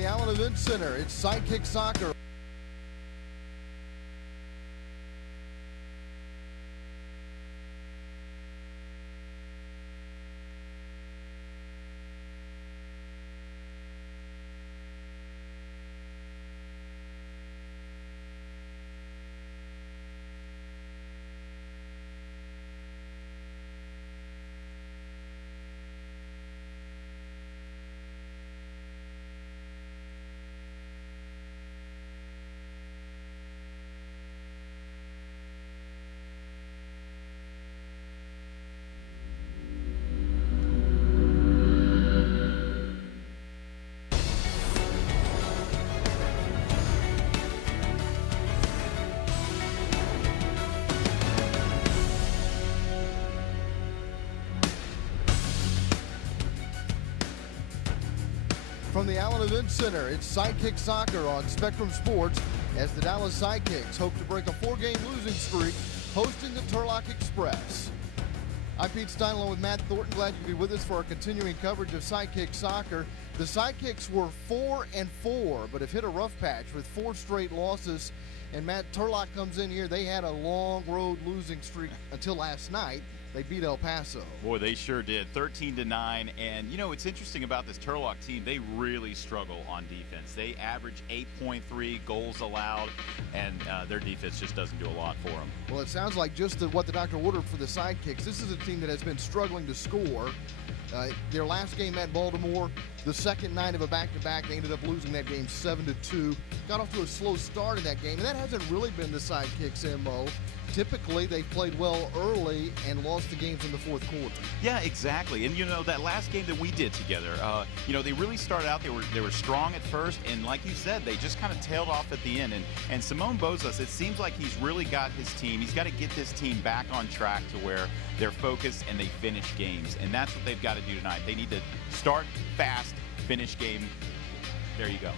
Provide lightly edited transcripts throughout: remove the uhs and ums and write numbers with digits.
the Allen Event Center, it's Sidekicks Soccer. From the Allen Event Center, it's Sidekicks Soccer on Spectrum Sports as the Dallas Sidekicks hope to break a 4-game losing streak hosting the Turlock Express. I'm Pete Stein along with Matt Thornton. Glad you could be with us for our continuing coverage of Sidekicks Soccer. The Sidekicks were 4-4, but have hit a rough patch with 4 straight losses. And Matt, Turlock comes in here. They had a long road losing streak until last night. They beat El Paso. Boy, they sure did, 13-9. And, you know, what's interesting about this Turlock team, they really struggle on defense. They average 8.3 goals allowed, and their defense just doesn't do a lot for them. Well, it sounds like just what the doctor ordered for the Sidekicks. This is a team that has been struggling to score. Their last game at Baltimore, the second night of a back-to-back, they ended up losing that game 7-2. Got off to a slow start in that game, and that hasn't really been the Sidekicks' MO. Typically, they played well early and lost the games in the fourth quarter. Yeah, exactly. And, you know, that last game that we did together, you know, they really started out, they were strong at first, and like you said, they just kind of tailed off at the end. And Simone Bozas, it seems like he's really got his team. He's got to get this team back on track to where they're focused and they finish games. And that's what they've got to do tonight. They need to start fast, finish game. There you go.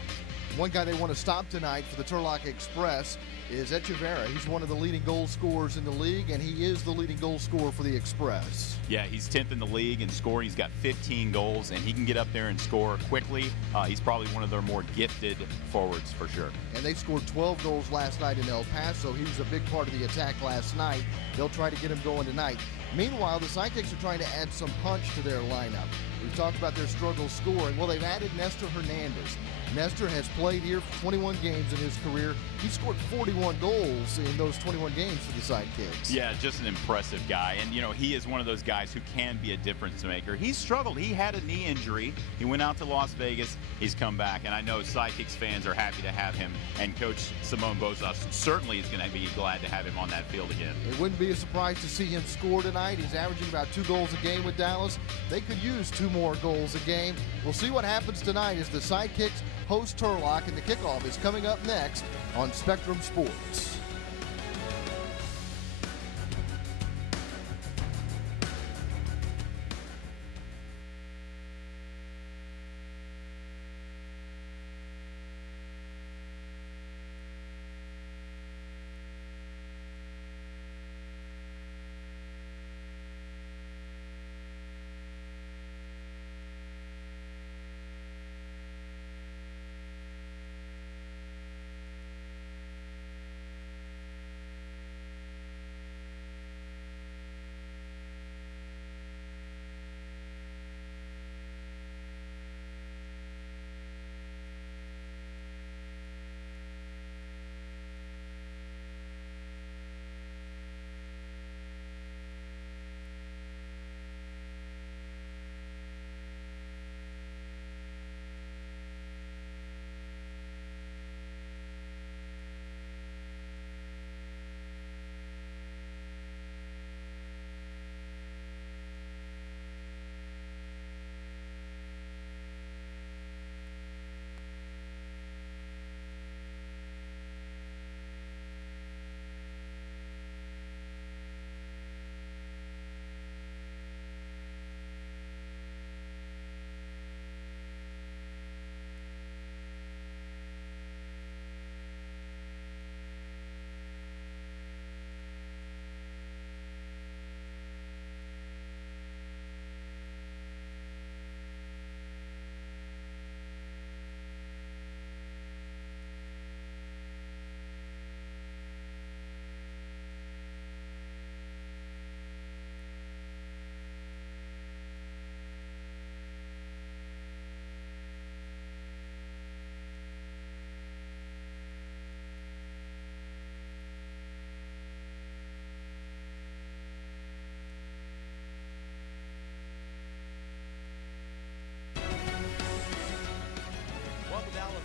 One guy they want to stop tonight for the Turlock Express is Echeverria. He's one of the leading goal scorers in the league, and he is the leading goal scorer for the Express. Yeah, he's 10th in the league in scoring. He's got 15 goals, and he can get up there and score quickly. He's probably one of their more gifted forwards for sure. And they scored 12 goals last night in El Paso. He was a big part of the attack last night. They'll try to get him going tonight. Meanwhile, the Sidekicks are trying to add some punch to their lineup. We've talked about their struggle scoring. Well, they've added Nestor Hernandez. Nestor has played here for 21 games in his career. He scored 41 goals in those 21 games for the Sidekicks. Yeah, just an impressive guy. And, you know, he is one of those guys who can be a difference maker. He's struggled. He had a knee injury. He went out to Las Vegas. He's come back. And I know Sidekicks fans are happy to have him. And Coach Simone Bozas certainly is going to be glad to have him on that field again. It wouldn't be a surprise to see him score tonight. He's averaging about 2 goals a game with Dallas. They could use 2 more goals a game. We'll see what happens tonight as the Sidekicks host Turlock, and the kickoff is coming up next on Spectrum Sports.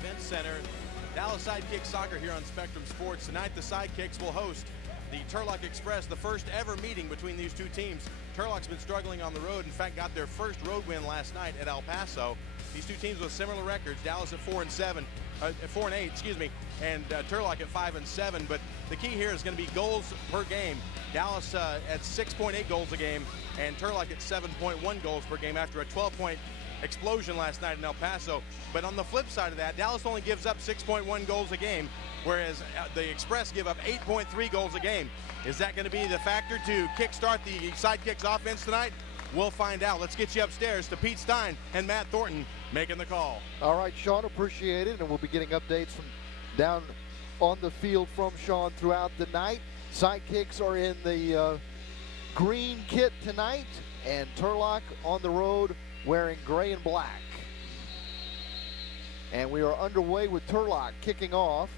Event Center. Dallas Sidekicks soccer here on Spectrum Sports. Tonight the Sidekicks will host the Turlock Express, the first ever meeting between these two teams. Turlock's been struggling on the road. In fact, got their first road win last night at El Paso. These two teams with similar records, Dallas at 4 and 8, excuse me, and Turlock at 5 and 7. But the key here is going to be goals per game. Dallas at 6.8 goals a game, and Turlock at 7.1 goals per game after a 12-point explosion last night in El Paso. But on the flip side of that, Dallas only gives up 6.1 goals a game, whereas the Express give up 8.3 goals a game. Is that going to be the factor to kickstart the Sidekicks offense tonight? We'll find out. Let's get you upstairs to Pete Stein and Matt Thornton making the call. All right, Sean, appreciate it, and we'll be getting updates from down on the field from Sean throughout the night. Sidekicks are in the green kit tonight, and Turlock on the road wearing gray and black. And we are underway with Turlock kicking off,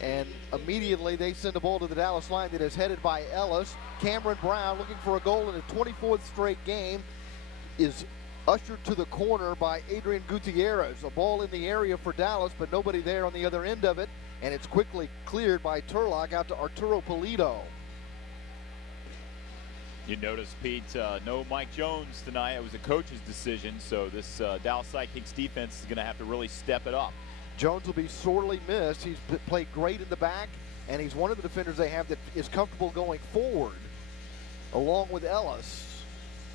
and immediately they send the ball to the Dallas line that is headed by Ellis. Cameron Brown, looking for a goal in the 24th straight game, is ushered to the corner by Adrian Gutierrez. A ball in the area for Dallas, but nobody there on the other end of it, and it's quickly cleared by Turlock out to Arturo Polito. You notice, Pete, no Mike Jones tonight. It was a coach's decision, so this Dallas Sidekicks defense is going to have to really step it up. Jones will be sorely missed. He's played great in the back, and he's one of the defenders they have that is comfortable going forward, along with Ellis.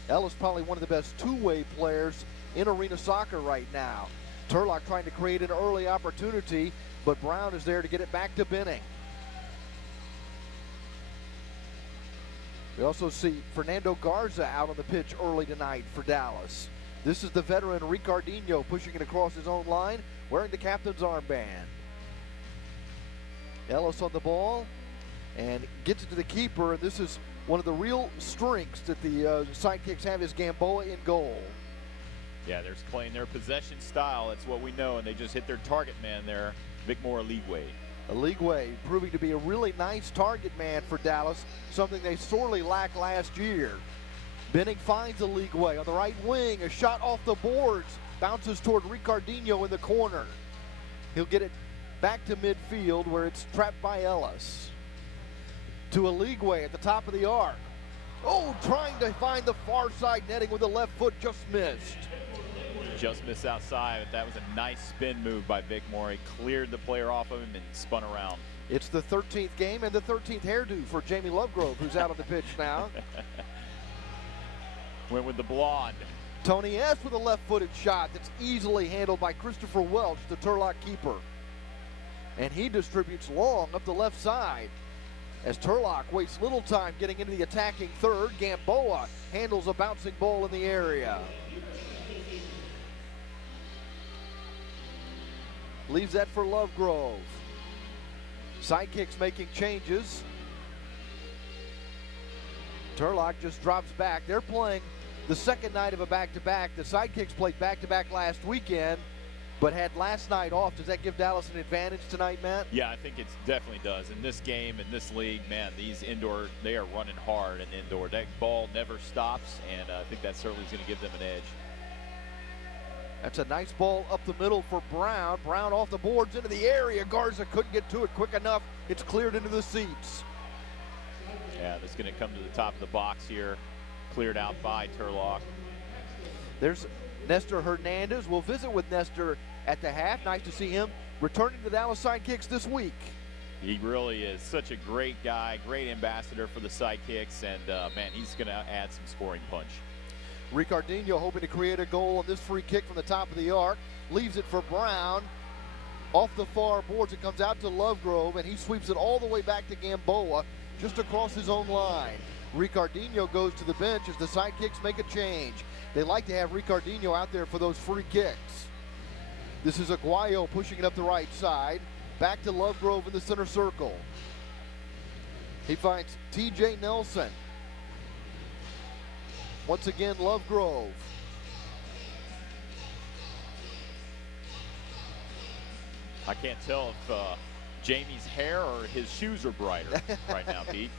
Ellis probably one of the best two-way players in arena soccer right now. Turlock trying to create an early opportunity, but Brown is there to get it back to Benning. We also see Fernando Garza out on the pitch early tonight for Dallas. This is the veteran Ricardinho pushing it across his own line, wearing the captain's armband. Ellis on the ball and gets it to the keeper, and this is one of the real strengths that the Sidekicks have is Gamboa in goal. Yeah, they're playing their possession style. That's what we know, and they just hit their target man there, Vicmore Aligwe. Aligwe proving to be a really nice target man for Dallas, something they sorely lacked last year. Benning finds Aligwe on the right wing. A shot off the boards. Bounces toward Ricardinho in the corner. He'll get it back to midfield where it's trapped by Ellis. To Aligwe at the top of the arc. Oh, trying to find the far side netting with the left foot, just missed. Just missed outside, but that was a nice spin move by Vicmore. He cleared the player off of him and spun around. It's the 13th game and the 13th hairdo for Jamie Lovegrove, who's out on the pitch now. Went with the blonde. Tony S. with a left-footed shot that's easily handled by Christopher Welch, the Turlock keeper. And he distributes long up the left side. As Turlock wastes little time getting into the attacking third, Gamboa handles a bouncing ball in the area. Leaves that for Lovegrove. Sidekicks making changes. Turlock just drops back. They're playing the second night of a back-to-back. The Sidekicks played back-to-back last weekend, but had last night off. Does that give Dallas an advantage tonight, Matt? Yeah, I think it definitely does. In this game, in this league, man, these indoor, they are running hard in indoor. That ball never stops, and I think that certainly is going to give them an edge. That's a nice ball up the middle for Brown. Brown off the boards into the area. Garza couldn't get to it quick enough. It's cleared into the seats. Yeah, that's going to come to the top of the box here. Cleared out by Turlock. There's Nestor Hernandez. We'll visit with Nestor at the half. Nice to see him returning to the Dallas Sidekicks this week. He really is such a great guy, great ambassador for the Sidekicks, and man, he's going to add some scoring punch. Ricardinho hoping to create a goal on this free kick from the top of the arc. Leaves it for Brown. Off the far boards, it comes out to Lovegrove, and he sweeps it all the way back to Gamboa, just across his own line. Ricardinho goes to the bench as the Sidekicks make a change. They like to have Ricardinho out there for those free kicks. This is Aguayo pushing it up the right side. Back to Lovegrove in the center circle. He finds TJ Nelson. Once again, Lovegrove. I can't tell if Jamie's hair or his shoes are brighter right now, Pete.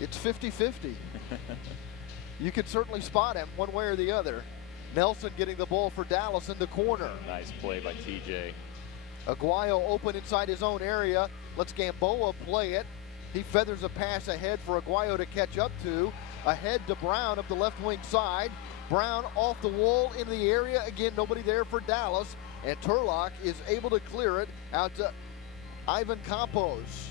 It's 50-50. You could certainly spot him one way or the other. Nelson getting the ball for Dallas in the corner. Nice play by TJ. Aguayo open inside his own area. Lets Gamboa play it. He feathers a pass ahead for Aguayo to catch up to. Ahead to Brown up the left wing side. Brown off the wall in the area. Again, nobody there for Dallas. And Turlock is able to clear it out to Ivan Campos.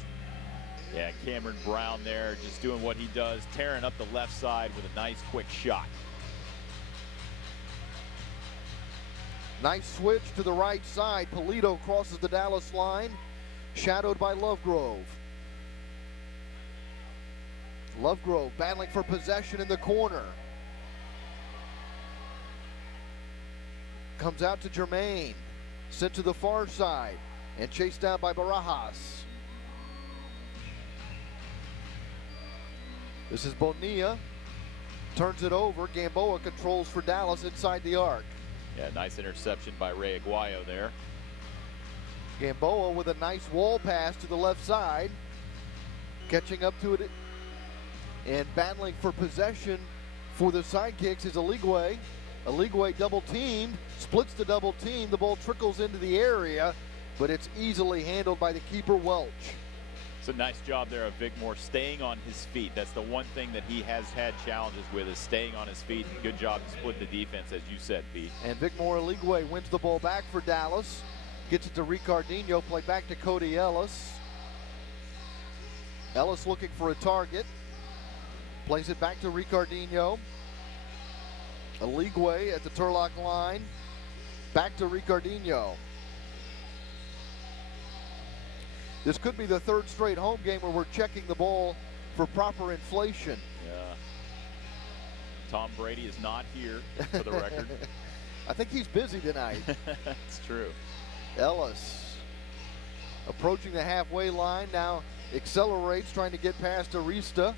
Yeah, Cameron Brown there just doing what he does, tearing up the left side with a nice quick shot. Nice switch to the right side. Polito crosses the Dallas line, shadowed by Lovegrove. Lovegrove battling for possession in the corner. Comes out to Jermaine, sent to the far side, and chased down by Barajas. This is Bonilla, turns it over. Gamboa controls for Dallas inside the arc. Yeah, nice interception by Ray Aguayo there. Gamboa with a nice wall pass to the left side, catching up to it and battling for possession for the Sidekicks is Aligwe. Aligwe double teamed, splits the double team. The ball trickles into the area, but it's easily handled by the keeper, Welch. It's a nice job there of Vic Moore staying on his feet. That's the one thing that he has had challenges with, is staying on his feet. Good job to split the defense, as you said, Pete. And Vic Moore Aligwe wins the ball back for Dallas. Gets it to Ricardinho, play back to Cody Ellis. Ellis looking for a target. Plays it back to Ricardinho. Aligwe at the Turlock line. Back to Ricardinho. This could be the third straight home game where we're checking the ball for proper inflation. Yeah. Tom Brady is not here, for the record. I think he's busy tonight. It's true. Ellis approaching the halfway line, now accelerates, trying to get past Arista.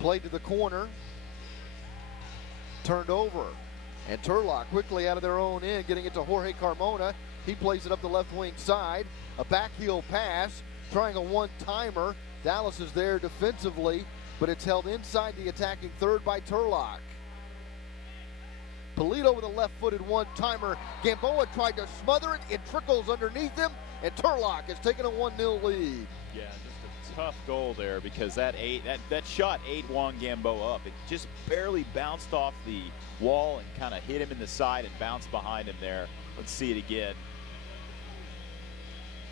Play to the corner. Turned over. And Turlock quickly out of their own end, getting it to Jorge Carmona. He plays it up the left wing side. A backheel pass, trying a one-timer. Dallas is there defensively, but it's held inside the attacking third by Turlock. Polito with a left-footed one-timer. Gamboa tried to smother it. It trickles underneath him, and Turlock has taken a 1-0 lead. Yeah, just a tough goal there, because that shot ate Juan Gamboa up. It just barely bounced off the wall and kind of hit him in the side and bounced behind him there. Let's see it again.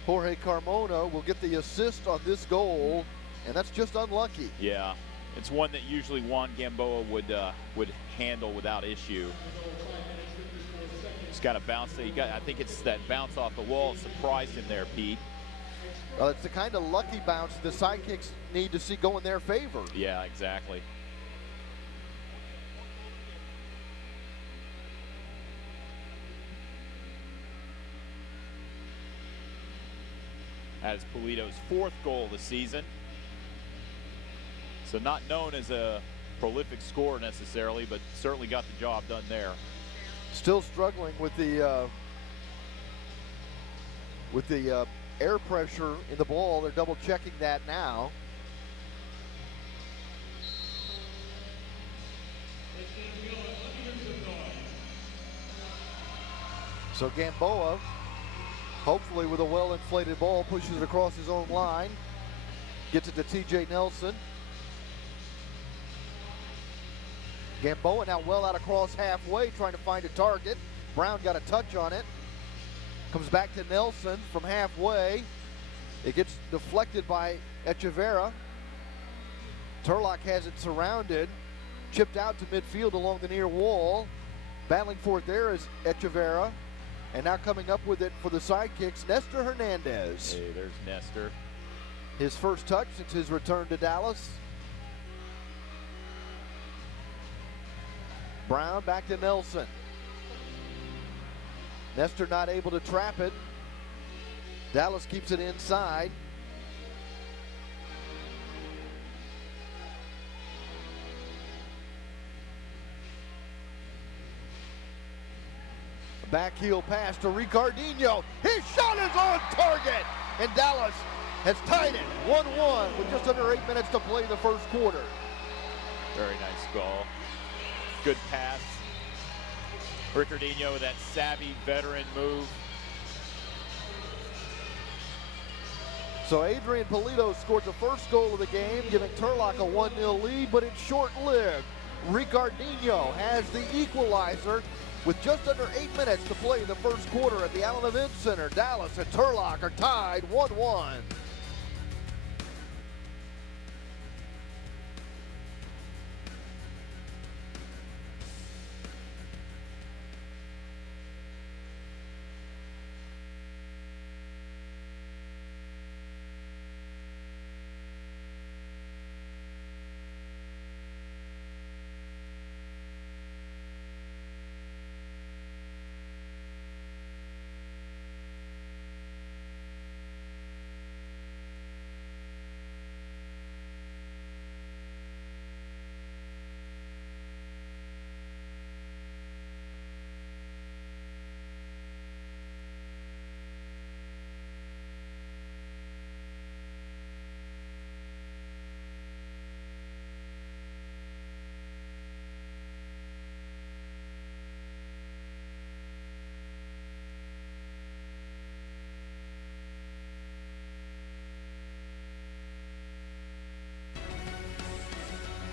Jorge Carmona will get the assist on this goal, and that's just unlucky. Yeah, it's one that usually Juan Gamboa would handle without issue. Just got a bounce. I think it's that bounce off the wall that surprised him there, Pete. Well, it's the kind of lucky bounce the Sidekicks need to see go in their favor. Yeah, exactly. That is Polito's 4th goal this season. So not known as a prolific scorer necessarily, but certainly got the job done there. Still struggling with the air pressure in the ball. They're double checking that now. So Gamboa, hopefully with a well-inflated ball, pushes it across his own line. Gets it to TJ Nelson. Gamboa now well out across halfway, trying to find a target. Brown got a touch on it. Comes back to Nelson from halfway. It gets deflected by Echeverria. Turlock has it surrounded. Chipped out to midfield along the near wall. Battling for it there is Echeverria. And now coming up with it for the Sidekicks, Nestor Hernandez. Hey, there's Nestor. His first touch since his return to Dallas. Brown back to Nelson. Nestor not able to trap it. Dallas keeps it inside. Back heel pass to Ricardinho. His shot is on target. And Dallas has tied it 1-1 with just under 8 minutes to play the first quarter. Very nice goal. Good pass. Ricardinho with that savvy veteran move. So Adrian Polito scored the first goal of the game, giving Turlock a 1-0 lead, but it's short-lived. Ricardinho has the equalizer with just under 8 minutes to play in the first quarter at the Allen Event Center. Dallas and Turlock are tied 1-1.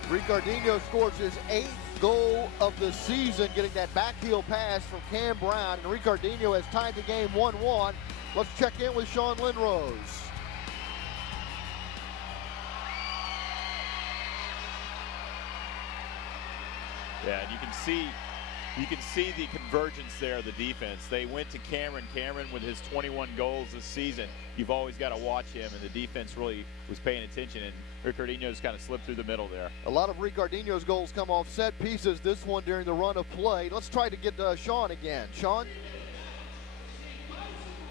Ricardinho scores his 8th goal of the season, getting that backheel pass from Cam Brown. And Ricardinho has tied the game 1-1. Let's check in with Sean Lindrose. Yeah, and you can see the convergence there of the defense. They went to Cameron. Cameron with his 21 goals this season. You've always got to watch him, and the defense really was paying attention, and Ricardinho's kind of slipped through the middle there. A lot of Ricardinho's goals come off set pieces, this one during the run of play. Let's try to get Sean again. Sean?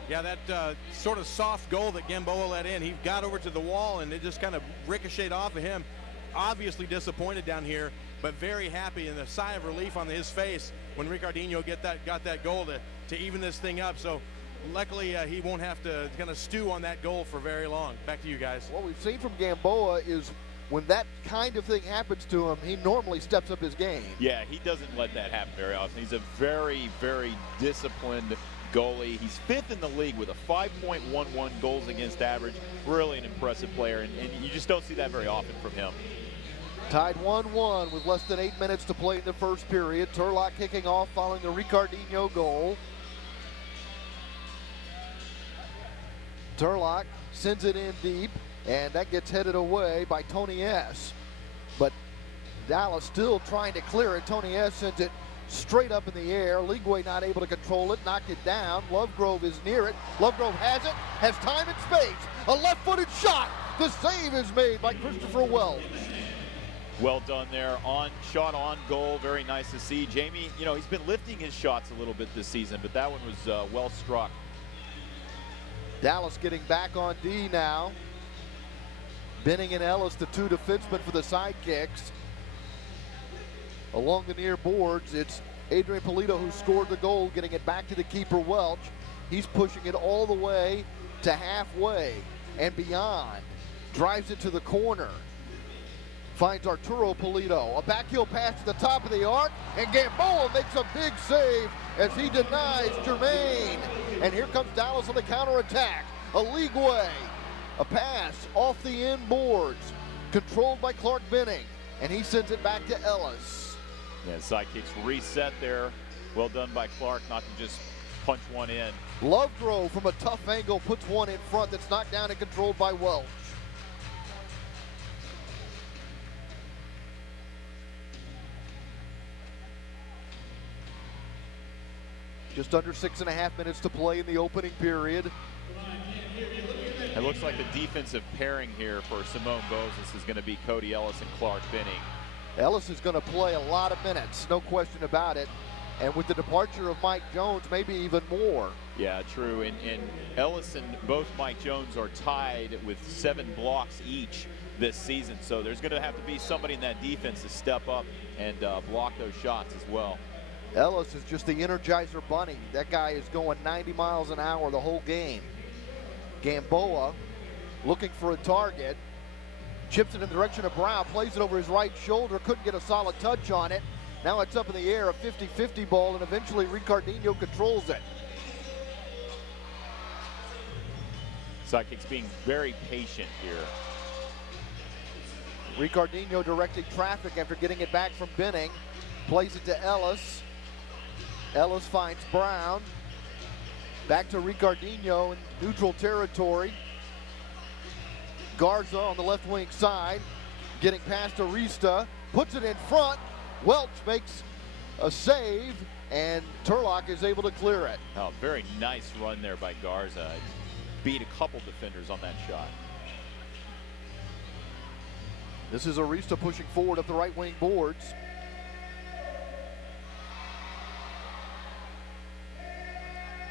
Yeah, that sort of soft goal that Gamboa let in, he got over to the wall, and it just kind of ricocheted off of him. Obviously disappointed down here, but very happy, and the sigh of relief on his face when Ricardinho got that goal to even this thing up. So luckily he won't have to kind of stew on that goal for very long. Back to you guys. What we've seen from Gamboa is when that kind of thing happens to him, he normally steps up his game. Yeah, he doesn't let that happen very often. He's a very, very disciplined goalie. He's 5th in the league with a 5.11 goals against average. Really an impressive player, and you just don't see that very often from him. Tied 1-1 with less than 8 minutes to play in the first period. Turlock kicking off following the Ricardinho goal. Turlock sends it in deep, and that gets headed away by Tony S. But Dallas still trying to clear it. Tony S sends it straight up in the air. Ligwe not able to control it, knocked it down. Lovegrove is near it. Lovegrove has it, has time and space. A left-footed shot. The save is made by Christopher Welch. Well done there, shot on goal, very nice to see. Jamie, he's been lifting his shots a little bit this season, but that one was well struck. Dallas getting back on D now. Benning and Ellis, the two defensemen for the Sidekicks. Along the near boards, it's Adrian Polito who scored the goal, getting it back to the keeper, Welch. He's pushing it all the way to halfway and beyond. Drives it to the corner. Finds Arturo Polito. A backheel pass to the top of the arc, and Gamboa makes a big save as he denies Jermaine. And here comes Dallas on the counterattack. A Ligwe. A pass off the end boards, controlled by Clark Benning, and he sends it back to Ellis. Yeah, Sidekicks reset there. Well done by Clark not to just punch one in. Lovegrove from a tough angle puts one in front that's knocked down and controlled by Welch. Just under 6.5 minutes to play in the opening period. It looks like the defensive pairing here for Simone Bozes is going to be Cody Ellis and Clark Benning. Ellis is going to play a lot of minutes, no question about it. And with the departure of Mike Jones, maybe even more. Yeah, true. And Ellis and both Mike Jones are tied with 7 blocks each this season. So there's going to have to be somebody in that defense to step up and block those shots as well. Ellis is just the Energizer Bunny. That guy is going 90 miles an hour the whole game. Gamboa looking for a target. Chips it in the direction of Brown, plays it over his right shoulder, couldn't get a solid touch on it. Now it's up in the air, a 50-50 ball, and eventually Ricardinho controls it. Sidekicks being very patient here. Ricardinho directing traffic after getting it back from Benning. Plays it to Ellis. Ellis finds Brown. Back to Ricardinho in neutral territory. Garza on the left wing side. Getting past Arista. Puts it in front. Welch makes a save, and Turlock is able to clear it. Oh, very nice run there by Garza. Beat a couple defenders on that shot. This is Arista pushing forward up the right wing boards.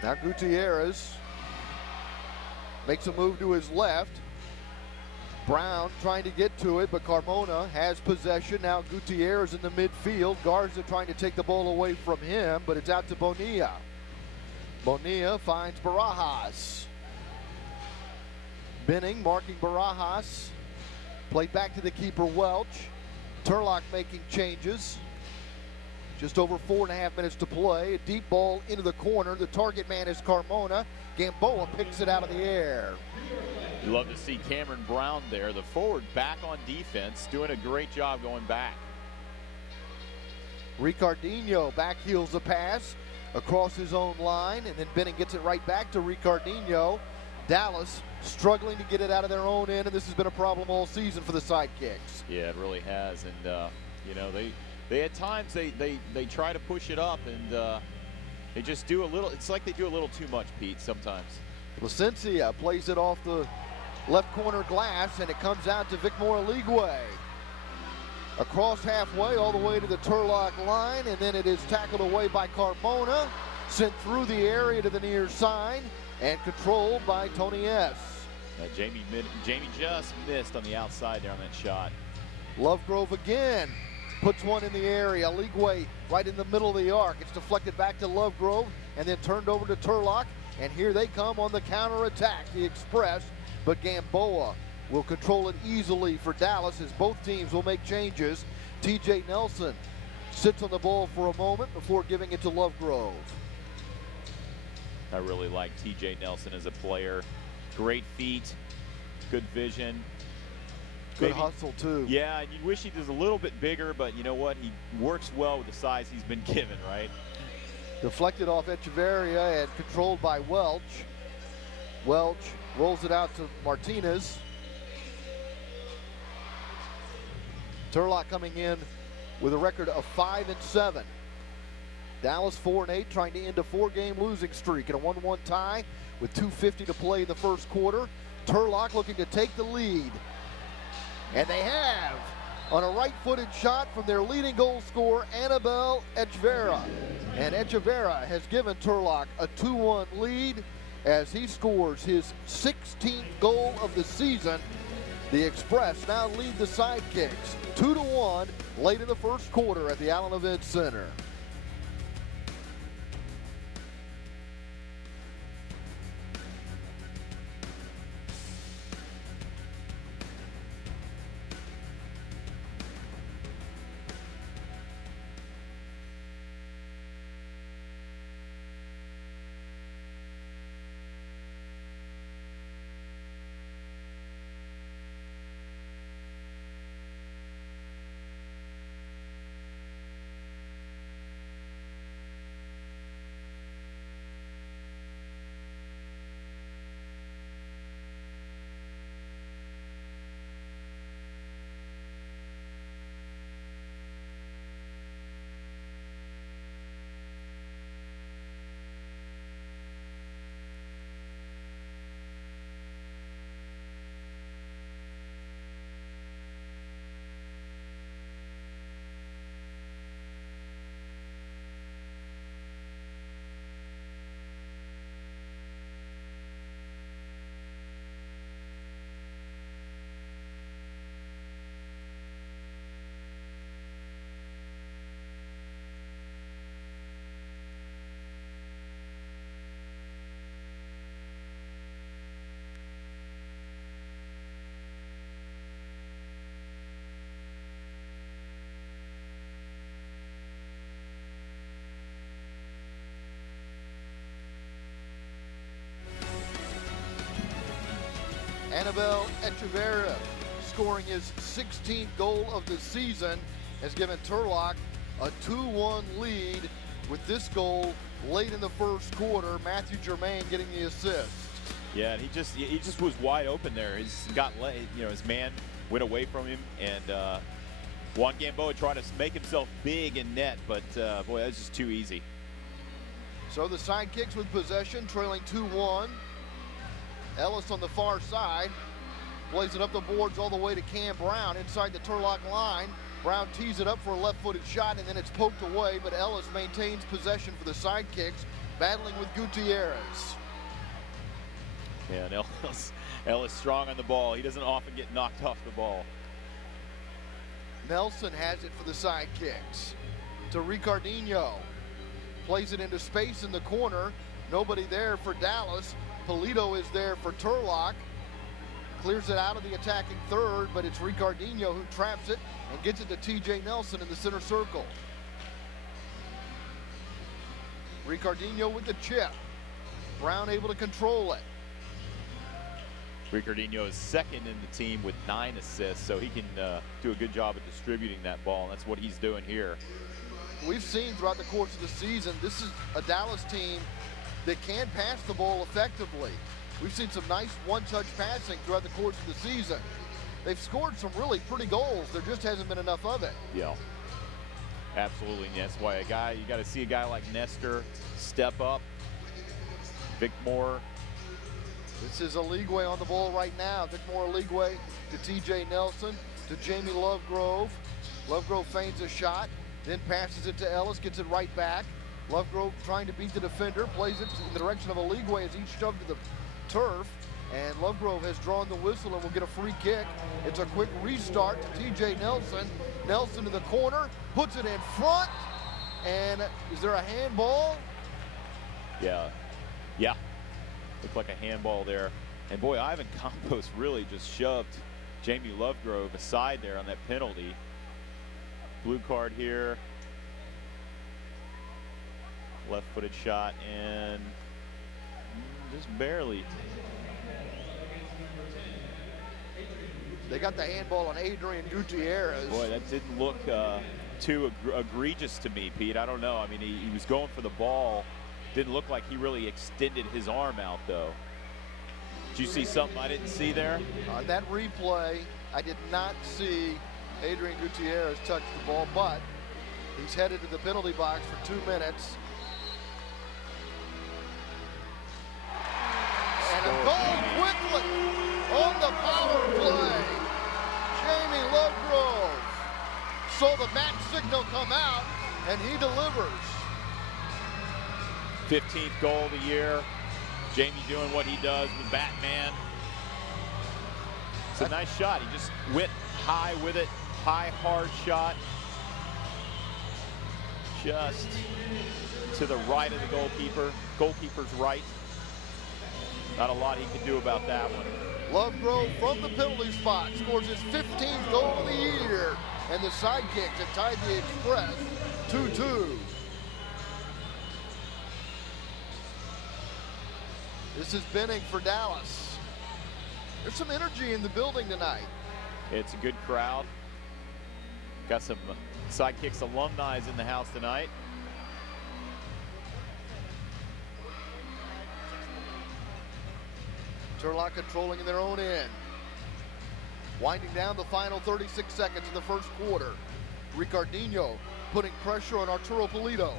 Now Gutierrez makes a move to his left. Brown trying to get to it, but Carmona has possession. Now Gutierrez in the midfield. Garza trying to take the ball away from him, but it's out to Bonilla. Bonilla finds Barajas. Benning marking Barajas. Played back to the keeper, Welch. Turlock making changes. Just over 4.5 minutes to play. A deep ball into the corner. The target man is Carmona. Gamboa picks it out of the air. You love to see Cameron Brown there, the forward back on defense, doing a great job going back. Ricardinho backheels a pass across his own line, and then Benning gets it right back to Ricardinho. Dallas struggling to get it out of their own end, and this has been a problem all season for the Sidekicks. Yeah, it really has, and you know, they at times they try to push it up, and they just do a little. It's like they do a little too much, Pete, sometimes. Placencia plays it off the left corner glass, and it comes out to Vicmore Ligwe. Across halfway, all the way to the Turlock line, and then it is tackled away by Carmona, sent through the area to the near side, and controlled by Tony S. Jamie just missed on the outside there on that shot. Lovegrove again puts one in the area. Ligwe right in the middle of the arc. It's deflected back to Lovegrove and then turned over to Turlock. And here they come on the counter-attack, the Express. But Gamboa will control it easily for Dallas as both teams will make changes. TJ Nelson sits on the ball for a moment before giving it to Lovegrove. I really like TJ Nelson as a player. Great feet, good vision. Good hustle, too. Yeah, and you wish he was a little bit bigger, but you know what? He works well with the size he's been given, right? Deflected off Echeverria and controlled by Welch. Welch rolls it out to Martinez. Turlock coming in with a record of 5-7. Dallas 4-8, trying to end a 4-game losing streak in a 1-1 tie with 2:50 to play in the first quarter. Turlock looking to take the lead. And they have on a right-footed shot from their leading goal scorer, Anibal Echeverria. And Echeverria has given Turlock a 2-1 lead as he scores his 16th goal of the season. The Express now lead the Sidekicks 2-1 late in the first quarter at the Allen Event Center. Annabelle Echeverria, scoring his 16th goal of the season, has given Turlock a 2-1 lead with this goal late in the first quarter. Matthew Germain getting the assist. Yeah, and he just was wide open there. He's got, his man went away from him, and Juan Gamboa tried to make himself big in net, but boy, that's just too easy. So the Sidekicks with possession, trailing 2-1. Ellis on the far side, plays it up the boards all the way to Cam Brown inside the Turlock line. Brown tees it up for a left-footed shot, and then it's poked away, but Ellis maintains possession for the Sidekicks, battling with Gutierrez. Yeah, and Ellis strong on the ball. He doesn't often get knocked off the ball. Nelson has it for the Sidekicks. To Ricardinho. Plays it into space in the corner. Nobody there for Dallas. Polito is there for Turlock. Clears it out of the attacking third, but it's Ricardinho who traps it and gets it to TJ Nelson in the center circle. Ricardinho with the chip. Brown able to control it. Ricardinho is second in the team with 9 assists, so he can do a good job of distributing that ball, and that's what he's doing here. We've seen throughout the course of the season, this is a Dallas team that can pass the ball effectively. We've seen some nice one-touch passing throughout the course of the season. They've scored some really pretty goals. There just hasn't been enough of it. Yeah, absolutely. And that's why you got to see a guy like Nestor step up. Vic Moore. This is Aligwe on the ball right now. Vic Moore Aligwe to TJ Nelson, to Jamie Lovegrove. Lovegrove feigns a shot, then passes it to Ellis, gets it right back. Lovegrove trying to beat the defender, plays it in the direction of Aligwe as he's shoved to the turf, and Lovegrove has drawn the whistle and will get a free kick. It's a quick restart to TJ Nelson. Nelson to the corner, puts it in front, and is there a handball? Yeah. Looked like a handball there. And boy, Ivan Campos really just shoved Jamie Lovegrove aside there on that penalty. Blue card here. Left-footed shot, and just barely. They got the handball on Adrian Gutierrez. Boy, that didn't look too egregious to me, Pete. I don't know. I mean, he was going for the ball. Didn't look like he really extended his arm out, though. Did you see something I didn't see there? On that replay, I did not see Adrian Gutierrez touch the ball, but he's headed to the penalty box for 2 minutes. And a goal quickly on the power play. Jamie Lovegrove saw the match signal come out, and he delivers. 15th goal of the year. Jamie doing what he does with Batman. It's a nice shot. He just went high with it. High, hard shot. Just to the right of the goalkeeper. Goalkeeper's right. Not a lot he can do about that one. Lovegrove from the penalty spot scores his 15th goal of the year. And the Sidekicks have tied the Express 2-2. This is Benning for Dallas. There's some energy in the building tonight. It's a good crowd. Got some Sidekicks alumni in the house tonight. Turlock controlling in their own end. Winding down the final 36 seconds in the first quarter. Ricardinho putting pressure on Arturo Polito.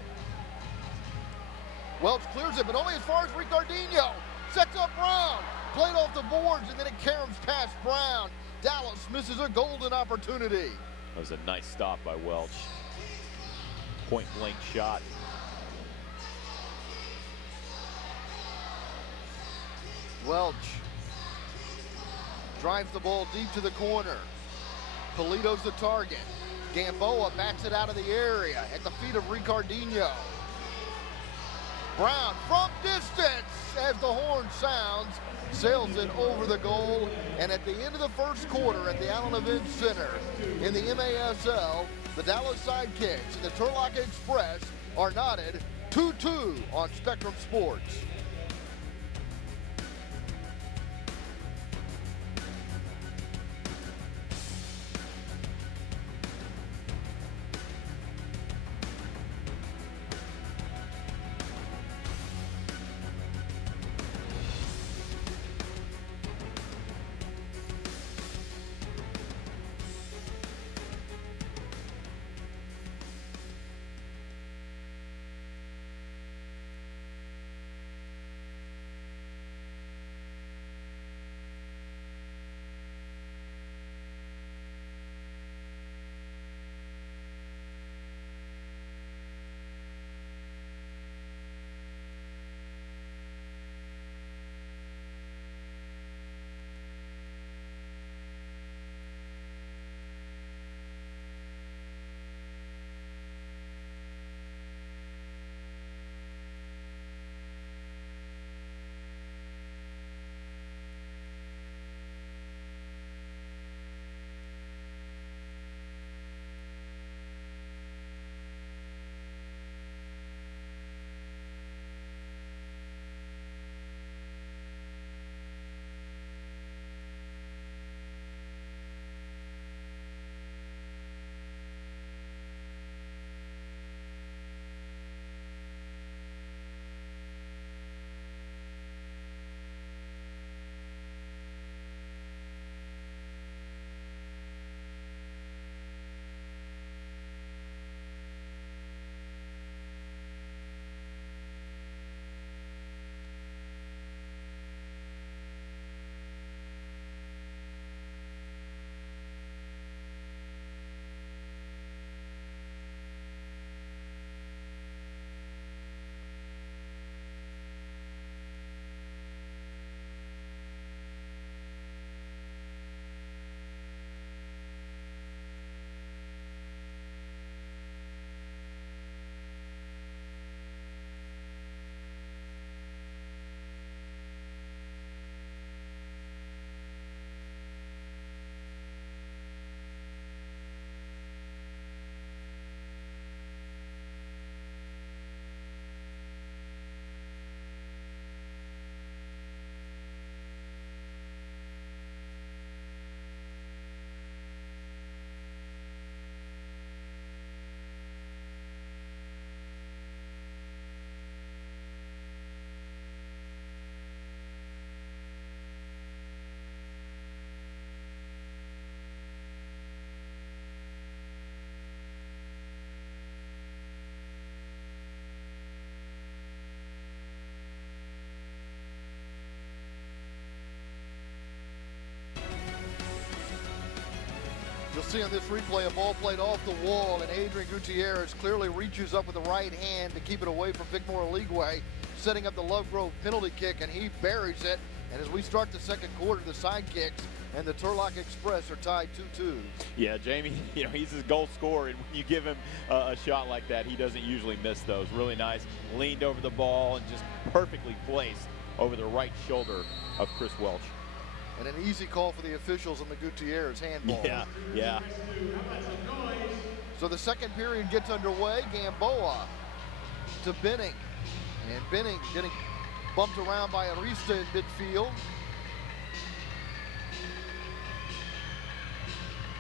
Welch clears it, but only as far as Ricardinho. Sets up Brown. Played off the boards, and then it caroms past Brown. Dallas misses a golden opportunity. That was a nice stop by Welch. Point blank shot. Welch drives the ball deep to the corner. Polito's the target. Gamboa backs it out of the area at the feet of Ricardinho. Brown from distance as the horn sounds, sails it over the goal, and at the end of the first quarter at the Allen Event Center in the MASL, the Dallas Sidekicks and the Turlock Express are knotted 2-2 on Spectrum Sports. You'll see on this replay a ball played off the wall, and Adrian Gutierrez clearly reaches up with the right hand to keep it away from Victor Oligwe, setting up the Lovegrove penalty kick, and he buries it. And as we start the second quarter, the Sidekicks and the Turlock Express are tied 2-2. Yeah, Jamie, he's his goal scorer, and when you give him a shot like that, he doesn't usually miss those. Really nice, leaned over the ball and just perfectly placed over the right shoulder of Chris Welch. And an easy call for the officials on the Gutierrez handball. Yeah. So the second period gets underway. Gamboa to Benning. And Benning getting bumped around by Arista in midfield.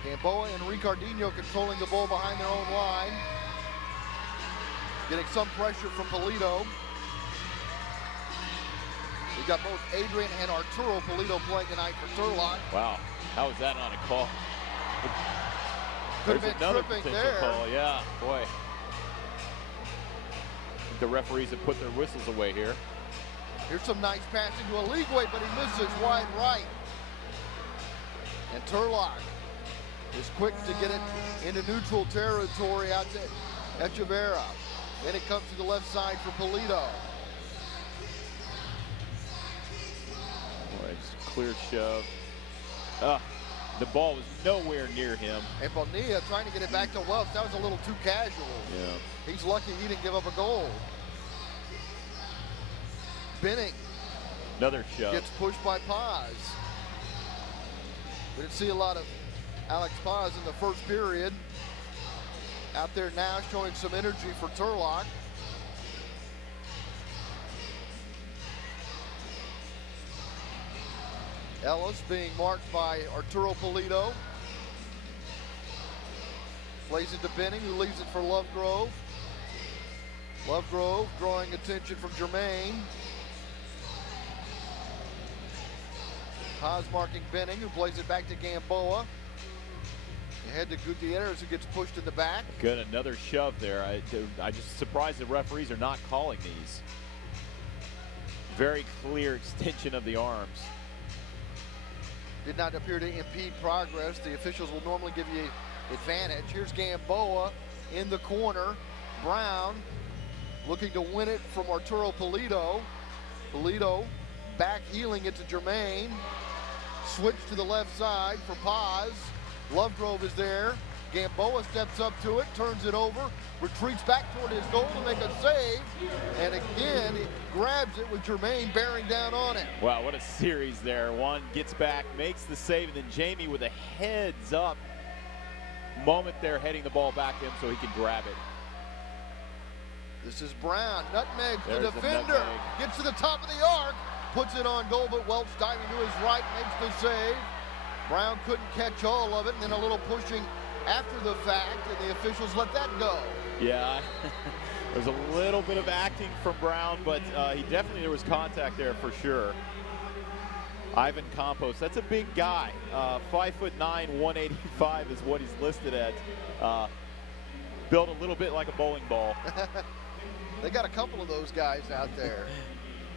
Gamboa and Ricardinho controlling the ball behind their own line. Getting some pressure from Polito. We've got both Adrian and Arturo Polito playing tonight for Turlock. Wow, how was that not a call? Could have There's been another tripping potential there. call. Yeah, boy. The referees have put their whistles away here. Here's some nice passing to Oligwe, but he misses wide right. And Turlock is quick to get it into neutral territory out to Echeverria. Then it comes to the left side for Polito. Boy, just a clear shove. The ball was nowhere near him. And Bonilla trying to get it back to Welch. That was a little too casual. Yeah. He's lucky he didn't give up a goal. Benning Another shove. gets pushed by Paz. We didn't see a lot of Alex Paz in the first period. Out there now showing some energy for Turlock. Ellis being marked by Arturo Polito. Plays it to Benning, who leaves it for Lovegrove. Lovegrove drawing attention from Jermaine. Paz marking Benning, who plays it back to Gamboa. Ahead to Gutierrez, who gets pushed in the back. Good, another shove there. I just surprised the referees are not calling these. Very clear extension of the arms. Did not appear to impede progress. The officials will normally give you advantage. Here's Gamboa in the corner. Brown looking to win it from Arturo Polito. Polito back heeling it to Jermaine. Switch to the left side for Paz. Lovegrove is there. Gamboa steps up to it, turns it over, retreats back toward his goal to make a save, and again, he grabs it with Jermaine bearing down on it. Wow, what a series there. One gets back, makes the save, and then Jamie with a heads-up moment there, heading the ball back to him so he can grab it. This is Brown, nutmegs the There's the defender, nutmeg. gets to the top of the arc, puts it on goal, but Welch diving to his right, makes the save. Brown couldn't catch all of it, and then a little pushing after the fact, and the officials let that go. Yeah, there's a little bit of acting from Brown, but there was contact there for sure. Ivan Campos, that's a big guy. 5'9", 185 is what he's listed at. Built a little bit like a bowling ball. They got a couple of those guys out there.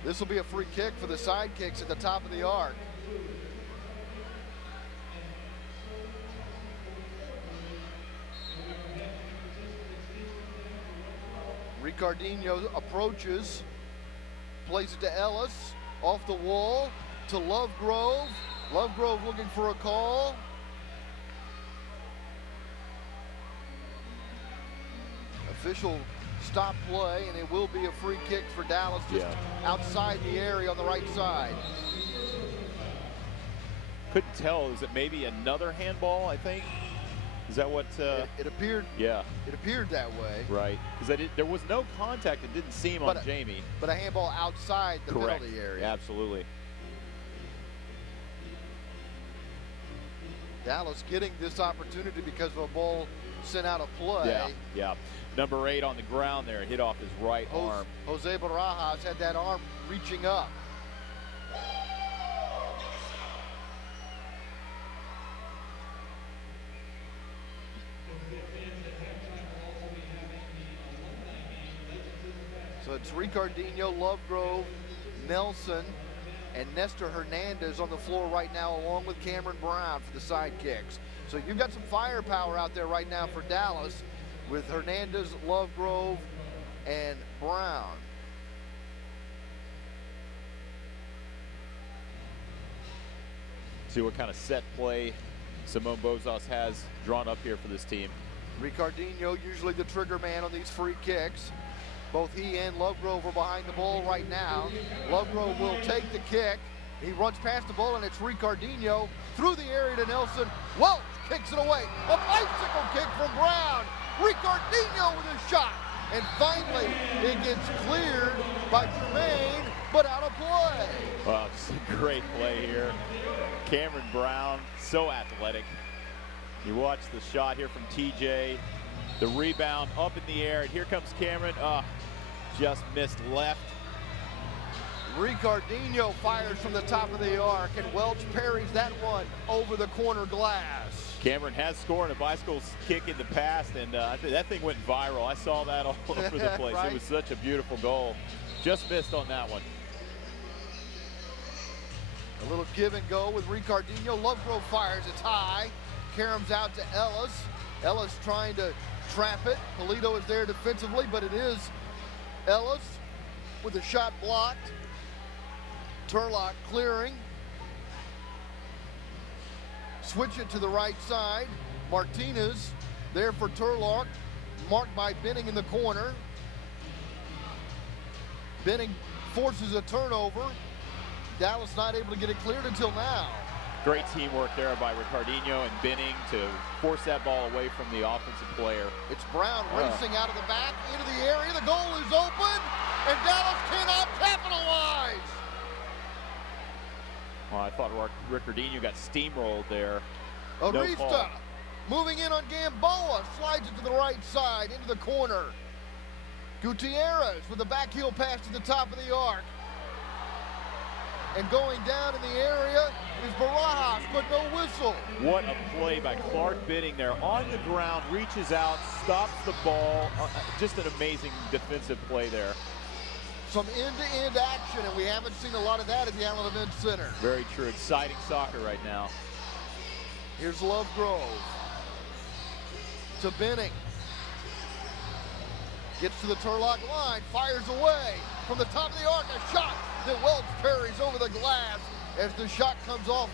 This will be a free kick for the Sidekicks at the top of the arc. Ricardinho approaches, plays it to Ellis, off the wall to Lovegrove. Lovegrove looking for a call. Official stop play, and it will be a free kick for Dallas just outside the area on the right side. Couldn't tell. Is it maybe another handball, I think? Is that what? It appeared. Yeah. It appeared that way. Right. Because there was no contact. It didn't seem on Jamie. But a handball outside the penalty area. Absolutely. Dallas getting this opportunity because of a ball sent out of play. Yeah. Number 8 on the ground there, hit off his right arm. Jose Barajas had that arm reaching up. So it's Ricardinho, Lovegrove, Nelson, and Nestor Hernandez on the floor right now, along with Cameron Brown for the Sidekicks. So you've got some firepower out there right now for Dallas with Hernandez, Lovegrove, and Brown. See what kind of set play Simone Bozos has drawn up here for this team. Ricardinho, usually the trigger man on these free kicks. Both he and Lovegrove are behind the ball right now. Lovegrove will take the kick. He runs past the ball, and it's Ricardinho through the area to Nelson. Welch kicks it away. A bicycle kick from Brown. Ricardinho with a shot. And finally, it gets cleared by Jermaine, but out of play. Wow, just a great play here. Cameron Brown, so athletic. You watch the shot here from TJ. The rebound up in the air, and here comes Cameron. Just missed left. Ricardinho fires from the top of the arc, and Welch parries that one over the corner glass. Cameron has scored a bicycle kick in the past, and that thing went viral. I saw that all over the place. Right? It was such a beautiful goal. Just missed on that one. A little give and go with Ricardinho. Lovegrove fires, it's high. Karam's out to Ellis. Ellis trying to trap it. Polito is there defensively, but it is Ellis with a shot blocked. Turlock clearing. Switch it to the right side. Martinez there for Turlock, marked by Benning in the corner. Benning forces a turnover. Dallas not able to get it cleared until now. Great teamwork there by Ricardinho and Benning to force that ball away from the offensive player. It's Brown racing out of the back into the area. The goal is open, and Dallas cannot capitalize. Well, I thought Ricardinho got steamrolled there. Arista moving in on Gamboa, slides it to the right side into the corner. Gutierrez with a back heel pass to the top of the arc. And going down in the area is Barajas, but no whistle. What a play by Clark Benning there. On the ground, reaches out, stops the ball. Just an amazing defensive play there. Some end-to-end action, and we haven't seen a lot of that at the Allen Event Center. Very true. Exciting soccer right now. Here's Lovegrove to Benning. Gets to the Turlock line, fires away from the top of the arc. A shot that Welch parries over the glass as the shot comes off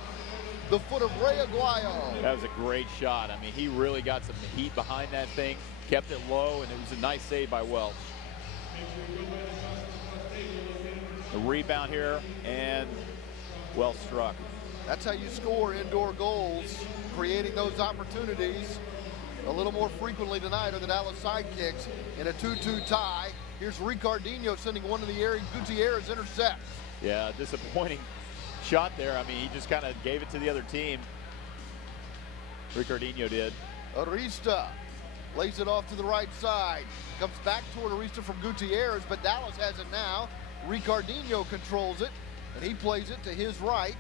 the foot of Ray Aguayo. That was a great shot. I mean, he really got some heat behind that thing, kept it low, and it was a nice save by Welch. The rebound here, and well struck. That's how you score indoor goals, creating those opportunities a little more frequently tonight are the Dallas Sidekicks in a 2-2 tie. Here's Ricardinho sending one to the area. Gutierrez intercepts. Yeah, disappointing shot there. I mean, he just kind of gave it to the other team. Ricardinho did. Arista lays it off to the right side. Comes back toward Arista from Gutierrez, but Dallas has it now. Ricardinho controls it, and he plays it to his right.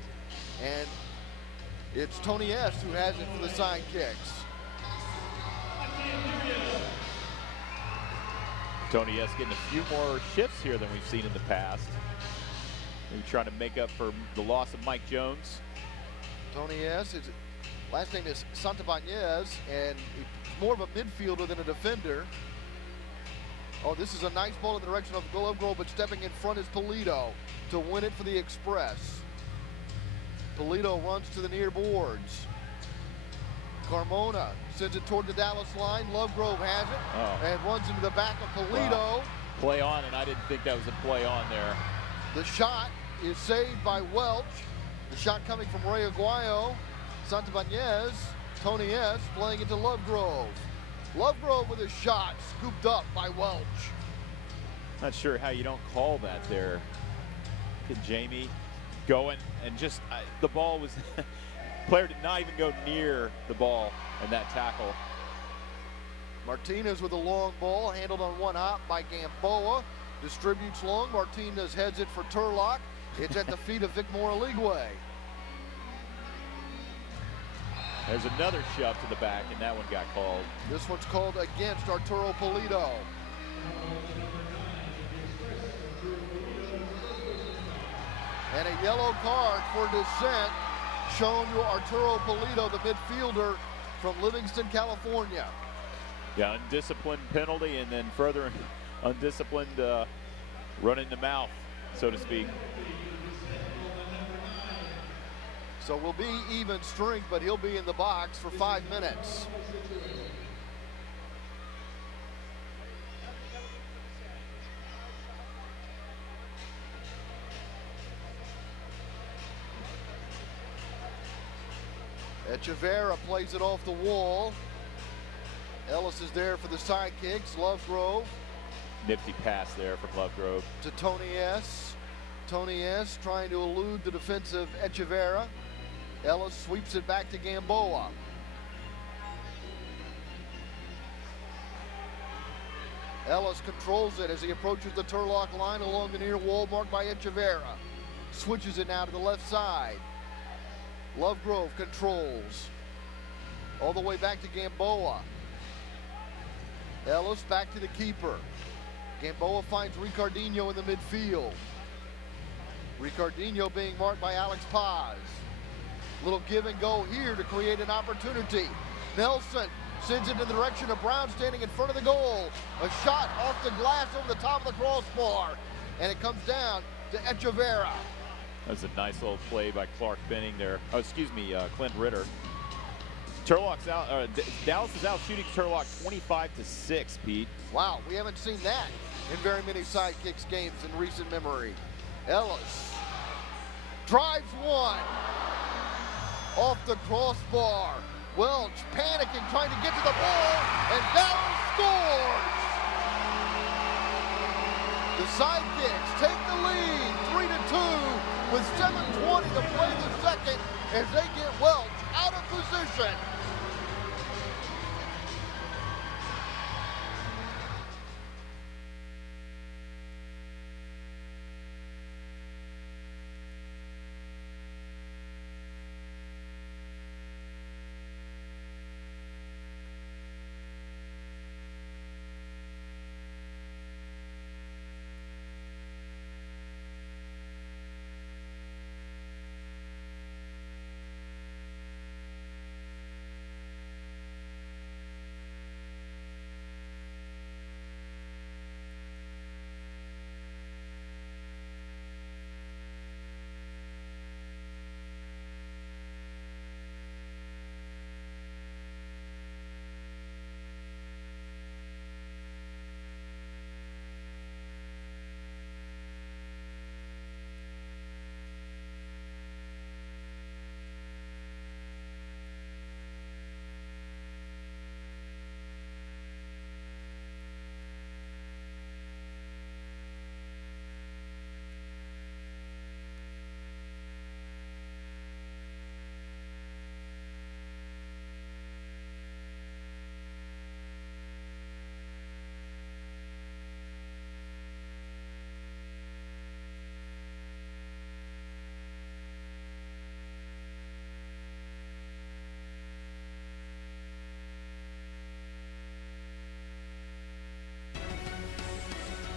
And it's Tony S. who has it for the Sidekicks. Tony S. getting a few more shifts here than we've seen in the past. Maybe trying to make up for the loss of Mike Jones. Tony S. His last name is Santabanez, and he's more of a midfielder than a defender. Oh, this is a nice ball in the direction of Lovegrove, but stepping in front is Polito to win it for the Express. Polito runs to the near boards. Carmona sends it toward the Dallas line. Lovegrove has it and runs into the back of Polito. Wow. Play on, and I didn't think that was a play on there. The shot is saved by Welch. The shot coming from Ray Aguayo. Santabanez, Tony S. playing it to Lovegrove. Lovegrove with a shot scooped up by Welch. Not sure how you don't call that there. Look at Jamie going, and just the ball was player did not even go near the ball in that tackle. Martinez with a long ball, handled on one hop by Gamboa. Distributes long. Martinez heads it for Turlock. It's at the feet of Vic Moraligwe. There's another shove to the back, and that one got called. This one's called against Arturo Polito. And a yellow card for dissent shown to Arturo Polito, the midfielder from Livingston, California. Yeah, undisciplined penalty, and then further undisciplined running the mouth, so to speak. So we'll be even strength, but he'll be in the box for 5 minutes. Echeverria plays it off the wall. Ellis is there for the Sidekicks. Lovegrove. Nifty pass there from Lovegrove. To Tony S. Tony S. trying to elude the defensive Echeverria. Ellis sweeps it back to Gamboa. Ellis controls it as he approaches the Turlock line along the near wall marked by Echeverria. Switches it now to the left side. Lovegrove controls. All the way back to Gamboa. Ellis back to the keeper. Gamboa finds Ricardinho in the midfield. Ricardinho being marked by Alex Paz. Little give and go here to create an opportunity. Nelson sends it in the direction of Brown standing in front of the goal. A shot off the glass over the top of the crossbar. And it comes down to Echeverria. That's a nice little play by Clark Benning there. Oh, excuse me, Clint Ritter. Turlock's out. Dallas is out shooting Turlock 25-6, Pete. Wow, we haven't seen that in very many Sidekicks games in recent memory. Ellis drives one off the crossbar. Welch panicking, trying to get to the ball, and Dallas scores! The Sidekicks take the lead 3-2 with 7:20 to play the second as they get Welch out of position.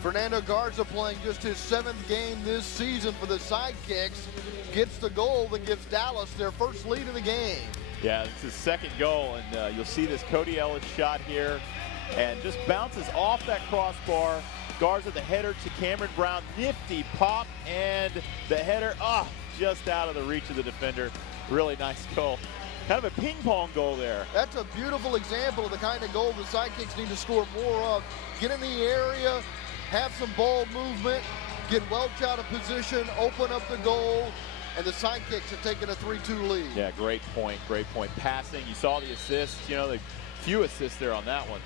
Fernando Garza playing just his 7th game this season for the Sidekicks. Gets the goal that gives Dallas their first lead of the game. Yeah, it's his 2nd goal, and you'll see this Cody Ellis shot here, and just bounces off that crossbar. Garza, the header to Cameron Brown. Nifty pop, and the header, just out of the reach of the defender. Really nice goal. Kind of a ping pong goal there. That's a beautiful example of the kind of goal the Sidekicks need to score more of. Get in the area, have some ball movement, get Welch out of position, open up the goal, and the Sidekicks have taken a 3-2 lead. Yeah, great point, great point. Passing, you saw the assists, the few assists there on that one.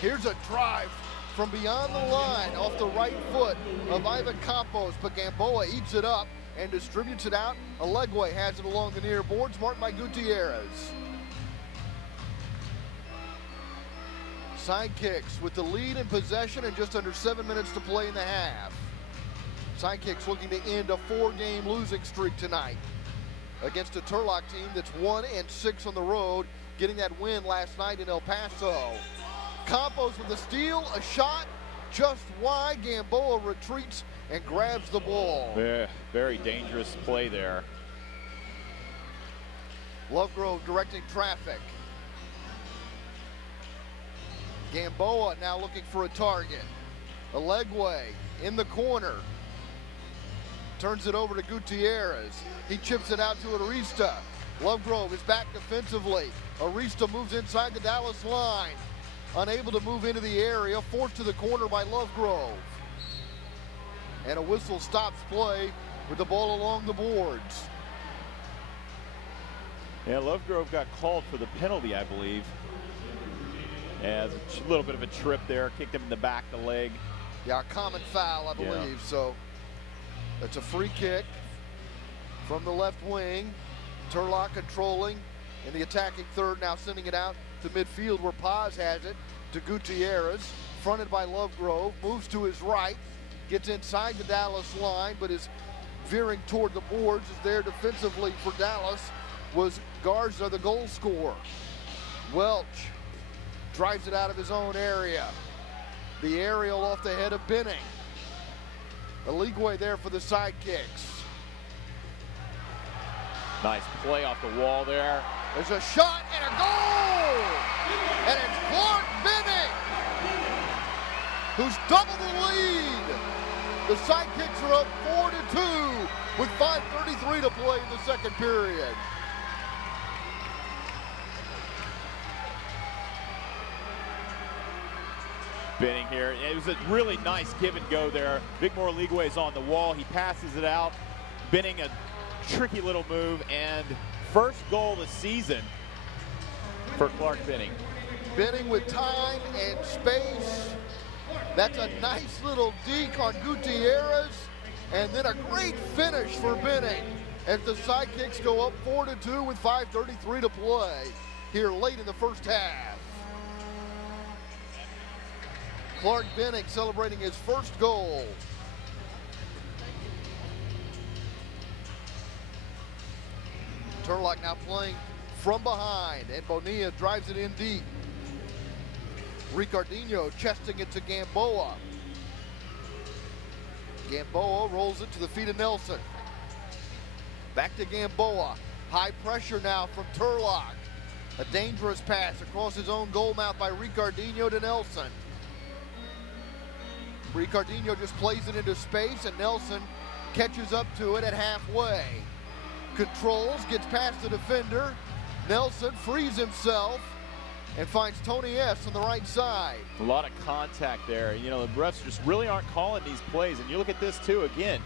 Here's a drive from beyond the line off the right foot of Ivan Campos, but Gamboa eats it up and distributes it out. Alegwe has it along the near boards, marked by Gutierrez. Sidekicks with the lead in possession and just under 7 minutes to play in the half. Sidekicks looking to end a 4-game losing streak tonight against a Turlock team that's 1-6 on the road, getting that win last night in El Paso. Campos with a steal, a shot, just wide. Gamboa retreats and grabs the ball. Yeah, very dangerous play there. Lovegrove directing traffic. Gamboa now looking for a target. Alegwe in the corner. Turns it over to Gutierrez. He chips it out to Arista. Lovegrove is back defensively. Arista moves inside the Dallas line. Unable to move into the area, forced to the corner by Lovegrove. And a whistle stops play with the ball along the boards. Yeah, Lovegrove got called for the penalty, I believe. As a little bit of a trip there, kicked him in the back of the leg. Yeah, a common foul, I believe. Yeah. So it's a free kick from the left wing. Turlock controlling in the attacking third, now sending it out to midfield where Paz has it to Gutierrez, fronted by Lovegrove, moves to his right, gets inside the Dallas line, but is veering toward the boards. Is there defensively for Dallas was Garza, the goal scorer. Welch drives it out of his own area. The aerial off the head of Benning. Aligwe there for the Sidekicks. Nice play off the wall there. There's a shot and a goal! And it's Clark Benning who's doubled the lead. The Sidekicks are up 4-2 with 5:33 to play in the second period. Benning here. It was a really nice give and go there. Victor Aligwe is on the wall. He passes it out. Benning, a tricky little move, and first goal of the season for Clark Benning. Benning with time and space. That's a nice little deke on Gutierrez, and then a great finish for Benning as the Sidekicks go up 4-2 with 5:33 to play here late in the first half. Clark Benning celebrating his first goal. Turlock now playing from behind, and Bonilla drives it in deep. Ricardinho chesting it to Gamboa. Gamboa rolls it to the feet of Nelson. Back to Gamboa. High pressure now from Turlock. A dangerous pass across his own goal mouth by Ricardinho to Nelson. Ricardinho just plays it into space, and Nelson catches up to it at halfway. Controls, gets past the defender. Nelson frees himself and finds Tony S on the right side. A lot of contact there. You know, the refs just really aren't calling these plays. And you look at this too again.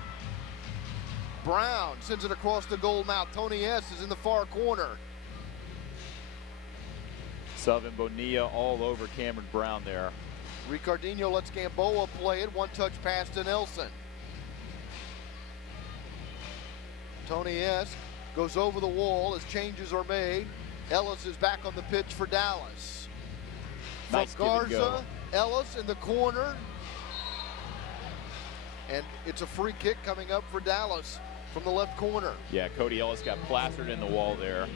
Brown sends it across the goal mouth. Tony S is in the far corner. Sullivan Bonilla all over Cameron Brown there. Ricardinho lets Gamboa play it. One touch pass to Nelson. Tony S goes over the wall as changes are made. Ellis is back on the pitch for Dallas. Nice From give and go. Garza, Ellis in the corner. And it's a free kick coming up for Dallas from the left corner. Yeah, Cody Ellis got plastered in the wall there.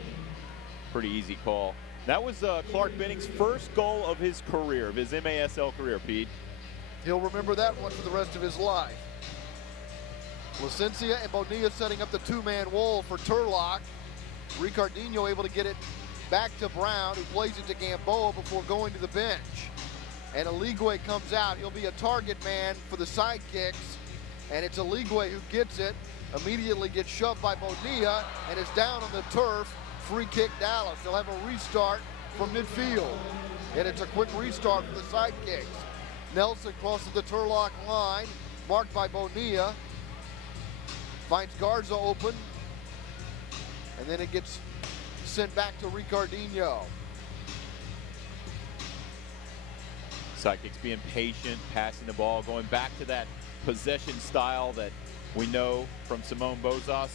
Pretty easy call. That was Clark Benning's first goal of his career, of his MASL career, Pete. He'll remember that one for the rest of his life. Licencia and Bonilla setting up the two-man wall for Turlock. Ricardinho able to get it back to Brown, who plays it to Gamboa before going to the bench. And Aligwe comes out. He'll be a target man for the Sidekicks. And it's Aligwe who gets it, immediately gets shoved by Bonilla, and is down on the turf. Free kick Dallas. They'll have a restart from midfield. And it's a quick restart for the Sidekicks. Nelson crosses the Turlock line, marked by Bonilla. Finds Garza open. And then it gets sent back to Ricardinho. Sidekicks being patient, passing the ball, going back to that possession style that we know from Simone Bozas.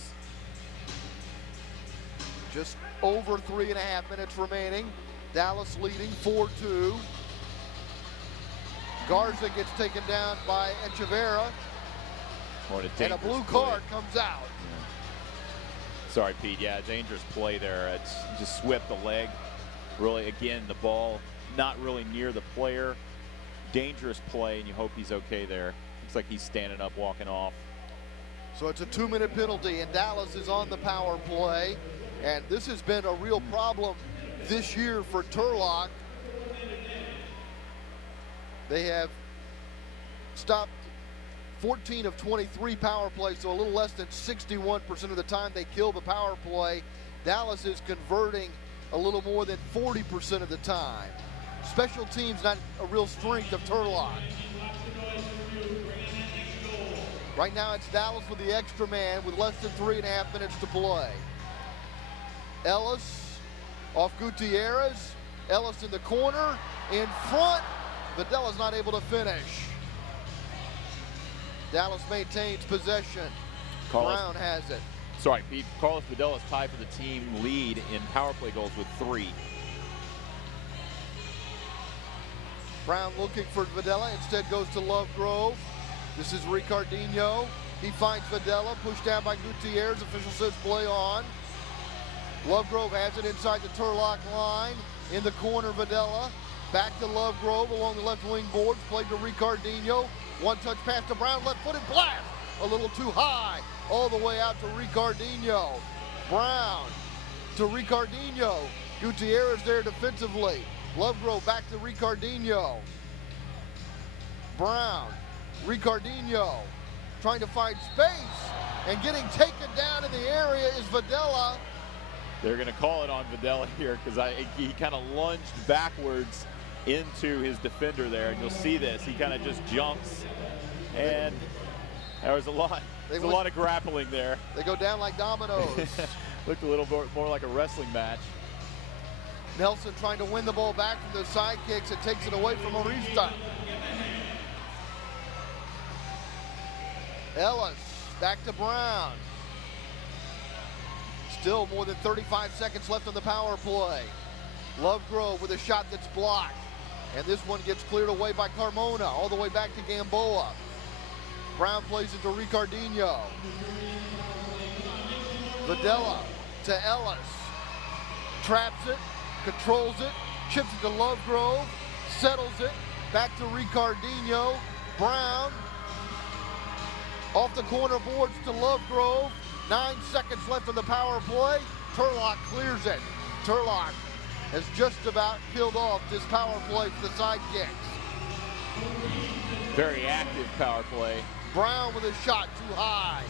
Just over 3.5 minutes remaining. Dallas leading 4-2. Garza gets taken down by Echeverra. And a blue card comes out. Yeah. Sorry, Pete. Yeah, dangerous play there. It's just swept the leg. Really, again, the ball not really near the player. dangerous play, and you hope he's okay there. Looks like he's standing up, walking off. So it's a 2-minute penalty, and Dallas is on the power play. And this has been a real problem this year for Turlock. They have stopped 14 of 23 power plays, so a little less than 61% of the time they kill the power play. Dallas is converting a little more than 40% of the time. Special teams not a real strength of Turlock. Right now it's Dallas with the extra man with less than 3.5 minutes to play. Ellis off Gutierrez. Ellis in the corner, in front. Vidella's not able to finish. Dallas maintains possession. Brown has it. Sorry, Pete. Carlos Vidella's tied for the team lead in power play goals with 3. Brown looking for Vidella, instead goes to Lovegrove. This is Ricardinho. He finds Vidella, pushed down by Gutierrez. Official says play on. Lovegrove has it inside the Turlock line. In the corner, Vidella. Back to Lovegrove along the left wing boards. Played to Ricardinho. One-touch pass to Brown, left-footed blast. A little too high. All the way out to Ricardinho. Brown to Ricardinho. Gutierrez there defensively. Lovegrove back to Ricardinho. Brown. Ricardinho trying to find space, and getting taken down in the area is Vidella. They're going to call it on Vidella here because he kind of lunged backwards into his defender there, and you'll see this. He kind of just jumps, and there was a lot of grappling there. They go down like dominoes. Looked a little more like a wrestling match. Nelson trying to win the ball back from the Sidekicks. It takes it away from Arista. Ellis back to Brown. Still more than 35 seconds left on the power play. Lovegrove with a shot that's blocked. And this one gets cleared away by Carmona, all the way back to Gamboa. Brown plays it to Ricardinho. Vidella to Ellis. Traps it, controls it, chips it to Lovegrove, settles it, back to Ricardinho. Brown off the corner boards to Lovegrove. 9 seconds left on the power play. Turlock clears it. Turlock has just about killed off this power play for the Sidekicks. Very active power play. Brown with a shot too high.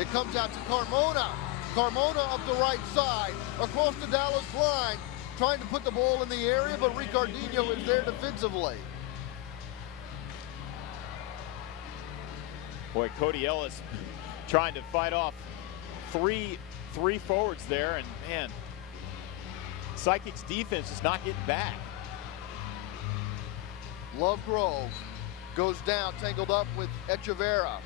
It comes out to Carmona. Carmona up the right side, across the Dallas line, trying to put the ball in the area, but Ricardinho is there defensively. Boy, Cody Ellis trying to fight off three forwards there, and man, Sidekicks defense is not getting back. Lovegrove goes down, tangled up with Echeverria.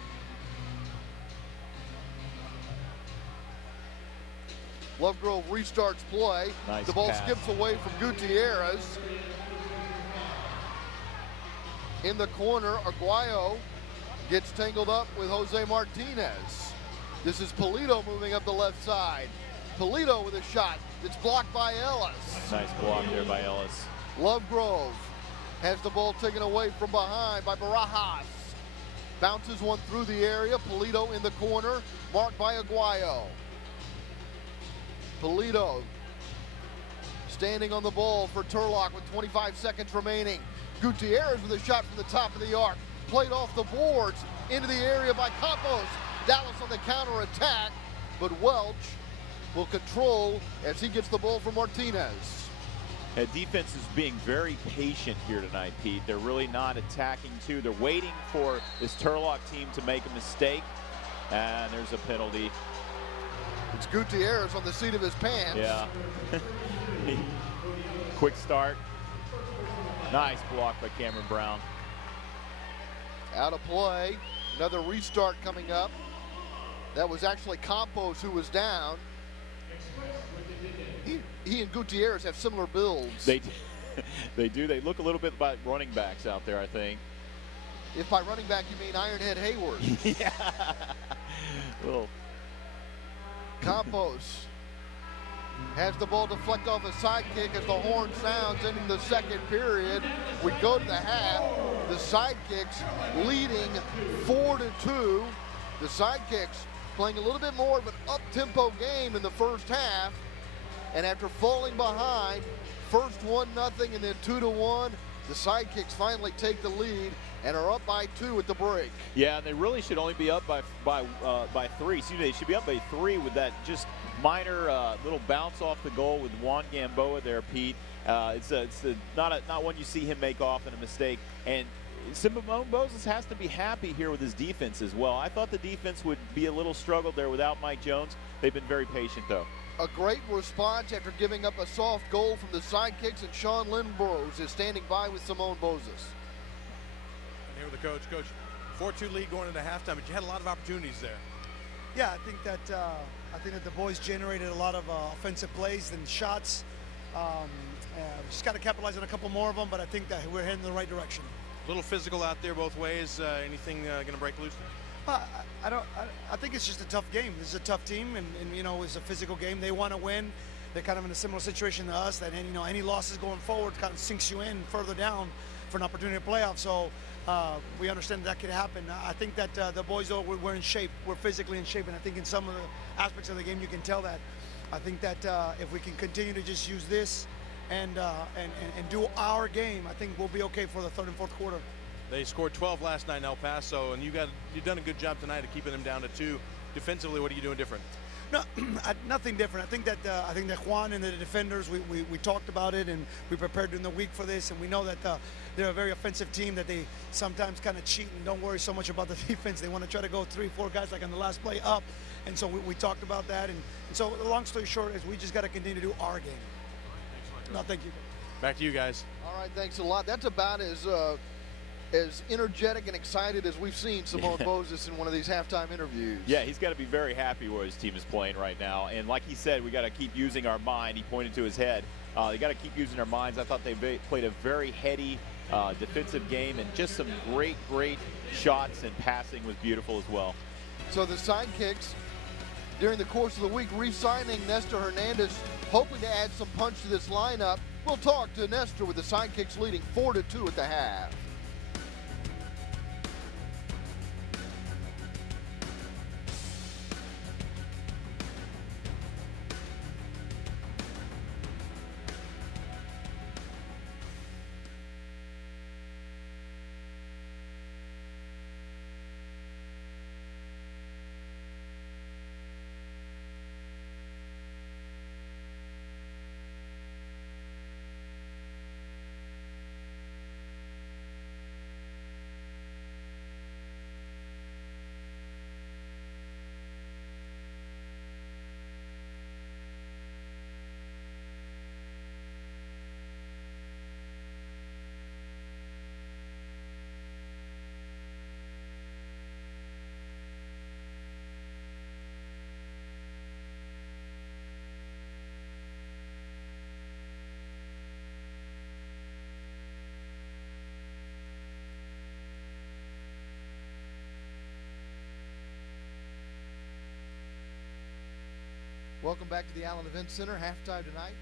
Lovegrove restarts play. Nice the ball pass. skips away from Gutierrez. In the corner, Aguayo gets tangled up with Jose Martinez. This is Polito moving up the left side. Polito with a shot that's blocked by Ellis. Nice block there by Ellis. Lovegrove has the ball taken away from behind by Barajas. Bounces one through the area. Polito in the corner, marked by Aguayo. Polito standing on the ball for Turlock with 25 seconds remaining. Gutierrez with a shot from the top of the arc. Played off the boards into the area by Campos. Dallas on the counter attack, but Welch will control as he gets the ball from Martinez. Defense is being very patient here tonight, Pete. They're really not attacking too. They're waiting for this Turlock team to make a mistake, and there's a penalty. It's Gutierrez on the seat of his pants. Yeah. Quick start. Nice block by Cameron Brown. Out of play. Another restart coming up. That was actually Campos who was down. He and Gutierrez have similar builds. They do. They look a little bit like running backs out there, I think. If by running back you mean Ironhead Hayward. Yeah. Well. Campos has the ball deflect off a sidekick as the horn sounds ending the second period. We go to the half. The Sidekicks leading 4-2. The Sidekicks playing a little bit more of an up-tempo game in the first half. And after falling behind, first 1-0 and then 2-1, the Sidekicks finally take the lead and are up by 2 at the break. Yeah, and they really should only be up by 3. Excuse me, they should be up by 3 with that just minor little bounce off the goal with Juan Gamboa there, Pete. It's not one you see him make often, a mistake. And Simone Bozos has to be happy here with his defense as well. I thought the defense would be a little struggled there without Mike Jones. They've been very patient, though. A great response after giving up a soft goal from the Sidekicks, and Sean Lindbros is standing by with Simone Bozos. And here with the coach. Coach, 4-2 lead going into halftime, but you had a lot of opportunities there. Yeah, I think that the boys generated a lot of offensive plays and shots. Just got to capitalize on a couple more of them, but I think that we're heading in the right direction. A little physical out there both ways. Anything going to break loose? I think it's just a tough game. This is a tough team, and you know, it's a physical game. They want to win. They're kind of in a similar situation to us. That any losses going forward kind of sinks you in further down for an opportunity to playoff. So we understand that could happen. I think that the boys, though, we're in shape. We're physically in shape, and I think in some of the aspects of the game you can tell that. I think that if we can continue to just use this and do our game, I think we'll be okay for the third and fourth quarter. They scored 12 last night in El Paso, and you've done a good job tonight of keeping them down to 2. Defensively, what are you doing different? No, nothing different. I think that Juan and the defenders, we talked about it, and we prepared during the week for this, and we know that they're a very offensive team, that they sometimes kind of cheat and don't worry so much about the defense. They want to try to go 3-4 guys like on the last play up, and so we talked about that. And so long story short is we just got to continue to do our game. No, thank you. Back to you guys. All right, thanks a lot. That's about as energetic and excited as we've seen Simone Bozos in one of these halftime interviews. Yeah, he's got to be very happy where his team is playing right now. And like he said, we got to keep using our mind. He pointed to his head. They got to keep using our minds. I thought they played a very heady defensive game, and just some great shots, and passing was beautiful as well. So the Sidekicks, during the course of the week, re-signing Nestor Hernandez, hoping to add some punch to this lineup. We'll talk to Nestor with the Sidekicks leading 4-2 at the half. Welcome back to the Allen Event Center. Halftime tonight.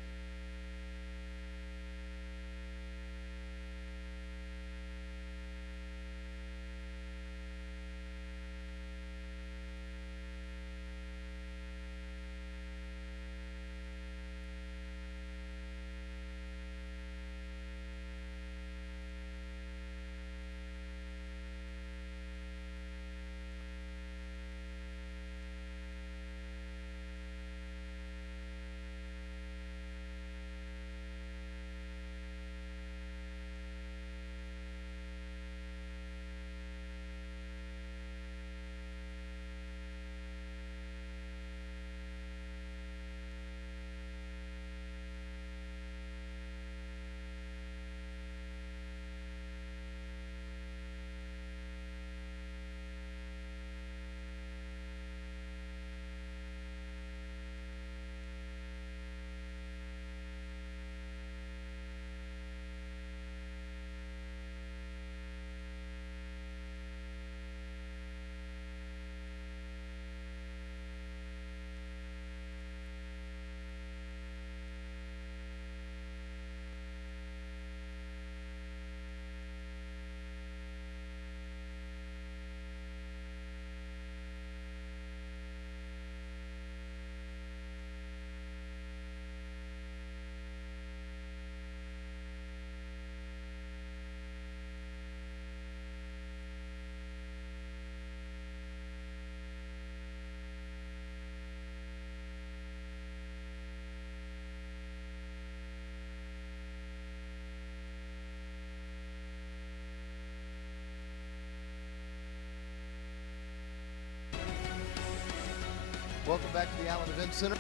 Welcome back to the Allen Event Center.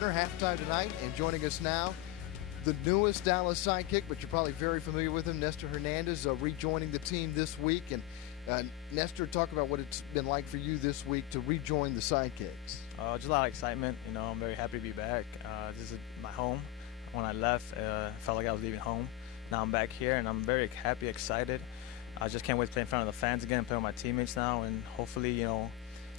Halftime tonight, and joining us now, the newest Dallas Sidekick, but you're probably very familiar with him, Nestor Hernandez, rejoining the team this week. And Nestor, talk about what it's been like for you this week to rejoin the Sidekicks. Just a lot of excitement. You know, I'm very happy to be back. This is my home. When I left, I felt like I was leaving home. Now I'm back here, and I'm very happy, excited. I just can't wait to play in front of the fans again, play with my teammates now, and hopefully, you know,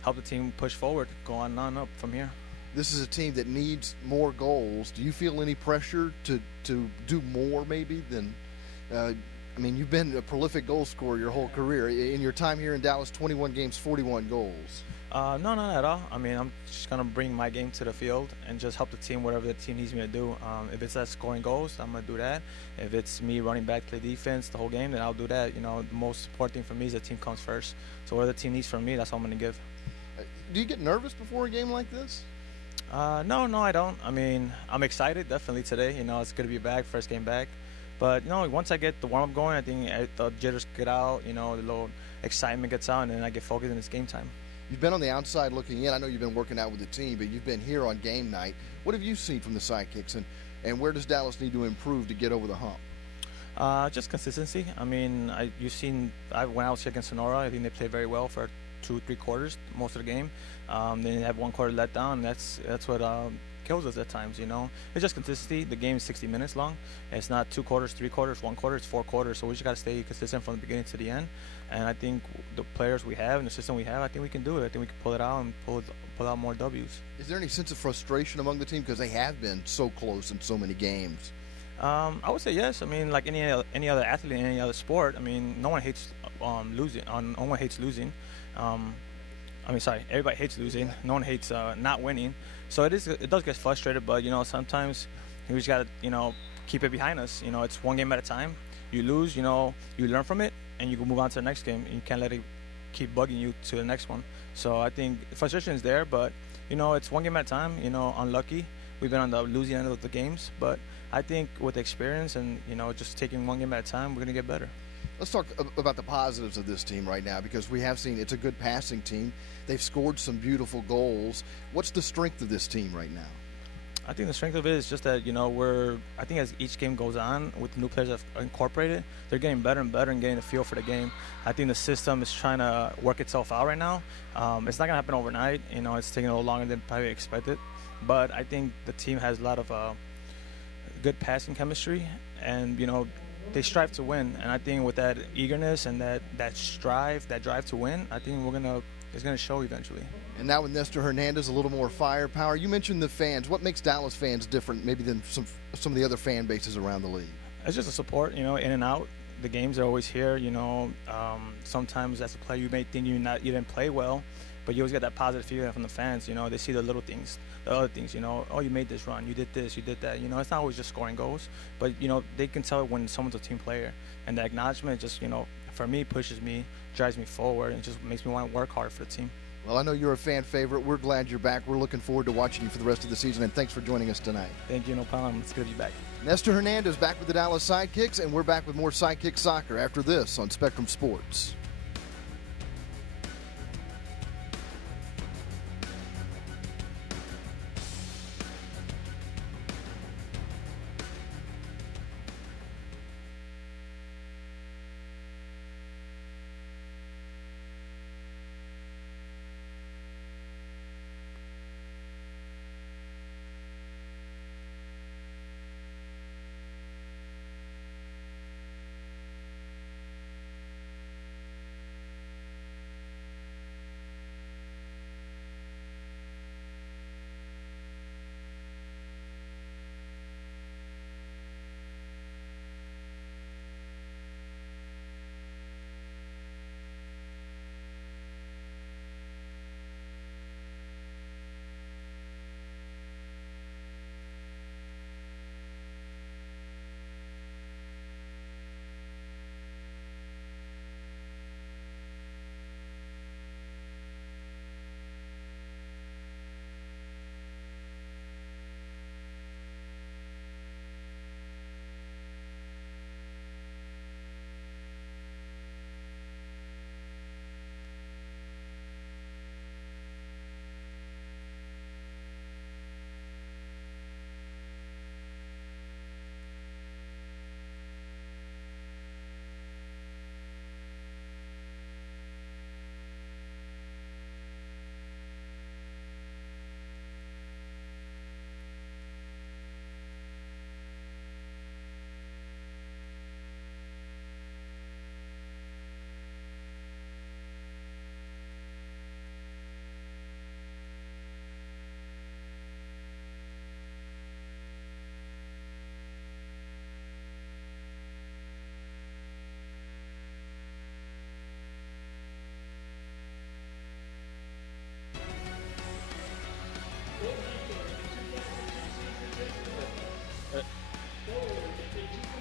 help the team push forward, go on and on up from here. This is a team that needs more goals. Do you feel any pressure to do more maybe than I mean, you've been a prolific goal scorer your whole career. In your time here in Dallas, 21 games, 41 goals. No, not at all. I mean, I'm just going to bring my game to the field and just help the team, whatever the team needs me to do. If it's us scoring goals, I'm going to do that. If it's me running back, play defense the whole game, then I'll do that. You know, the most important thing for me is the team comes first. So whatever the team needs from me, that's all I'm going to give. Do you get nervous before a game like this? No, I don't. I mean, I'm excited, definitely today. You know, it's good to be back, first game back. But, you know, once I get the warm-up going, I think the jitters get out, you know, the little excitement gets out, and then I get focused and it's game time. You've been on the outside looking in. I know you've been working out with the team, but you've been here on game night. What have you seen from the Sidekicks, and where does Dallas need to improve to get over the hump? Just consistency. I mean, when I was against Sonora, I think they played very well for 2-3 quarters most of the game. Then they have one quarter let down. That's what kills us at times, you know. It's just consistency. The game is 60 minutes long. It's not 2 quarters, 3 quarters, 1 quarter. It's 4 quarters. So we just got to stay consistent from the beginning to the end. And I think the players we have and the system we have, I think we can do it. I think we can pull it out and pull out more W's. Is there any sense of frustration among the team because they have been so close in so many games? I would say yes. I mean, like any other athlete in any other sport. I mean, no one hates losing. No one hates losing. Everybody hates losing. No one hates not winning. So it does get frustrated, but, you know, sometimes we just got to, you know, keep it behind us. You know, it's one game at a time. You lose, you know, you learn from it, and you can move on to the next game. You can't let it keep bugging you to the next one. So I think frustration is there, but, you know, it's one game at a time. You know, unlucky. We've been on the losing end of the games, but I think with experience and, you know, just taking one game at a time, we're going to get better. Let's talk about the positives of this team right now, because we have seen it's a good passing team. They've scored some beautiful goals. What's the strength of this team right now? I think the strength of it is just that, you know, I think as each game goes on, with the new players that have incorporated, they're getting better and better and getting a feel for the game. I think the system is trying to work itself out right now. It's not going to happen overnight. You know, it's taking a little longer than probably expected. But I think the team has a lot of good passing chemistry, and, you know, they strive to win. And I think with that eagerness and that drive to win, I think it's going to show eventually. And now with Nestor Hernandez, a little more firepower. You mentioned the fans. What makes Dallas fans different maybe than some of the other fan bases around the league? It's just the support, you know, in and out. The games are always here, you know. Sometimes as a player you may think you didn't play well, but you always get that positive feedback from the fans. You know, they see the little things, the other things, you know. Oh, you made this run, you did this, you did that. You know, it's not always just scoring goals, but, you know, they can tell when someone's a team player. And the acknowledgement just, you know, for me, pushes me, drives me forward, and just makes me want to work hard for the team. Well, I know you're a fan favorite. We're glad you're back. We're looking forward to watching you for the rest of the season, and thanks for joining us tonight. Thank you, no problem. It's good to be back. Nestor Hernandez back with the Dallas Sidekicks, and we're back with more Sidekick Soccer after this on Spectrum Sports.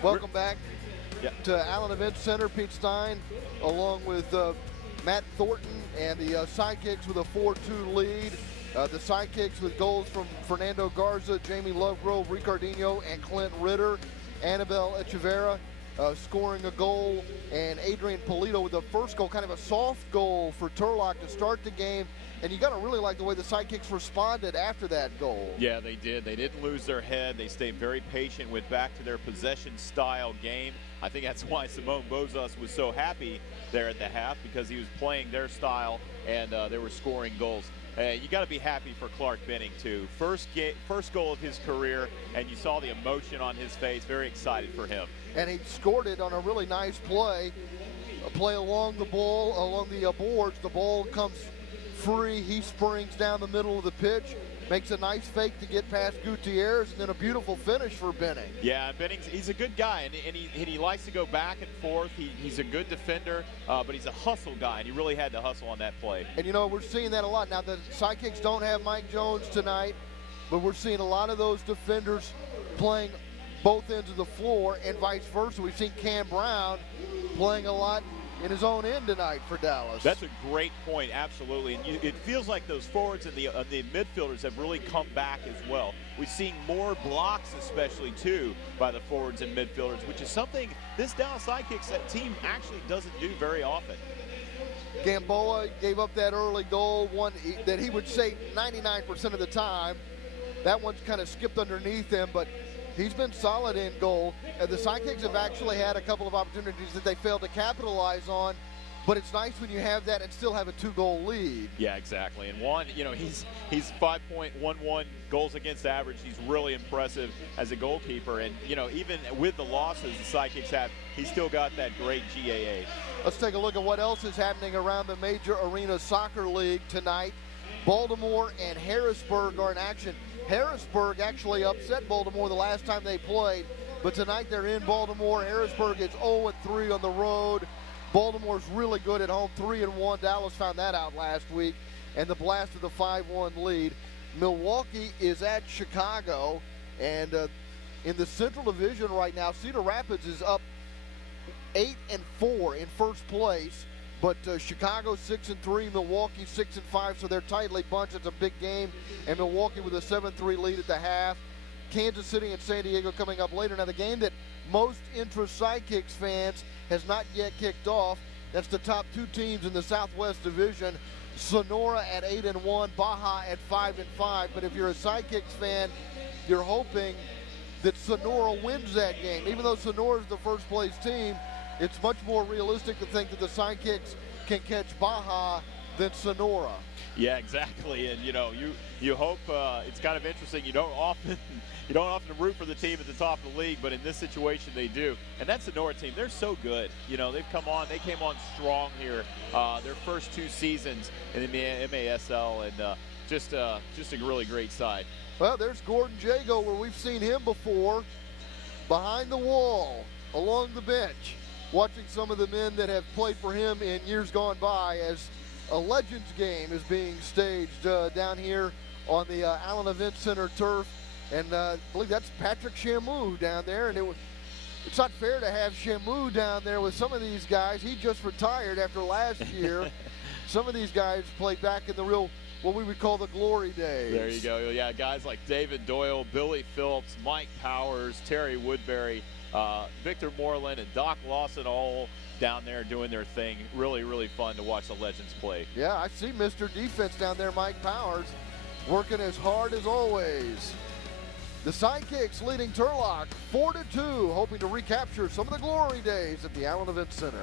Welcome back Yeah. to Allen Event Center. Pete Stein along with Matt Thornton and the Sidekicks with a 4-2 lead. The Sidekicks with goals from Fernando Garza, Jamie Lovegrove, Ricardinho, and Clint Ritter. Annabelle Echeverra scoring a goal, and Adrian Polito with the first goal, kind of a soft goal for Turlock to start the game. And you got to really like the way the Sidekicks responded after that goal. Yeah, they did. They didn't lose their head. They stayed very patient, went back to their possession-style game. I think that's why Simone Bozos was so happy there at the half, because he was playing their style, and they were scoring goals. You got to be happy for Clark Benning, too. First goal of his career, and you saw the emotion on his face. Very excited for him. And he scored it on a really nice play. A play along the ball, along the boards. The ball comes free. He springs down the middle of the pitch, makes a nice fake to get past Gutierrez, and then a beautiful finish for Benning. Yeah, Benning's he's a good guy, and he likes to go back and forth. He's a good defender, but he's a hustle guy, and he really had to hustle on that play. And, you know, we're seeing that a lot. Now, the Sidekicks don't have Mike Jones tonight, but we're seeing a lot of those defenders playing both ends of the floor, and vice versa. We've seen Cam Brown playing a lot in his own end tonight for Dallas. That's a great point, absolutely. And it feels like those forwards and the midfielders have really come back as well. We've seen more blocks, especially, too, by the forwards and midfielders, which is something this Dallas Sidekicks team actually doesn't do very often. Gamboa gave up that early goal, one that he would say 99% of the time. That one's kind of skipped underneath him, but he's been solid in goal. The Sidekicks have actually had a couple of opportunities that they failed to capitalize on, but it's nice when you have that and still have a 2-goal lead. Yeah, exactly. And one, you know, he's 5.11 goals against average. He's really impressive as a goalkeeper. And, you know, even with the losses the Sidekicks have, he's still got that great GAA. Let's take a look at what else is happening around the Major Arena Soccer League tonight. Baltimore and Harrisburg are in action. Harrisburg actually upset Baltimore the last time they played, but tonight they're in Baltimore. Harrisburg is 0-3 on the road. Baltimore's really good at home, 3-1. Dallas found that out last week, and the blast of the 5-1 lead. Milwaukee is at Chicago, and in the Central Division right now, Cedar Rapids is up 8-4 in first place. But Chicago 6-3, Milwaukee 6-5, so they're tightly bunched. It's a big game, and Milwaukee with a 7-3 lead at the half. Kansas City and San Diego coming up later. Now, the game that most interest Sidekicks fans has not yet kicked off. That's the top two teams in the Southwest Division. Sonora at 8-1, Baja at 5-5. But if you're a Sidekicks fan, you're hoping that Sonora wins that game. Even though Sonora is the first place team, it's much more realistic to think that the Sidekicks can catch Baja than Sonora. Yeah, exactly. And you know, you hope it's kind of interesting. You don't often root for the team at the top of the league, but in this situation they do. And that Sonora team, they're so good. You know, they came on strong here. Their first two seasons in the MASL, and just a really great side. Well, there's Gordon Jago, where we've seen him before, behind the wall, along the bench, watching some of the men that have played for him in years gone by as a Legends game is being staged down here on the Allen Event Center turf. And I believe that's Patrick Shamu down there. And it's not fair to have Shamu down there with some of these guys. He just retired after last year. Some of these guys played back in the real, what we would call the glory days. There you go. Yeah, guys like David Doyle, Billy Phillips, Mike Powers, Terry Woodbury, Victor Moreland, and Doc Lawson, all down there doing their thing. Really, really fun to watch the Legends play. Yeah, I see Mr. Defense down there, Mike Powers, working as hard as always. The Sidekicks leading Turlock 4-2, hoping to recapture some of the glory days at the Allen Event Center.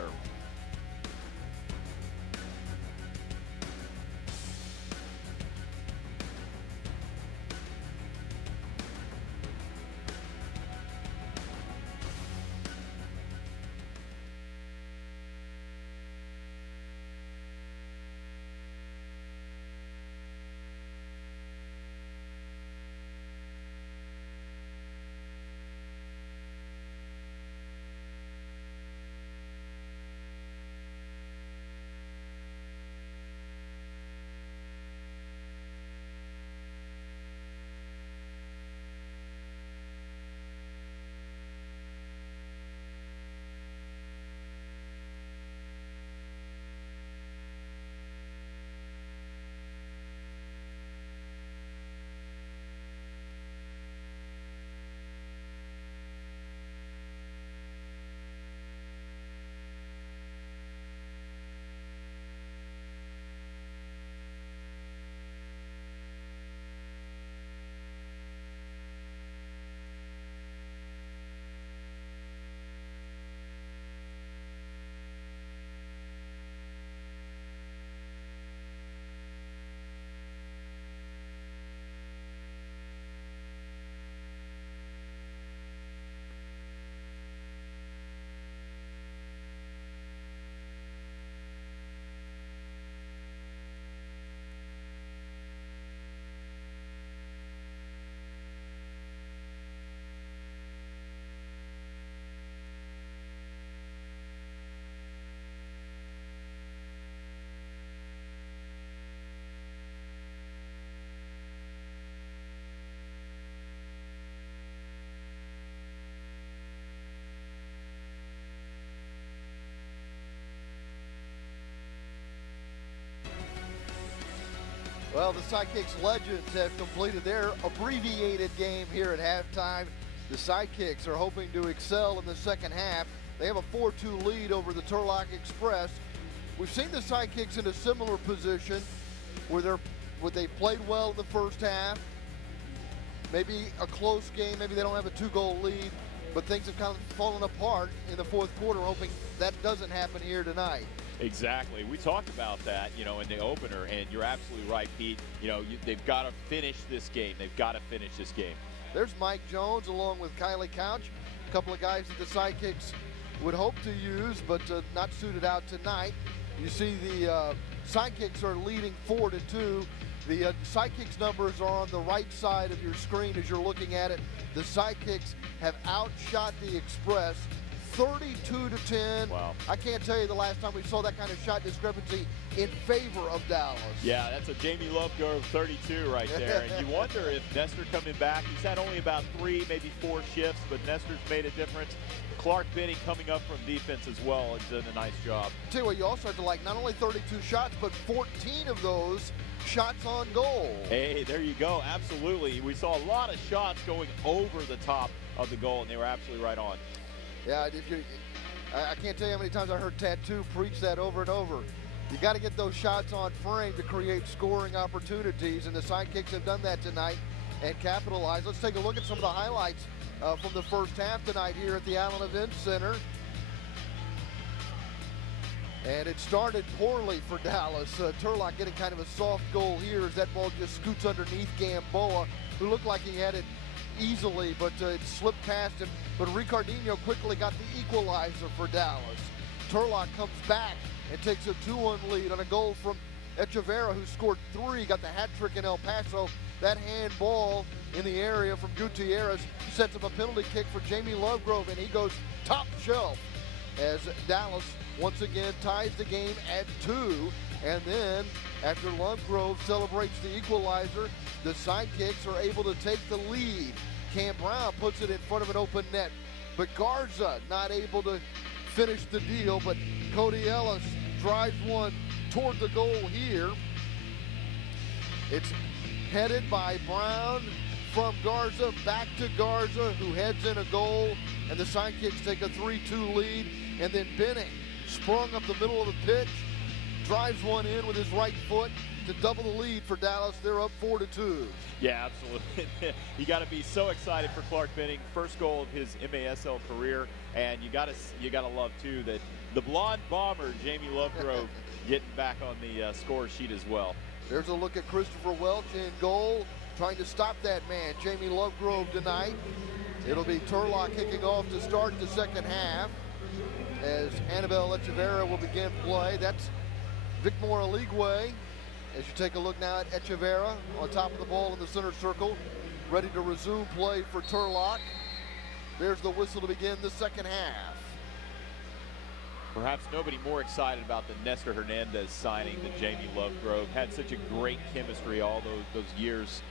Well, the Sidekicks Legends have completed their abbreviated game here at halftime. The Sidekicks are hoping to excel in the second half. They have a 4-2 lead over the Turlock Express. We've seen the Sidekicks in a similar position where they played well in the first half. Maybe a close game, maybe they don't have a 2-goal lead, but things have kind of fallen apart in the fourth quarter, hoping that doesn't happen here tonight. Exactly. We talked about that, in the opener, and you're absolutely right, Pete. They've got to finish this game. They've got to finish this game. There's Mike Jones along with Kylie Couch, a couple of guys that the Sidekicks would hope to use, but not suited out tonight. You see the Sidekicks are leading 4-2. The Sidekicks numbers are on the right side of your screen as you're looking at it. The Sidekicks have outshot the Express 32-10. Wow. I can't tell you the last time we saw that kind of shot discrepancy in favor of Dallas. Yeah, that's a Jamie Lovegrove 32 right there. And you wonder if Nestor coming back, he's had only about 3, maybe 4 shifts, but Nestor's made a difference. Clark Benning coming up from defense as well has done a nice job. I'll tell you what, you also have to like not only 32 shots, but 14 of those shots on goal. Hey, there you go. Absolutely. We saw a lot of shots going over the top of the goal, and they were absolutely right on. Yeah, I can't tell you how many times I heard Tattoo preach that over and over. You got to get those shots on frame to create scoring opportunities, and the Sidekicks have done that tonight and capitalized. Let's take a look at some of the highlights from the first half tonight here at the Allen Event Center. And it started poorly for Dallas. Turlock getting kind of a soft goal here as that ball just scoots underneath Gamboa, who looked like he had it easily, but it slipped past him. But Ricardinho quickly got the equalizer for Dallas. Turlock comes back and takes a 2-1 lead on a goal from Echeverria, who scored 3, got the hat trick in El Paso. That handball in the area from Gutierrez sets up a penalty kick for Jamie Lovegrove, and he goes top shelf as Dallas once again ties the game at 2. And then after Lovegrove celebrates the equalizer, the Sidekicks are able to take the lead. Cam Brown puts it in front of an open net, but Garza not able to finish the deal, but Cody Ellis drives one toward the goal here. It's headed by Brown from Garza, back to Garza, who heads in a goal, and the Sidekicks take a 3-2 lead. And then Benning sprung up the middle of the pitch, drives one in with his right foot to double the lead for Dallas. They're up 4-2. Yeah, absolutely. You got to be so excited for Clark Benning, first goal of his MASL career, and you got to love too that the blonde bomber Jamie Lovegrove getting back on the score sheet as well. There's a look at Christopher Welch in goal, trying to stop that man, Jamie Lovegrove, tonight. It'll be Turlock kicking off to start the second half as Annabelle Echeverria will begin play. That's Vicmore Aligwe. As you take a look now at Echeverria on top of the ball in the center circle, ready to resume play for Turlock. There's the whistle to begin the second half. Perhaps nobody more excited about the Nestor Hernandez signing than Jamie Lovegrove. Had such a great chemistry all those years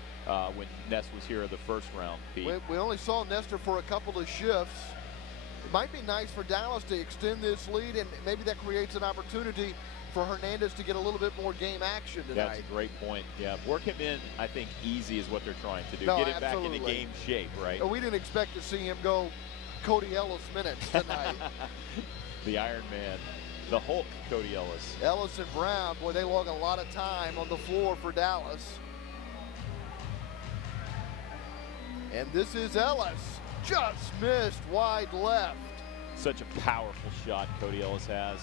when Ness was here in the first round, Pete. We only saw Nestor for a couple of shifts. It might be nice for Dallas to extend this lead, and maybe that creates an opportunity for Hernandez to get a little bit more game action tonight. That's a great point. Yeah, work him in, I think, easy is what they're trying to do. No, get him absolutely. back into game shape, right? We didn't expect to see him go Cody Ellis minutes tonight. The Iron Man, the Hulk, Cody Ellis. Ellis and Brown, boy, they log a lot of time on the floor for Dallas. And this is Ellis, just missed wide left. Such a powerful shot Cody Ellis has.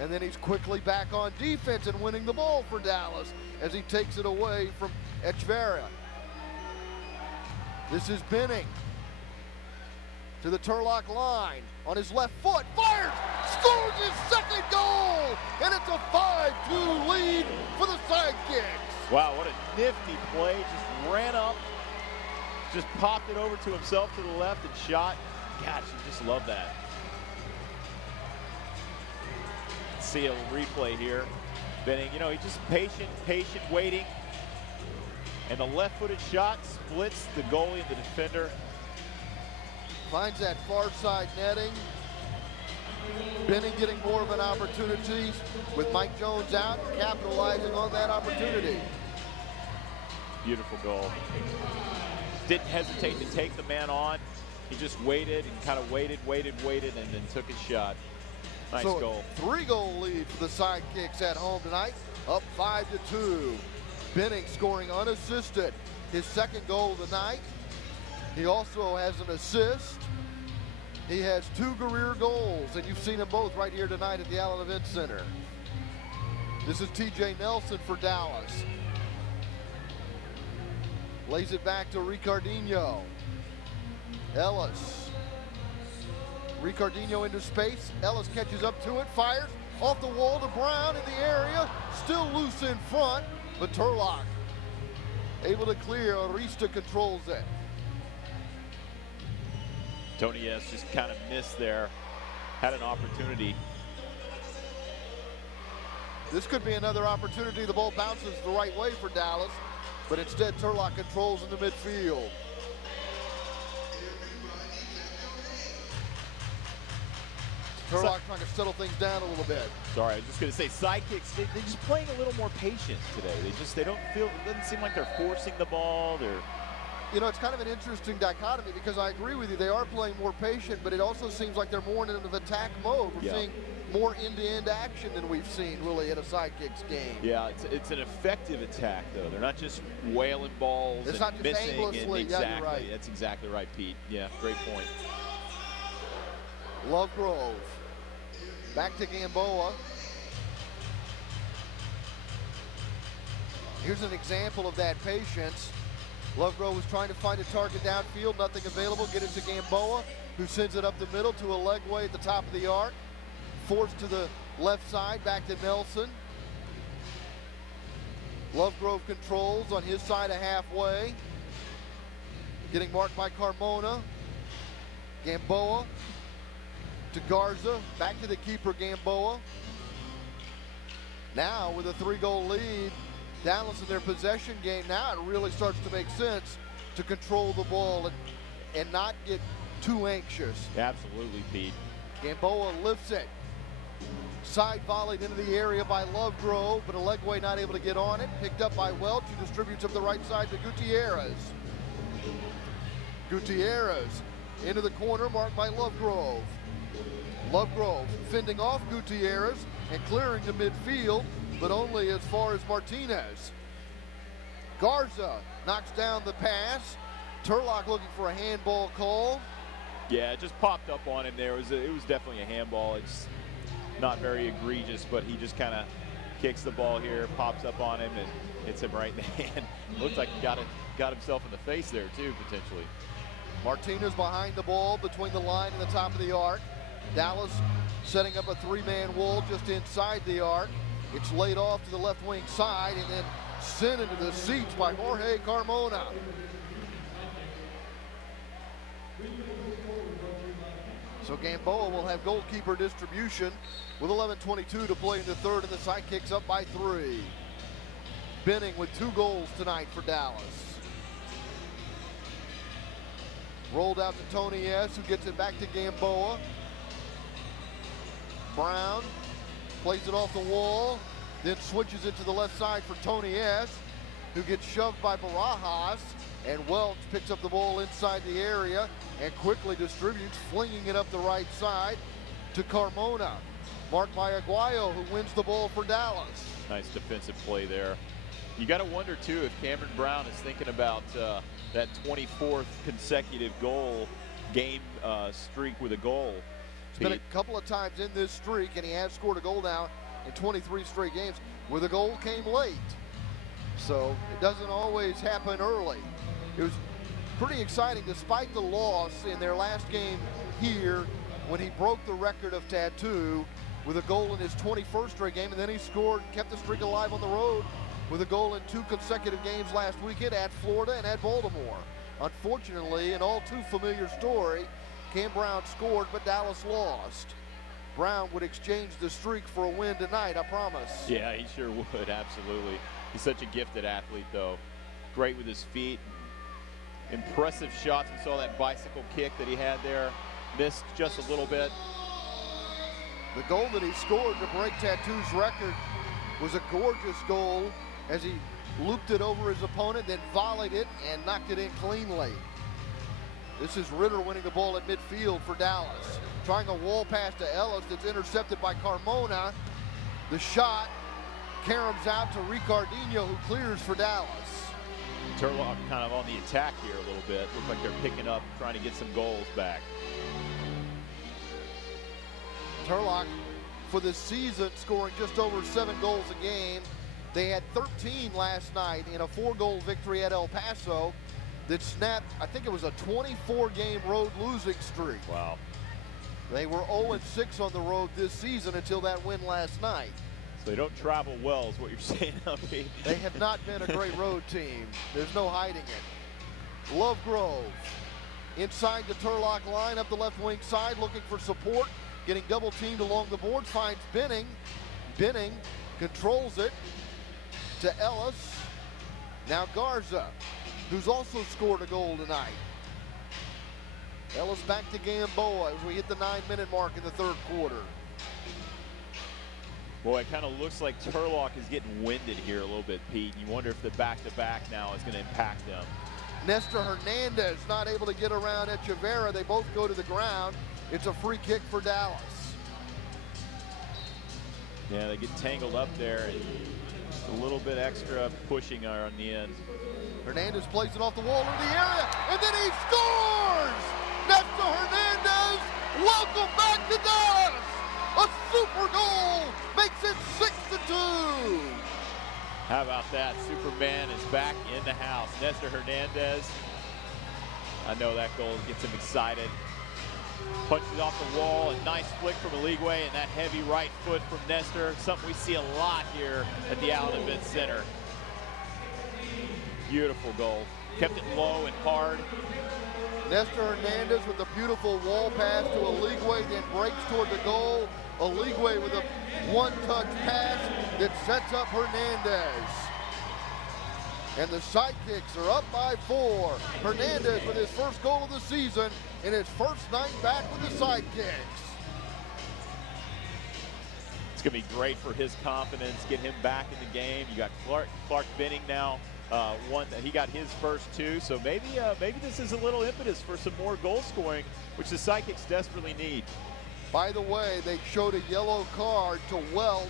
And then he's quickly back on defense and winning the ball for Dallas as he takes it away from Echeverria. This is Benning to the Turlock line on his left foot, fires, scores his second goal, and it's a 5-2 lead for the Sidekicks. Wow, what a nifty play. Just ran up, just popped it over to himself to the left and shot. Gosh, you just love that. See a replay here. Benning, he's just patient, waiting. And the left-footed shot splits the goalie and the defender. Finds that far side netting. Benning getting more of an opportunity with Mike Jones out, capitalizing on that opportunity. Beautiful goal. Didn't hesitate to take the man on. He just waited and kind of waited, and then took his shot. Nice goal. A 3-goal lead for the Sidekicks at home tonight, up 5-2. Benning scoring unassisted, his second goal of the night. He also has an assist. He has 2 career goals, and you've seen them both right here tonight at the Allen Event Center. This is TJ Nelson for Dallas. Lays it back to Ricardinho. Ellis. Ricardinho into space. Ellis catches up to it, fires off the wall to Brown in the area. Still loose in front, but Turlock able to clear. Arista controls it. Tony S. just kind of missed there. Had an opportunity. This could be another opportunity. The ball bounces the right way for Dallas, but instead Turlock controls in the midfield. Turlock trying to settle things down a little bit. Sorry, I was just going to say, Sidekicks, they're just playing a little more patient today. They don't feel, it doesn't seem like they're forcing the ball. You know, it's kind of an interesting dichotomy because I agree with you. They are playing more patient, but it also seems like they're more in an attack mode. We're seeing more end-to-end action than we've seen really in a Sidekicks game. Yeah, it's an effective attack, though. They're not just wailing balls it's and not just missing. aimlessly. And exactly, yeah, you're right. That's exactly right, Pete. Yeah, great point. Lovegrove. Back to Gamboa. Here's an example of that patience. Lovegrove was trying to find a target downfield, nothing available. Get it to Gamboa, who sends it up the middle to a legway at the top of the arc. Forced to the left side, back to Nelson. Lovegrove controls on his side of halfway. Getting marked by Carmona. Gamboa to Garza, back to the keeper Gamboa. Now with a 3-goal lead, Dallas in their possession game, now it really starts to make sense to control the ball and not get too anxious. Absolutely, Pete. Gamboa lifts it. Side volleyed into the area by Lovegrove, but Alegwe not able to get on it. Picked up by Welch, who distributes up the right side to Gutierrez. Gutierrez into the corner, marked by Lovegrove. Lovegrove fending off Gutierrez and clearing the midfield, but only as far as Martinez. Garza knocks down the pass. Turlock looking for a handball call. Yeah, it just popped up on him there. It was definitely a handball. It's not very egregious, but he just kind of kicks the ball here, pops up on him, and hits him right in the hand. Looks like he got himself in the face there too, potentially. Martinez behind the ball between the line and the top of the arc. Dallas setting up a 3-man wall just inside the arc. It's laid off to the left wing side and then sent into the seats by Jorge Carmona. So Gamboa will have goalkeeper distribution with 11:22 to play in the third, and the Sidekicks up by 3. Benning with 2 goals tonight for Dallas. Rolled out to Tony S., who gets it back to Gamboa. Brown plays it off the wall, then switches it to the left side for Tony S., who gets shoved by Barajas, and Welch picks up the ball inside the area and quickly distributes, flinging it up the right side to Carmona. Marked by Aguayo, who wins the ball for Dallas. Nice defensive play there. You got to wonder, too, if Cameron Brown is thinking about that 24th consecutive game streak with a goal. It's been a couple of times in this streak, and he has scored a goal now in 23 straight games, where the goal came late. So it doesn't always happen early. It was pretty exciting despite the loss in their last game here when he broke the record of Tattoo with a goal in his 21st straight game, and then he scored, kept the streak alive on the road with a goal in 2 consecutive games last weekend at Florida and at Baltimore. Unfortunately, an all too familiar story, Cam Brown scored, but Dallas lost. Brown would exchange the streak for a win tonight, I promise. Yeah, he sure would, absolutely. He's such a gifted athlete, though. Great with his feet. Impressive shots. We saw that bicycle kick that he had there. Missed just a little bit. The goal that he scored to break Tattoo's record was a gorgeous goal as he looped it over his opponent, then volleyed it and knocked it in cleanly. This is Ritter winning the ball at midfield for Dallas. Trying a wall pass to Ellis that's intercepted by Carmona. The shot caroms out to Ricardinho, who clears for Dallas. Turlock kind of on the attack here a little bit. Look like they're picking up, trying to get some goals back. Turlock, for the season, scoring just over 7 goals a game. They had 13 last night in a 4-goal victory at El Paso that snapped, I think it was a 24-game road losing streak. Wow. They were 0-6 on the road this season until that win last night. So they don't travel well is what you're saying, Pete. They have not been a great road team. There's no hiding it. Lovegrove inside the Turlock line up the left wing side looking for support. Getting double teamed along the boards, finds Benning. Benning controls it to Ellis. Now Garza, who's also scored a goal tonight. Ellis back to Gamboa as we hit the 9-minute mark in the third quarter. Boy, it kind of looks like Turlock is getting winded here a little bit, Pete. You wonder if the back-to-back now is going to impact them. Nestor Hernandez not able to get around Echeverria. They both go to the ground. It's a free kick for Dallas. Yeah, they get tangled up there. Just a little bit extra pushing on the end. Hernandez plays it off the wall into the area, and then he scores! Nestor Hernandez, welcome back to Dallas! A super goal makes it 6-2. How about that? Superman is back in the house. Nestor Hernandez. I know that goal gets him excited. Punches off the wall, a nice flick from Eligwe, and that heavy right foot from Nestor. Something we see a lot here at the Allen Event Center. Beautiful goal. Kept it low and hard. Nestor Hernandez with a beautiful wall pass to Eligwe, then breaks toward the goal. Eligwe with a one-touch pass that sets up Hernandez. And the Sidekicks are up by 4. Hernandez with his first goal of the season in his first night back with the Sidekicks. It's going to be great for his confidence, get him back in the game. You got Clark Benning now. He got his first 2, so maybe this is a little impetus for some more goal scoring, which the Sidekicks desperately need. By the way, they showed a yellow card to Welch.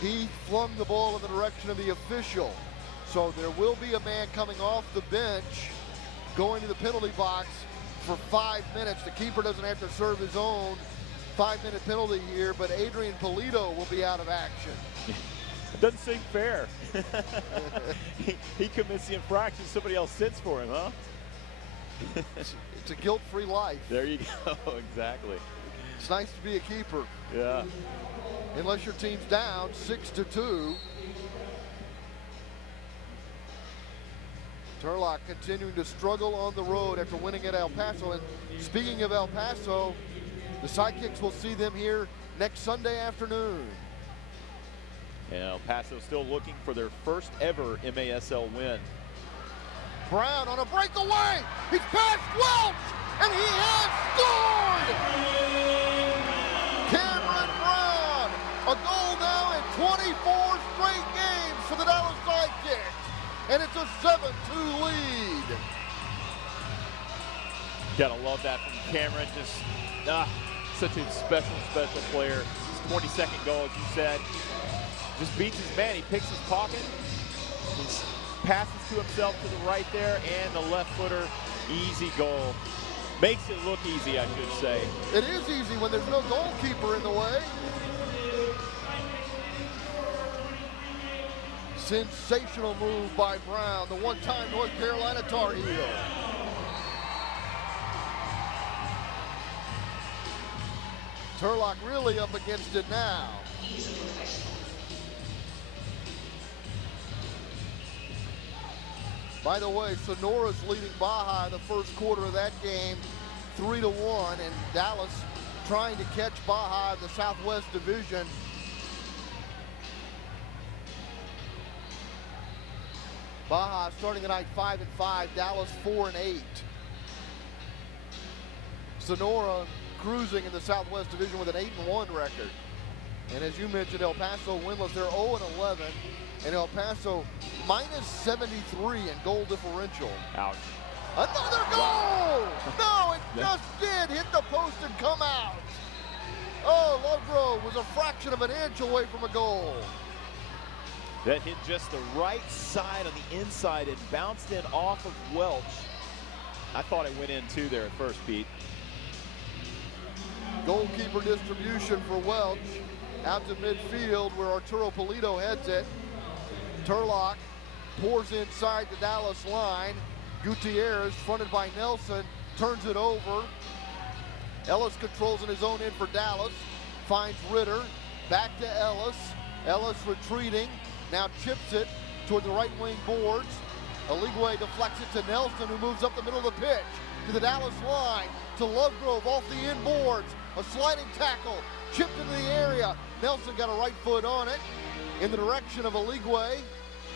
He flung the ball in the direction of the official. So there will be a man coming off the bench, going to the penalty box for 5 minutes. The keeper doesn't have to serve his own 5-minute penalty here, but Adrian Polito will be out of action. It doesn't seem fair. he commits the infraction, somebody else sits for him, huh? It's a guilt-free life. There you go, exactly. It's nice to be a keeper. Yeah. Unless your team's down 6-2. Turlock continuing to struggle on the road after winning at El Paso. And speaking of El Paso, the Sidekicks will see them here next Sunday afternoon. And El Paso still looking for their first ever MASL win. Brown on a breakaway. He's past Welch, and he has scored! Cameron Brown, a goal now in 24 straight games for the Dallas Sidekicks. And it's a 7-2 lead. Gotta love that from Cameron. Just such a special player. His 22nd goal, as you said. Just beats his man. He picks his pocket. He passes to himself to the right there, and the left footer, easy goal. Makes it look easy, I should say. It is easy when there's no goalkeeper in the way. Sensational move by Brown, the one-time North Carolina Tar Heel. Turlock really up against it now. By the way, Sonora's leading Baja in the first quarter of that game 3-1, and Dallas trying to catch Baja in the Southwest Division. Baja starting the night 5-5, Dallas 4-8. Sonora cruising in the Southwest Division with an 8-1 record. And as you mentioned, El Paso winless. They're 0-11, and El Paso minus 73 in goal differential. Ouch. Another goal! No, it just did hit the post and come out. Oh, Lovegrove was a fraction of an inch away from a goal. That hit just the right side on the inside and bounced in off of Welch. I thought it went in too there at first, Pete. Goalkeeper distribution for Welch out to midfield where Arturo Polito heads it. Turlock pours inside the Dallas line. Gutierrez, fronted by Nelson, turns it over. Ellis controls in his own end for Dallas. Finds Ritter. Back to Ellis. Ellis retreating. Now chips it toward the right wing boards. Aligwe deflects it to Nelson, who moves up the middle of the pitch to the Dallas line. To Lovegrove off the end boards. A sliding tackle. Chipped into the area. Nelson got a right foot on it in the direction of Aligwe.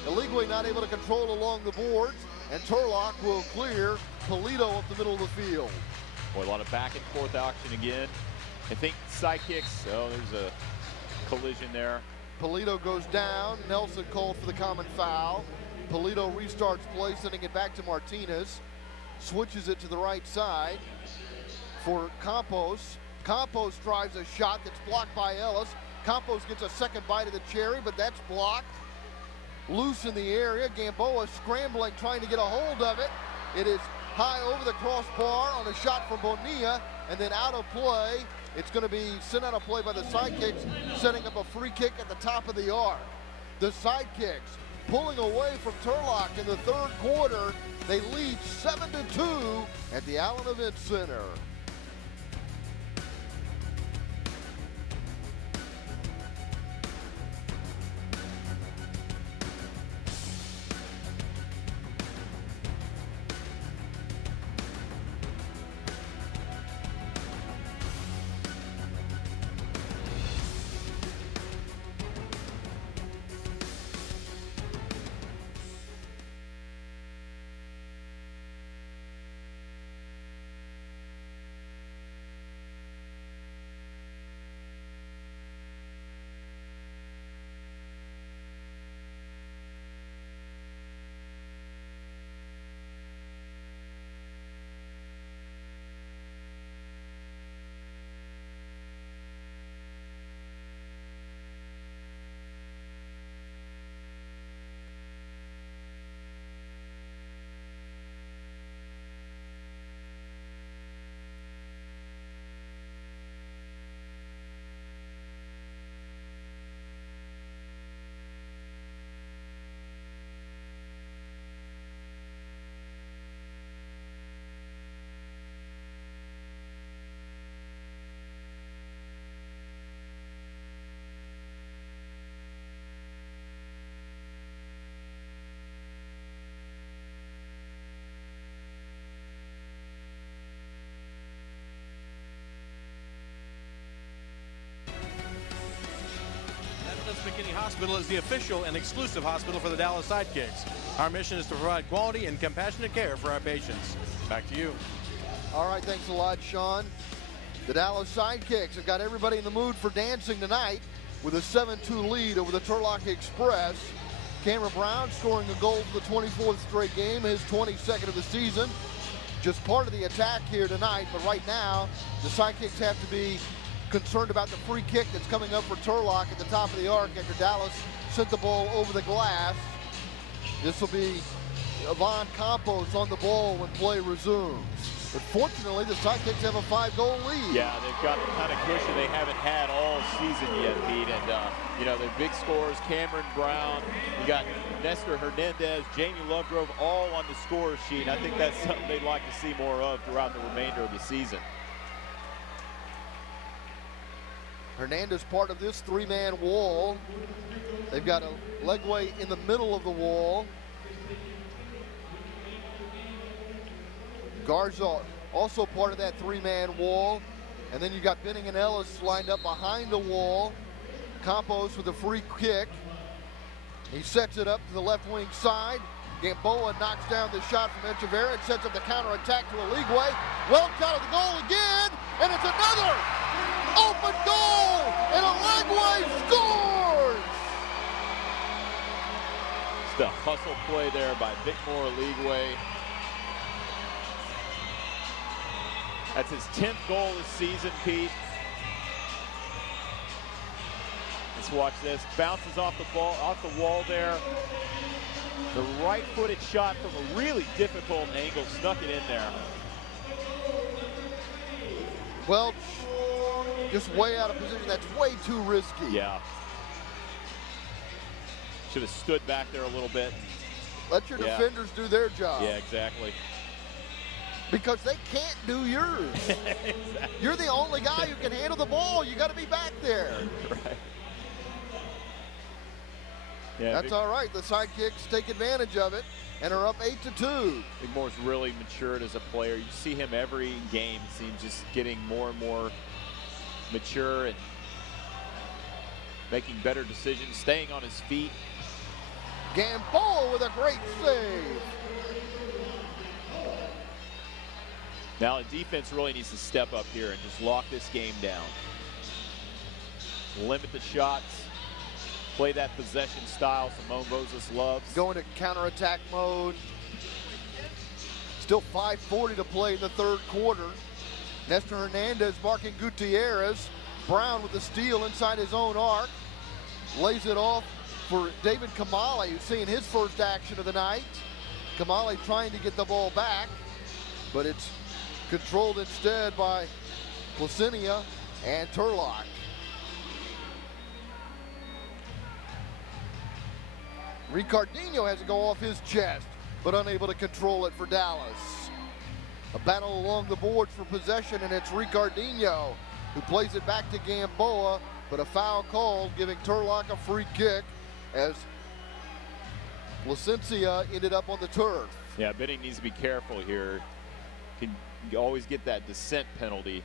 Aligwe not able to control along the boards. And Turlock will clear Polito up the middle of the field. Boy, a lot of back and forth action again. I think Sidekicks, oh, there's a collision there. Polito goes down. Nelson called for the common foul. Polito restarts play, sending it back to Martinez. Switches it to the right side for Campos. Campos drives a shot that's blocked by Ellis. Campos gets a second bite of the cherry, but that's blocked. Loose in the area. Gamboa scrambling, trying to get a hold of it. It is high over the crossbar on a shot from Bonilla, and then out of play. It's going to be sent out of play by the Sidekicks, setting up a free kick at the top of the arc. The Sidekicks pulling away from Turlock in the third quarter. They lead 7-2 at the Allen Event Center. McKinney Hospital is the official and exclusive hospital for the Dallas Sidekicks. Our mission is to provide quality and compassionate care for our patients. Back to you. All right, thanks a lot, Sean. The Dallas Sidekicks have got everybody in the mood for dancing tonight with a 7-2 lead over the Turlock Express. Cameron Brown scoring a goal for the 24th straight game, his 22nd of the season. Just part of the attack here tonight, but right now the Sidekicks have to be concerned about the free kick that's coming up for Turlock at the top of the arc after Dallas sent the ball over the glass. This will be Ivan Campos on the ball when play resumes. But fortunately, the Sidekicks have a 5-goal lead. Yeah, they've got the kind of cushion they haven't had all season yet, Pete. And, you know, their big scorers, Cameron Brown, you got Nestor Hernandez, Jamie Lovegrove, all on the score sheet. I think that's something they'd like to see more of throughout the remainder of the season. Hernandez part of this three-man wall. They've got a legway in the middle of the wall. Garza also part of that three-man wall. And then you got Benning and Ellis lined up behind the wall. Campos with a free kick. He sets it up to the left wing side. Gamboa knocks down the shot from Echeverria. It sets up the counterattack to Aligwe. Welch out of the goal again, and it's another open goal, and Aligwe scores! It's the hustle Special play there by Vicmore Leagueway. That's his 10th goal this season, Pete. Let's watch this. Bounces off the wall there. The right-footed shot from a really difficult angle, snuck it in there. Welch just way out of position. That's way too risky. Yeah. Should have stood back there a little bit. Let your defenders do their job. Yeah, exactly. Because they can't do yours. Exactly. You're the only guy who can handle the ball. You got to be back there. Right. Yeah, That's all right. The Sidekicks take advantage of it and are up 8-2. Vicmore's really matured as a player. You see him every game. Seems just getting more and more mature and making better decisions, staying on his feet. Gamboa with a great save. Now the defense really needs to step up here and just lock this game down. Limit the shots. Play that possession style Simone Bozas loves. Going to counterattack mode. Still 5:40 to play in the third quarter. Nestor Hernandez marking Gutierrez. Brown with the steal inside his own arc. Lays it off for David Kamali, who's seeing his first action of the night. Kamali trying to get the ball back, but it's controlled instead by Placinia and Turlock. Ricardinho has to go off his chest, but unable to control it for Dallas. A battle along the boards for possession, and it's Ricardinho who plays it back to Gamboa, but a foul called, giving Turlock a free kick as Placencia ended up on the turf. Yeah, Benning needs to be careful here. You always get that descent penalty.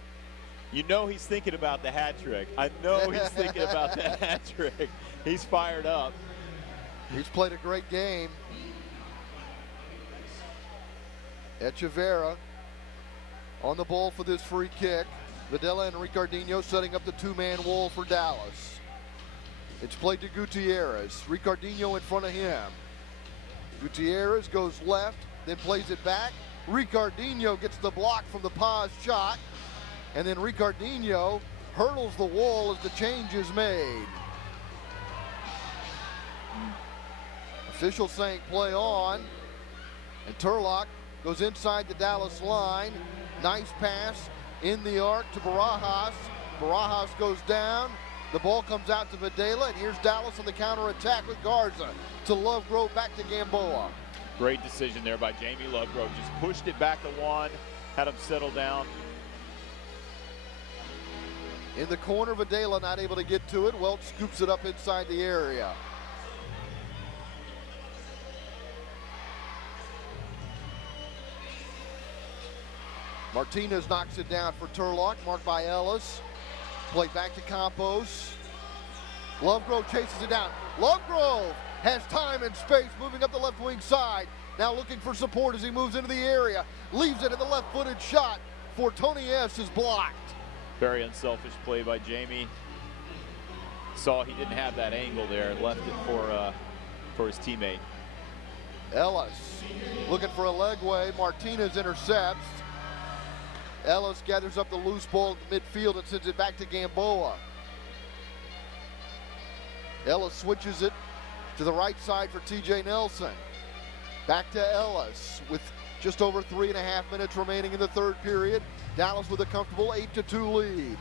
You know he's thinking about the hat trick. I know he's thinking about that hat trick. He's fired up. He's played a great game. Echeverria on the ball for this free kick. Videla and Ricardinho setting up the two-man wall for Dallas. It's played to Gutierrez. Ricardinho in front of him. Gutierrez goes left, then plays it back. Ricardinho gets the block from the Paz shot. And then Ricardinho hurdles the wall as the change is made. Official saying play on. And Turlock goes inside the Dallas line. Nice pass in the arc to Barajas. Barajas goes down. The ball comes out to Videla, and here's Dallas on the counterattack with Garza. To Lovegrove, back to Gamboa. Great decision there by Jamie Lovegrove. Just pushed it back to Juan, had him settle down. In the corner, Videla not able to get to it. Welch scoops it up inside the area. Martinez knocks it down for Turlock, marked by Ellis. Play back to Campos. Lovegrove chases it down. Lovegrove has time and space, moving up the left wing side. Now looking for support as he moves into the area. Leaves it in the left-footed shot for Tony S. is blocked. Very unselfish play by Jamie. Saw he didn't have that angle there and left it for his teammate. Ellis looking for a leg way. Martinez intercepts. Ellis gathers up the loose ball at the midfield and sends it back to Gamboa. Ellis switches it to the right side for TJ Nelson. Back to Ellis with just over 3.5 minutes remaining in the third period. Dallas with a comfortable 8-2 lead.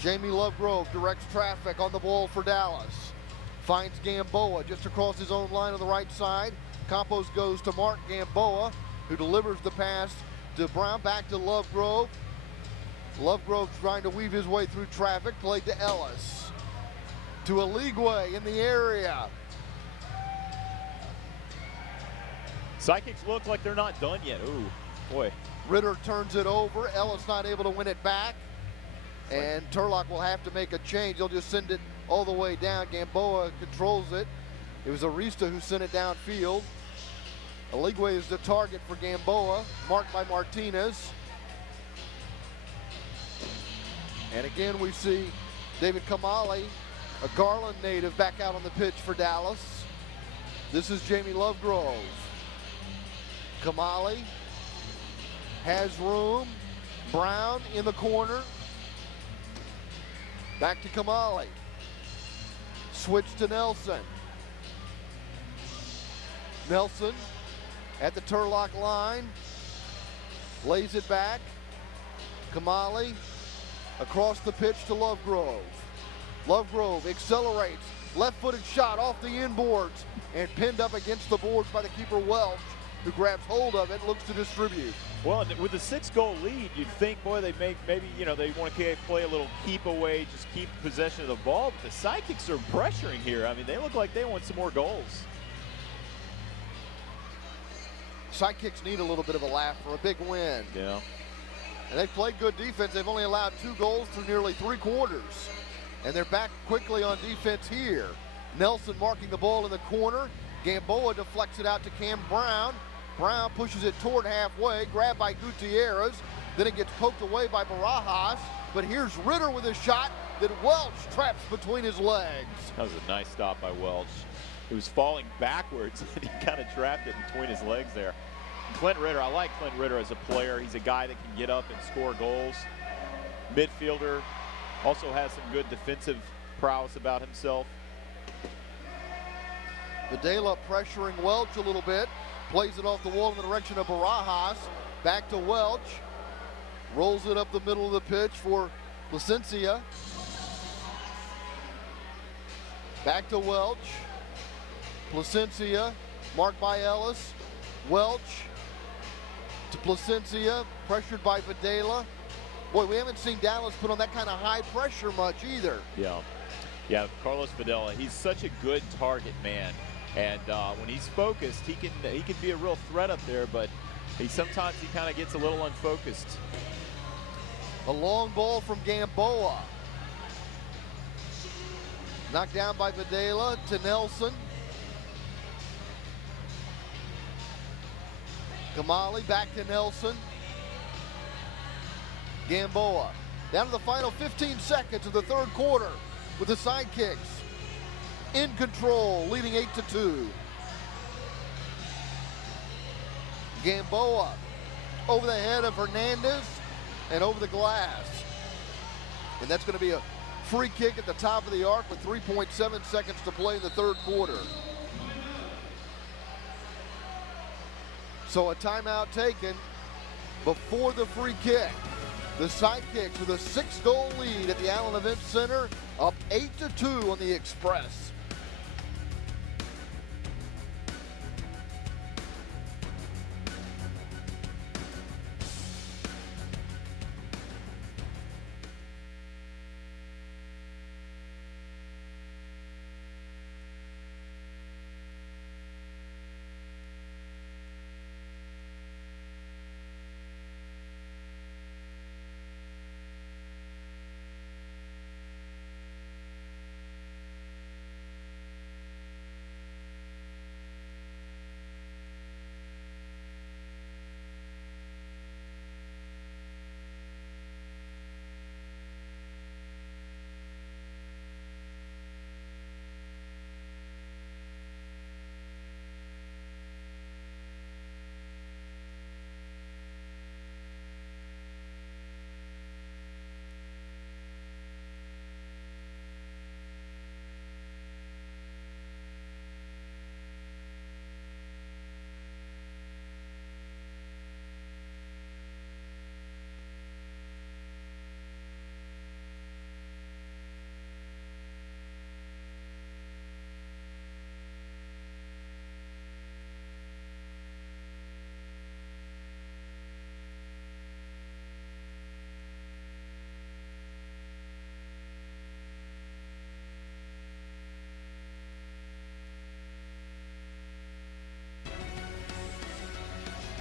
Jamie Lovegrove directs traffic on the ball for Dallas. Finds Gamboa just across his own line on the right side. Campos goes to Mark Gamboa, who delivers the pass to Brown, back to Lovegrove. Lovegrove trying to weave his way through traffic, played to Ellis. To Aligwe in the area. Sidekicks look like they're not done yet. Ooh, boy. Ritter turns it over. Ellis not able to win it back. And Turlock will have to make a change. He'll just send it all the way down. Gamboa controls it. It was Arista who sent it downfield. Aligwe is the target for Gamboa, marked by Martinez. And again, we see David Kamali, a Garland native, back out on the pitch for Dallas. This is Jamie Lovegrove. Kamali has room. Brown in the corner. Back to Kamali. Switch to Nelson. Nelson at the Turlock line. Lays it back. Kamali across the pitch to Lovegrove. Lovegrove accelerates. Left-footed shot off the inboards and pinned up against the boards by the keeper Welch, who grabs hold of it, looks to distribute. Well, with the 6-goal lead, you'd think, boy, they maybe they want to play a little keep away, just keep possession of the ball. But the Sidekicks are pressuring here. I mean, they look like they want some more goals. Sidekicks need a little bit of a laugh for a big win. Yeah. And they've played good defense. They've only allowed 2 goals through nearly 3 quarters. And they're back quickly on defense here. Nelson marking the ball in the corner. Gamboa deflects it out to Cam Brown. Brown pushes it toward halfway, grabbed by Gutierrez. Then it gets poked away by Barajas. But here's Ritter with a shot that Welch traps between his legs. That was a nice stop by Welch. He was falling backwards, and he kind of trapped it between his legs there. Clint Ritter, I like Clint Ritter as a player. He's a guy that can get up and score goals. Midfielder, also has some good defensive prowess about himself. Videla pressuring Welch a little bit. Plays it off the wall in the direction of Barajas. Back to Welch. Rolls it up the middle of the pitch for Placencia. Back to Welch. Placencia, marked by Ellis. Welch to Placencia, pressured by Videla. Boy, we haven't seen Dallas put on that kind of high pressure much either. Yeah, Carlos Videla, he's such a good target man. And when he's focused, he can be a real threat up there, but sometimes he kind of gets a little unfocused. A long ball from Gamboa. Knocked down by Videla to Nelson. Kamali back to Nelson. Gamboa down to the final 15 seconds of the third quarter with the Sidekicks in control, leading 8-2. Gamboa over the head of Hernandez and over the glass. And that's going to be a free kick at the top of the arc with 3.7 seconds to play in the third quarter. So a timeout taken before the free kick. The Sidekicks with a 6-goal lead at the Allen Event Center, up 8-2 on the Express.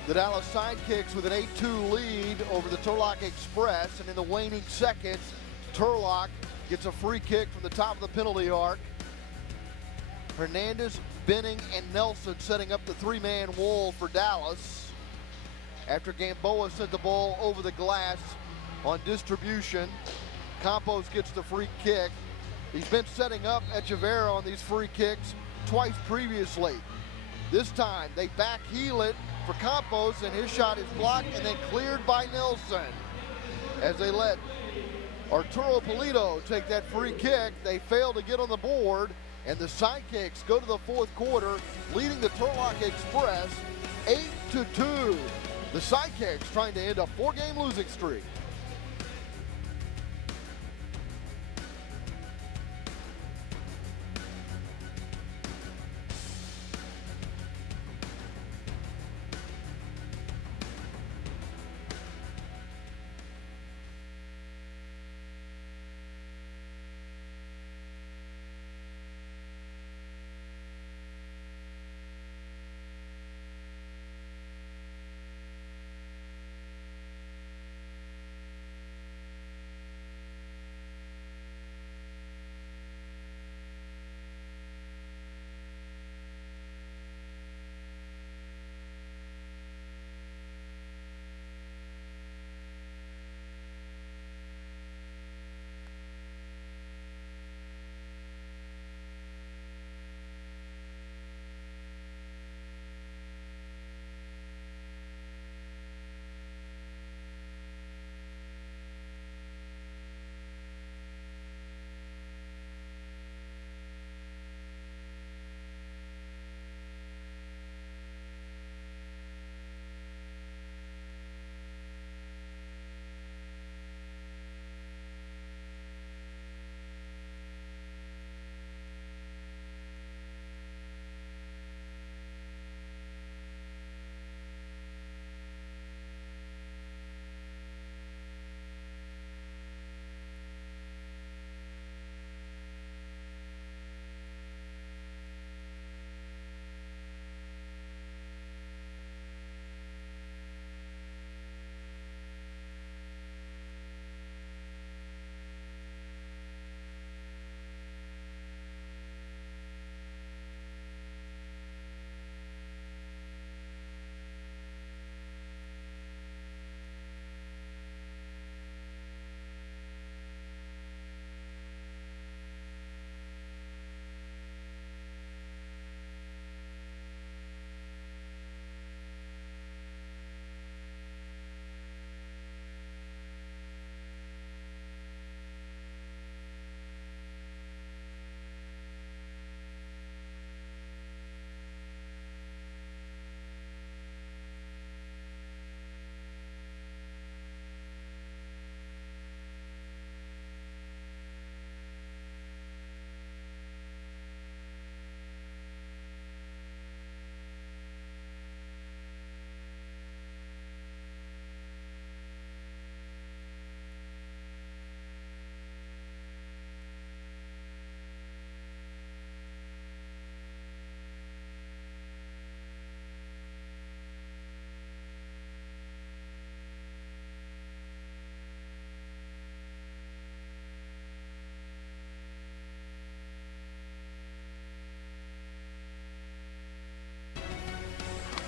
The Dallas Sidekicks with an 8-2 lead over the Turlock Express, and in the waning seconds, Turlock gets a free kick from the top of the penalty arc. Hernandez, Benning, and Nelson setting up the 3-man wall for Dallas. After Gamboa sent the ball over the glass on distribution, Campos gets the free kick. He's been setting up Echeverria on these free kicks twice previously. This time they back heel it for Campos, and his shot is blocked and then cleared by Nelson. As they let Arturo Pulido take that free kick, they fail to get on the board, and the Sidekicks go to the fourth quarter, leading the Turlock Express 8-2. The Sidekicks trying to end a 4-game losing streak.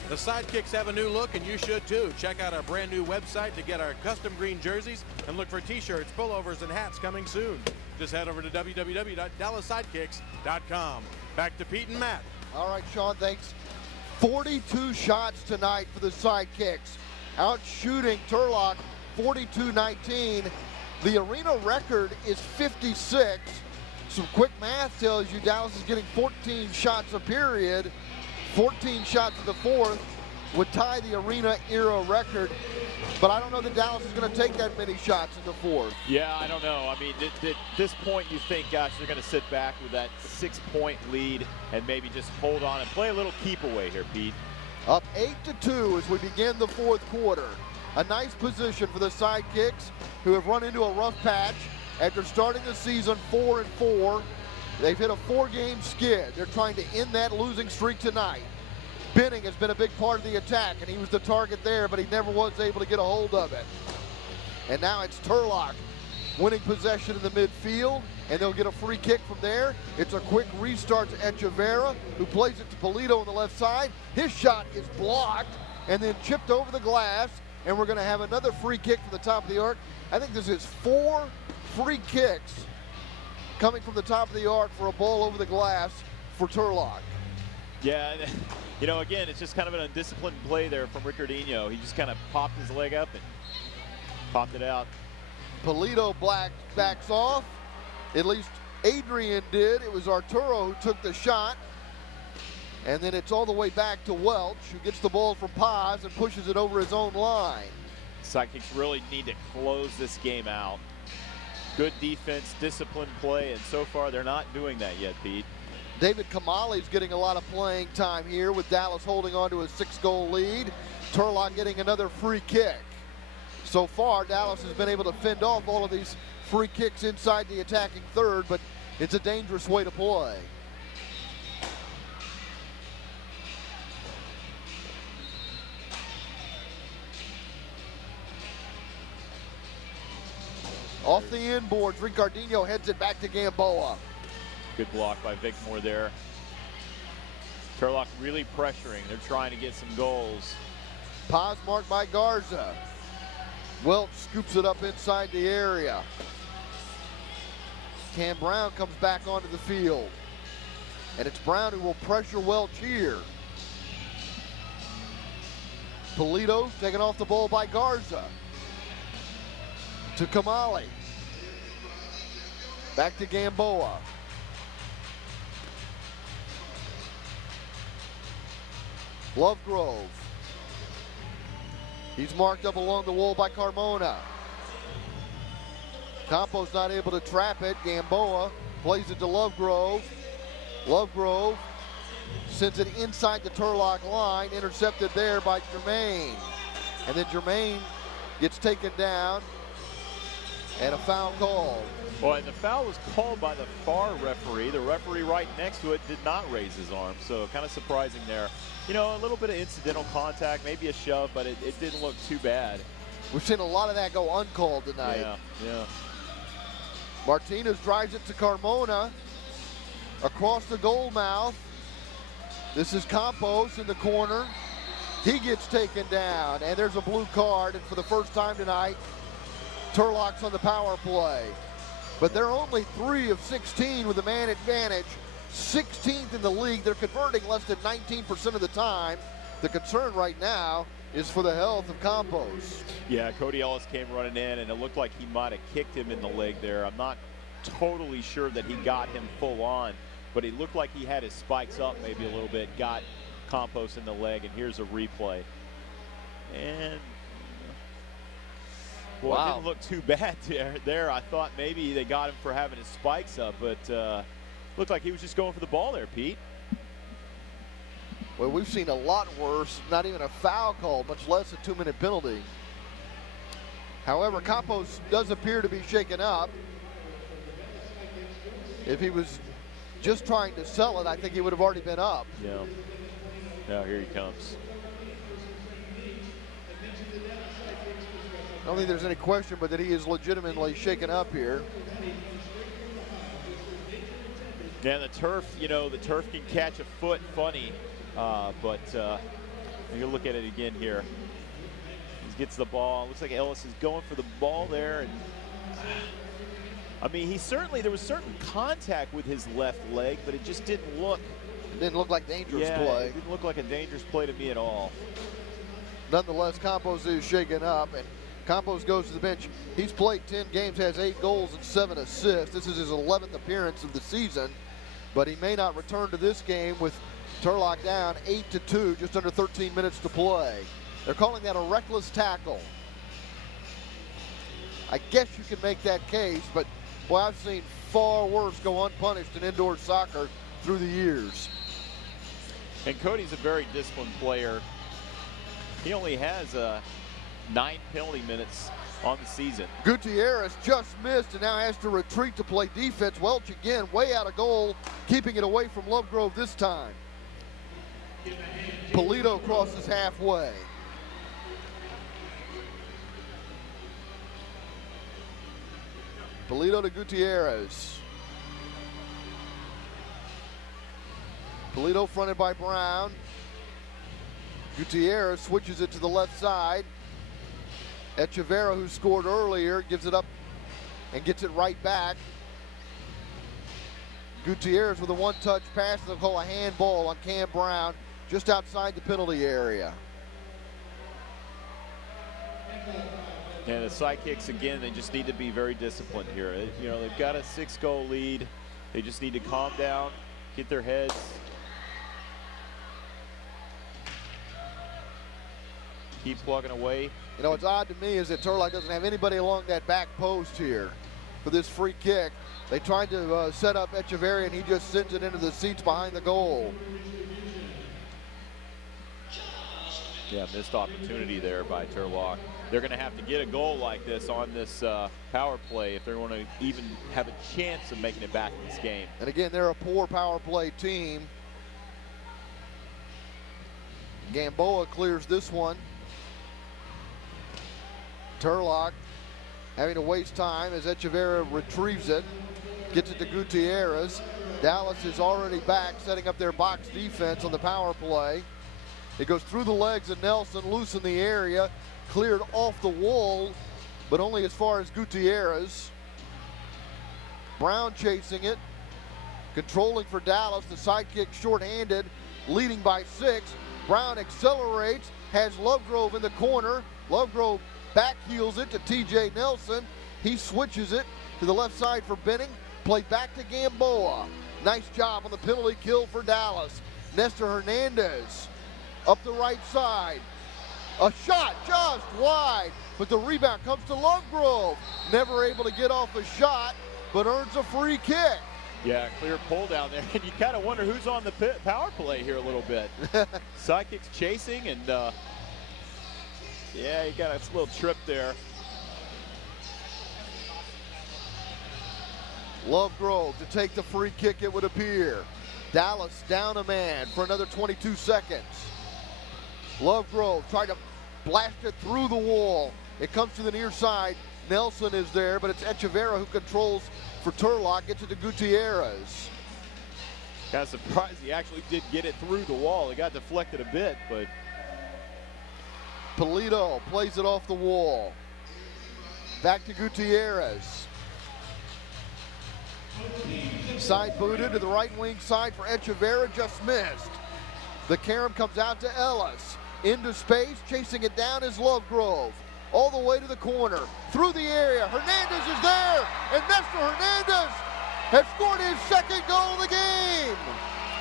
The Sidekicks have a new look, and you should too. Check out our brand new website to get our custom green jerseys, and look for t-shirts, pullovers, and hats coming soon. Just head over to www.dallasidekicks.com. Back to Pete and Matt. All right, Sean, thanks. 42 shots tonight for the Sidekicks, out shooting Turlock 42-19. The arena record is 56. Some quick math tells you Dallas is getting 14 shots a period. 14 shots in the fourth would tie the arena era record, but I don't know that Dallas is going to take that many shots in the fourth. Yeah, I don't know. I mean, at this point you think, gosh, they're going to sit back with that 6-point lead and maybe just hold on and play a little keep away here, Pete. Up 8-2 as we begin the fourth quarter. A nice position for the Sidekicks, who have run into a rough patch after starting the season 4-4. They've hit a 4-game skid. They're trying to end that losing streak tonight. Benning has been a big part of the attack, and he was the target there, but he never was able to get a hold of it. And now it's Turlock winning possession in the midfield, and they'll get a free kick from there. It's a quick restart to Echeverria, who plays it to Pulido on the left side. His shot is blocked and then chipped over the glass, and we're going to have another free kick from the top of the arc. I think this is 4 free kicks coming from the top of the arc for a ball over the glass for Turlock. Yeah, You know, again, it's just kind of an undisciplined play there from Ricardinho. He just kind of popped his leg up and popped it out. Polito backs off. At least Adrian did. It was Arturo who took the shot. And then it's all the way back to Welch, who gets the ball from Paz and pushes it over his own line. Sidekicks really need to close this game out. Good defense, disciplined play, and so far they're not doing that yet, Pete. David Kamali's getting a lot of playing time here with Dallas holding on to a 6-goal lead. Turlock getting another free kick. So far, Dallas has been able to fend off all of these free kicks inside the attacking third, but it's a dangerous way to play. Off the inboards, Ricardinho heads it back to Gamboa. Good block by Vic Moore there. Turlock really pressuring. They're trying to get some goals. Paz marked by Garza. Welch scoops it up inside the area. Cam Brown comes back onto the field. And it's Brown who will pressure Welch here. Polito taken off the ball by Garza. To Kamali. Back to Gamboa. Lovegrove. He's marked up along the wall by Carmona. Campos not able to trap it. Gamboa plays it to Lovegrove. Lovegrove sends it inside the Turlock line, intercepted there by Jermaine. And then Jermaine gets taken down and a foul called. Well, and the foul was called by the far referee. The referee right next to it did not raise his arm, so kind of surprising there. You know, a little bit of incidental contact, maybe a shove, but it didn't look too bad. We've seen a lot of that go uncalled tonight. Yeah. Martinez drives it to Carmona across the goal mouth. This is Campos in the corner. He gets taken down, and there's a blue card, and for the first time tonight, Turlock's on the power play. But they're only 3 of 16 with a man advantage. 16th in the league. They're converting less than 19% of the time. The concern right now is for the health of Campos. Yeah, Cody Ellis came running in, and it looked like he might have kicked him in the leg there. I'm not totally sure that he got him full on, but it looked like he had his spikes up maybe a little bit, got Campos in the leg, and here's a replay. And well, wow. It didn't look too bad there. I thought maybe they got him for having his spikes up, but looked like he was just going for the ball there, Pete. Well, we've seen a lot worse, not even a foul call, much less a 2-minute penalty. However, Campos does appear to be shaken up. If he was just trying to sell it, I think he would have already been up. Yeah. Now here he comes. I don't think there's any question but that he is legitimately shaken up here. Yeah, the turf, you know, the turf can catch a foot funny, but you look at it again here. He gets the ball. Looks like Ellis is going for the ball there, and I mean, there was certain contact with his left leg, but it just didn't look. It didn't look like dangerous play. It didn't look like a dangerous play to me at all. Nonetheless, Campos is shaken up, and Campos goes to the bench. He's played 10 games, has 8 goals and 7 assists. This is his 11th appearance of the season, but he may not return to this game with Turlock down 8-2, just under 13 minutes to play. They're calling that a reckless tackle. I guess you can make that case, but boy, I've seen far worse go unpunished in indoor soccer through the years. And Cody's a very disciplined player. He only has 9 penalty minutes on the season. Gutierrez just missed and now has to retreat to play defense. Welch again way out of goal, keeping it away from Lovegrove this time. Polito crosses halfway. Polito to Gutierrez. Polito fronted by Brown. Gutierrez switches it to the left side. Echeverria, who scored earlier, gives it up and gets it right back. Gutierrez with a one-touch pass. They'll call a handball on Cam Brown. just outside the penalty area. And the Sidekicks, again, they just need to be very disciplined here. You know, they've got a 6-goal lead. They just need to calm down, get their heads. Keep plugging away. You know, what's odd to me is that Turlock doesn't have anybody along that back post here for this free kick. They tried to set up Echeverria, and he just sends it into the seats behind the goal. Yeah, missed opportunity there by Turlock. They're going to have to get a goal like this on this power play if they want to even have a chance of making it back in this game. And again, they're a poor power play team. Gamboa clears this one. Turlock having to waste time as Echeverria retrieves it, gets it to Gutierrez. Dallas is already back, setting up their box defense on the power play. It goes through the legs of Nelson, loose in the area, cleared off the wall, but only as far as Gutierrez. Brown chasing it, controlling for Dallas. The sidekick shorthanded, leading by 6. Brown accelerates, has Lovegrove in the corner. Lovegrove backheels it to TJ Nelson. He switches it to the left side for Benning. Played back to Gamboa. Nice job on the penalty kill for Dallas. Nestor Hernandez up the right side. A shot just wide, but the rebound comes to Lovegrove. Never able to get off a shot, but earns a free kick. Yeah, clear pull down there, and you kind of wonder who's on the power play here a little bit. Sidekicks chasing, and yeah, he got a little trip there. Lovegrove to take the free kick, it would appear. Dallas down a man for another 22 seconds. Lovegrove tried to blast it through the wall. It comes to the near side. Nelson is there, but it's Echeverria who controls for Turlock, gets it to Gutierrez. Kind of surprised he actually did get it through the wall. It got deflected a bit, but Polito plays it off the wall. Back to Gutierrez. Side booted to the right wing side for Echeverria, just missed. The carom comes out to Ellis. Into space, chasing it down is Lovegrove. All the way to the corner, through the area. Hernandez is there, and Nestor Hernandez has scored his 2nd goal of the game.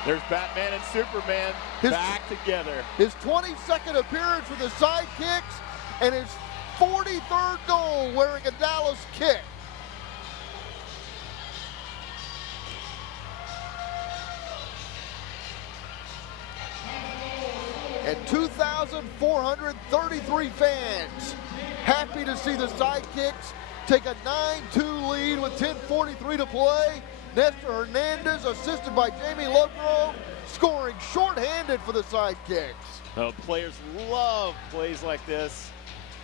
There's Batman and Superman back together. His 22nd appearance with the Sidekicks, and his 43rd goal wearing a Dallas kit. And 2,433 fans happy to see the Sidekicks take a 9-2 lead with 10:43 to play. Nestor Hernandez, assisted by Jamie Lovegrove, scoring shorthanded for the Sidekicks. Players love plays like this.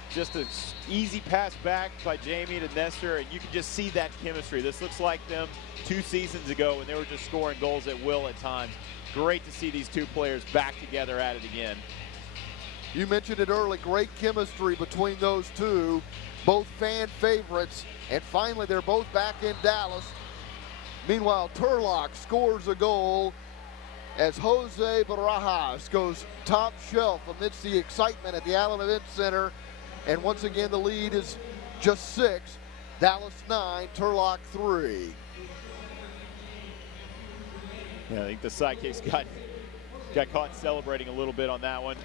Just an easy pass back by Jamie to Nestor, and you can just see that chemistry. This looks like them 2 seasons ago when they were just scoring goals at will at times. Great to see these 2 players back together at it again. You mentioned it early, great chemistry between those two, both fan favorites, and finally they're both back in Dallas. Meanwhile, Turlock scores a goal as Jose Barajas goes top shelf amidst the excitement at the Allen Event Center. And once again, the lead is just 6. Dallas 9, Turlock 3. Yeah, I think the Sidekicks got caught celebrating a little bit on that one.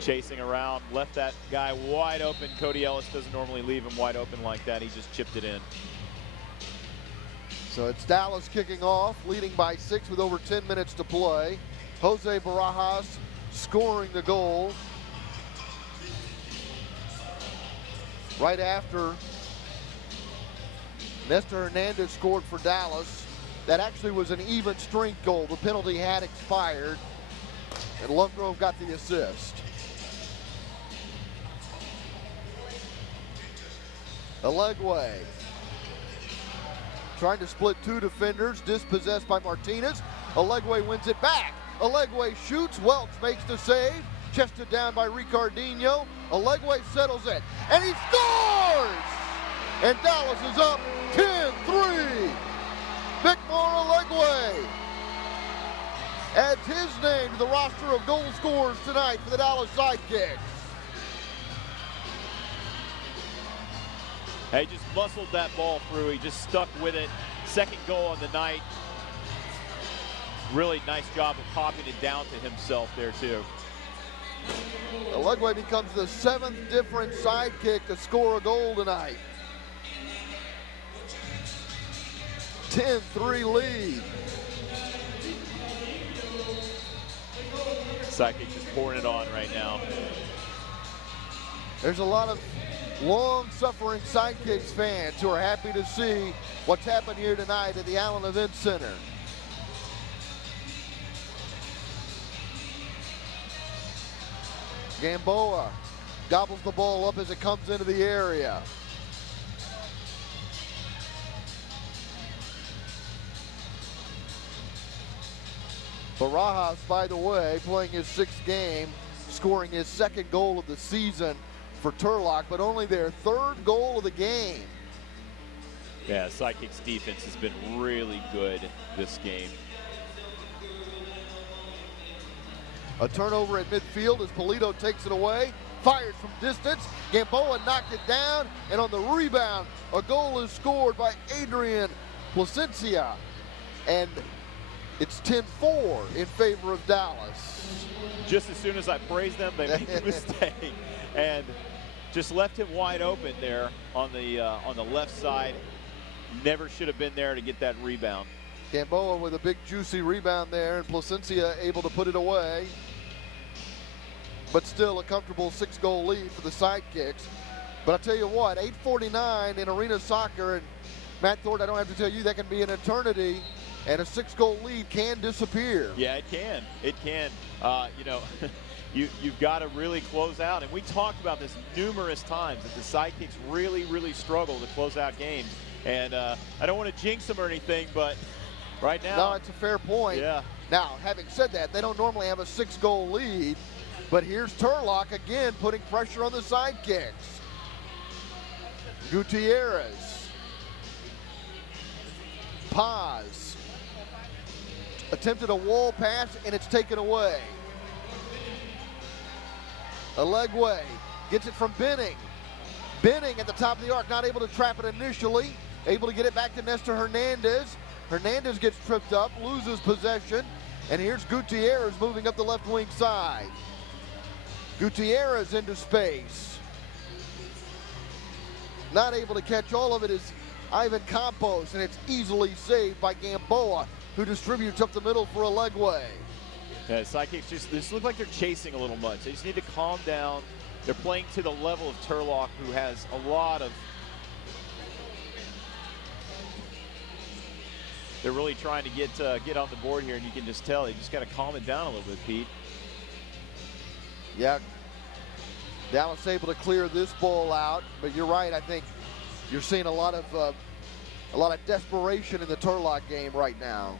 Chasing around, left that guy wide open. Cody Ellis doesn't normally leave him wide open like that. He just chipped it in. So it's Dallas kicking off, leading by 6 with over 10 minutes to play. Jose Barajas scoring the goal. Right after Nestor Hernandez scored for Dallas. That actually was an even strength goal. The penalty had expired, and Lovegrove got the assist. Alegwe trying to split 2 defenders, dispossessed by Martinez. Alegwe wins it back. Alegwe shoots, Welch makes the save, chested down by Ricardinho. Alegwe settles it, and he scores! And Dallas is up 10-3. Victor Alegwe. adds his name to the roster of goal scorers tonight for the Dallas Sidekicks. He just muscled that ball through. He just stuck with it. Second goal on the night. Really nice job of popping it down to himself there, too. Legway becomes the 7th different sidekick to score a goal tonight. 10-3 lead. Sidekicks just pouring it on right now. There's a lot of long-suffering Sidekicks fans who are happy to see what's happened here tonight at the Allen Event Center. Gamboa gobbles the ball up as it comes into the area. Barajas, by the way, playing his 6th game, scoring his 2nd goal of the season for Turlock, but only their 3rd goal of the game. Yeah, Sidekicks defense has been really good this game. A turnover at midfield as Polito takes it away, fires from distance. Gamboa knocked it down, and on the rebound, a goal is scored by Adrian Placencia. And it's 10-4 in favor of Dallas. Just as soon as I praised them, they made a mistake and just left him wide open there on the left side. Never should have been there to get that rebound. Gamboa with a big juicy rebound there, and Placencia able to put it away. But still a comfortable 6-goal lead for the Sidekicks. But I'll tell you what, 8:49 in arena soccer, and Matt Thornton, I don't have to tell you, that can be an eternity, and a 6-goal lead can disappear. Yeah, it can. It can. You know, you've got to really close out. And we talked about this numerous times, that the Sidekicks really, really struggle to close out games. And I don't want to jinx them or anything, but right now. No, it's a fair point. Yeah. Now, having said that, they don't normally have a 6-goal lead, but here's Turlock again putting pressure on the Sidekicks. Gutierrez. Paz. Attempted a wall pass, and it's taken away. Alegwe gets it from Benning. Benning at the top of the arc, not able to trap it initially. Able to get it back to Nestor Hernandez. Hernandez gets tripped up, loses possession. And here's Gutierrez moving up the left wing side. Gutierrez into space. Not able to catch all of it is Ivan Campos, and it's easily saved by Gamboa, who distributes up the middle for Alegwe. Yeah, Sidekicks just look like they're chasing a little much. They just need to calm down. They're playing to the level of Turlock, who has a lot of. They're really trying to get on the board here, and you can just tell they just got to calm it down a little bit, Pete. Yeah, Dallas able to clear this ball out, but you're right. I think you're seeing a lot of desperation in the Turlock game right now.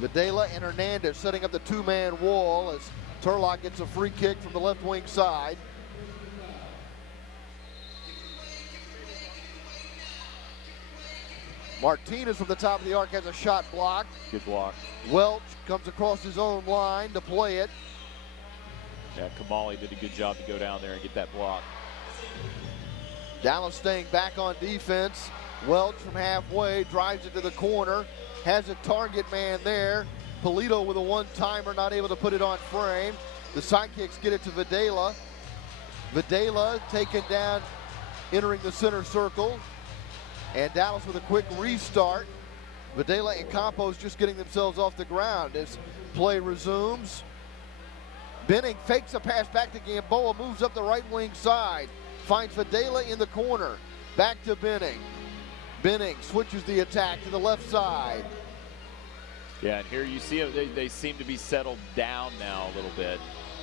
Videla and Hernandez setting up the 2-man wall as Turlock gets a free kick from the left wing side. Martinez from the top of the arc has a shot blocked. Good block. Welch comes across his own line to play it. Yeah, Kamali did a good job to go down there and get that block. Dallas staying back on defense. Welch from halfway drives it to the corner. Has a target man there. Polito with a one-timer, not able to put it on frame. The Sidekicks get it to Videla. Videla taken down, entering the center circle. And Dallas with a quick restart. Videla and Campos just getting themselves off the ground as play resumes. Benning fakes a pass back to Gamboa, moves up the right wing side. Finds Videla in the corner. Back to Benning. Benning switches the attack to the left side. Yeah, and here you see they seem to be settled down now a little bit.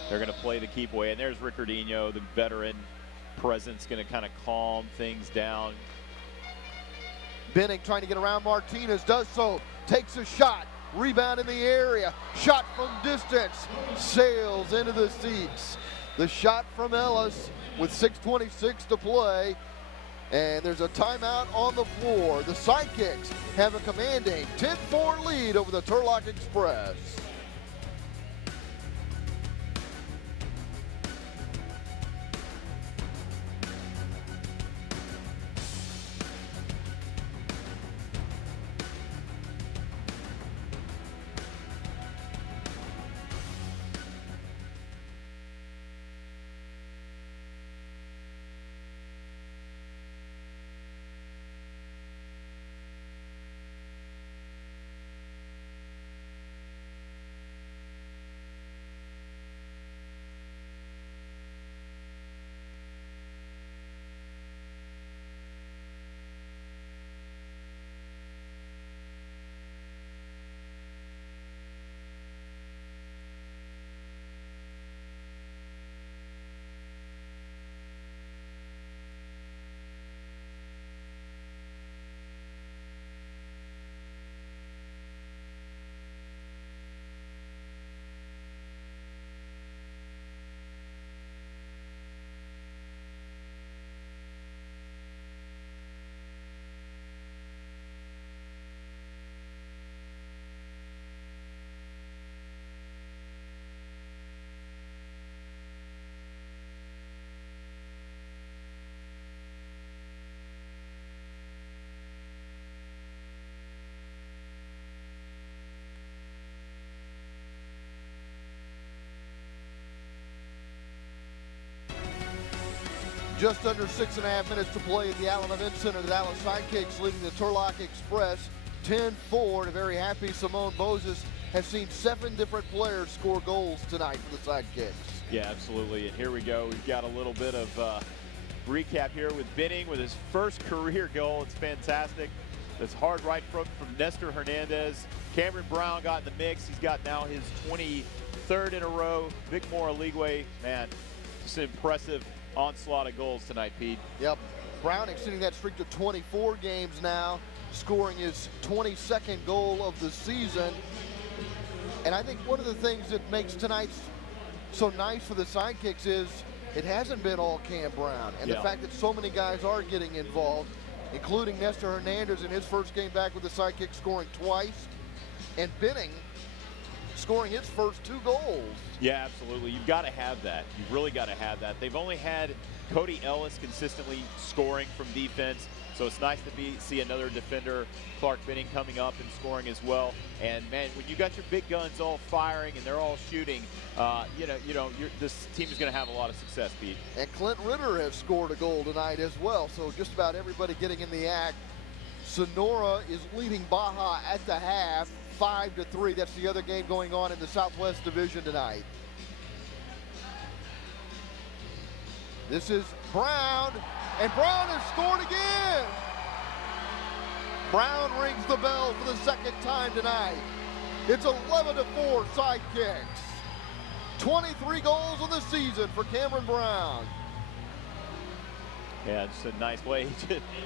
They're going to play the keep away. And there's Ricardinho, the veteran presence, going to kind of calm things down. Benning trying to get around Martinez, does so, takes a shot, rebound in the area, shot from distance, sails into the seats. The shot from Ellis with 6:26 to play, And there's a timeout on the floor. The Sidekicks have a commanding 10-4 lead over the Turlock Express. Just under 6.5 minutes to play at the Allen Event Center. The Dallas Sidekicks leading the Turlock Express 10-4. A very happy Simone Moses has seen 7 different players score goals tonight for the Sidekicks. Yeah, absolutely. And here we go. We've got a little bit of recap here with Binning with his first career goal. It's fantastic. That's hard right from Nestor Hernandez. Cameron Brown got in the mix. He's got now his 23rd in a row. Victor Oligwe, man, just an impressive onslaught of goals tonight, Pete. Yep. Brown extending that streak to 24 games now, scoring his 22nd goal of the season. And I think one of the things that makes tonight so nice for the Sidekicks is it hasn't been all Cam Brown. And the fact that so many guys are getting involved, including Nestor Hernandez in his first game back with the Sidekicks scoring twice, and Binning scoring his first 2 goals. Yeah, absolutely. You've got to have that. You've really got to have that. They've only had Cody Ellis consistently scoring from defense, so it's nice to see another defender, Clark Binning, coming up and scoring as well. And man, when you got your big guns all firing and they're all shooting, this team is going to have a lot of success, Pete. And Clint Ritter has scored a goal tonight as well. So just about everybody getting in the act. Sonora is leading Baja at the half, 5-3. That's the other game going on in the Southwest Division tonight. This is Brown, and Brown has scored again. Brown rings the bell for the second time tonight. It's 11-4 Sidekicks. 23 goals in the season for Cameron Brown. Yeah, it's a nice play.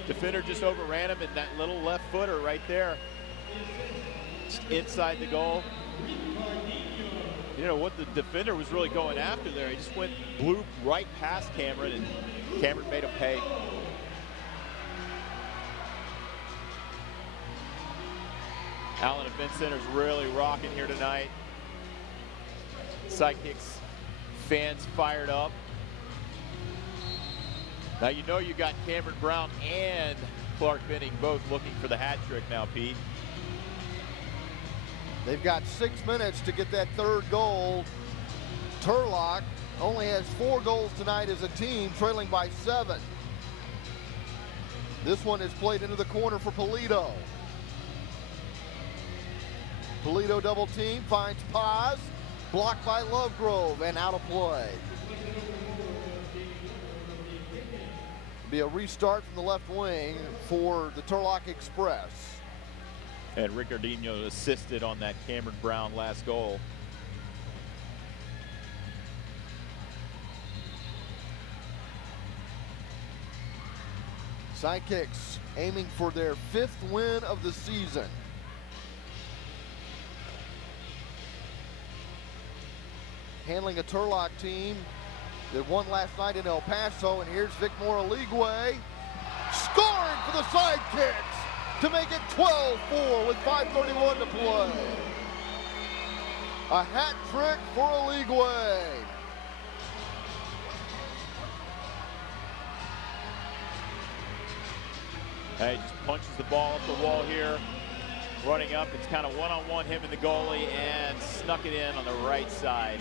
Defender just overran him, and that little left footer right there, just inside the goal. You know what the defender was really going after there. He just blew right past Cameron, and Cameron made him pay. Allen Event Center's really rocking here tonight. Sidekicks fans fired up. Now you know you got Cameron Brown and Clark Binning both looking for the hat trick now, Pete. They've got 6 minutes to get that third goal. Turlock only has 4 goals tonight as a team, trailing by 7. This one is played into the corner for Polito. Polito double team, finds Paz, blocked by Lovegrove, and out of play. Be a restart from the left wing for the Turlock Express. And Ricardinho assisted on that Cameron Brown last goal. Sidekicks aiming for their 5th win of the season. Handling a Turlock team that won last night in El Paso, and here's Victor Oligwe. scoring for the Sidekicks to make it 12-4 with 5:31 to play. A hat trick for Oligwe. He just punches the ball up the wall here. Running up, it's kind of one-on-one him and the goalie, and snuck it in on the right side.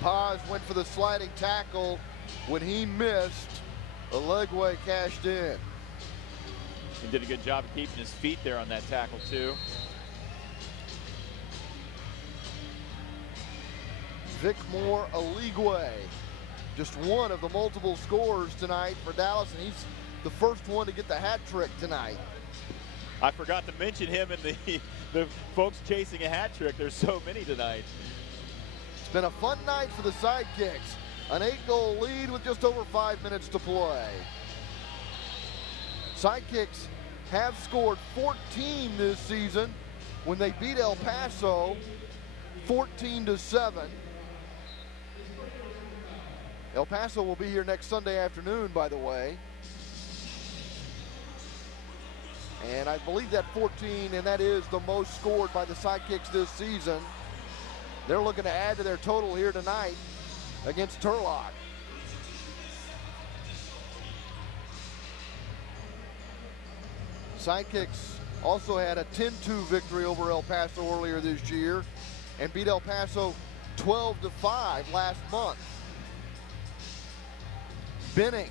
Paz went for the sliding tackle. When he missed, Oligwe cashed in. He did a good job of keeping his feet there on that tackle, too. Vicmore Oligwe, just one of the multiple scorers tonight for Dallas, and he's the first one to get the hat trick tonight. I forgot to mention him and the folks chasing a hat trick. There's so many tonight. It's been a fun night for the Sidekicks. An 8-goal lead with just over 5 minutes to play. Sidekicks have scored 14 this season when they beat El Paso 14-7. El Paso will be here next Sunday afternoon, by the way. And I believe that 14, and that is the most scored by the Sidekicks this season. They're looking to add to their total here tonight against Turlock. Sidekicks also had a 10-2 victory over El Paso earlier this year and beat El Paso 12-5 last month. Benning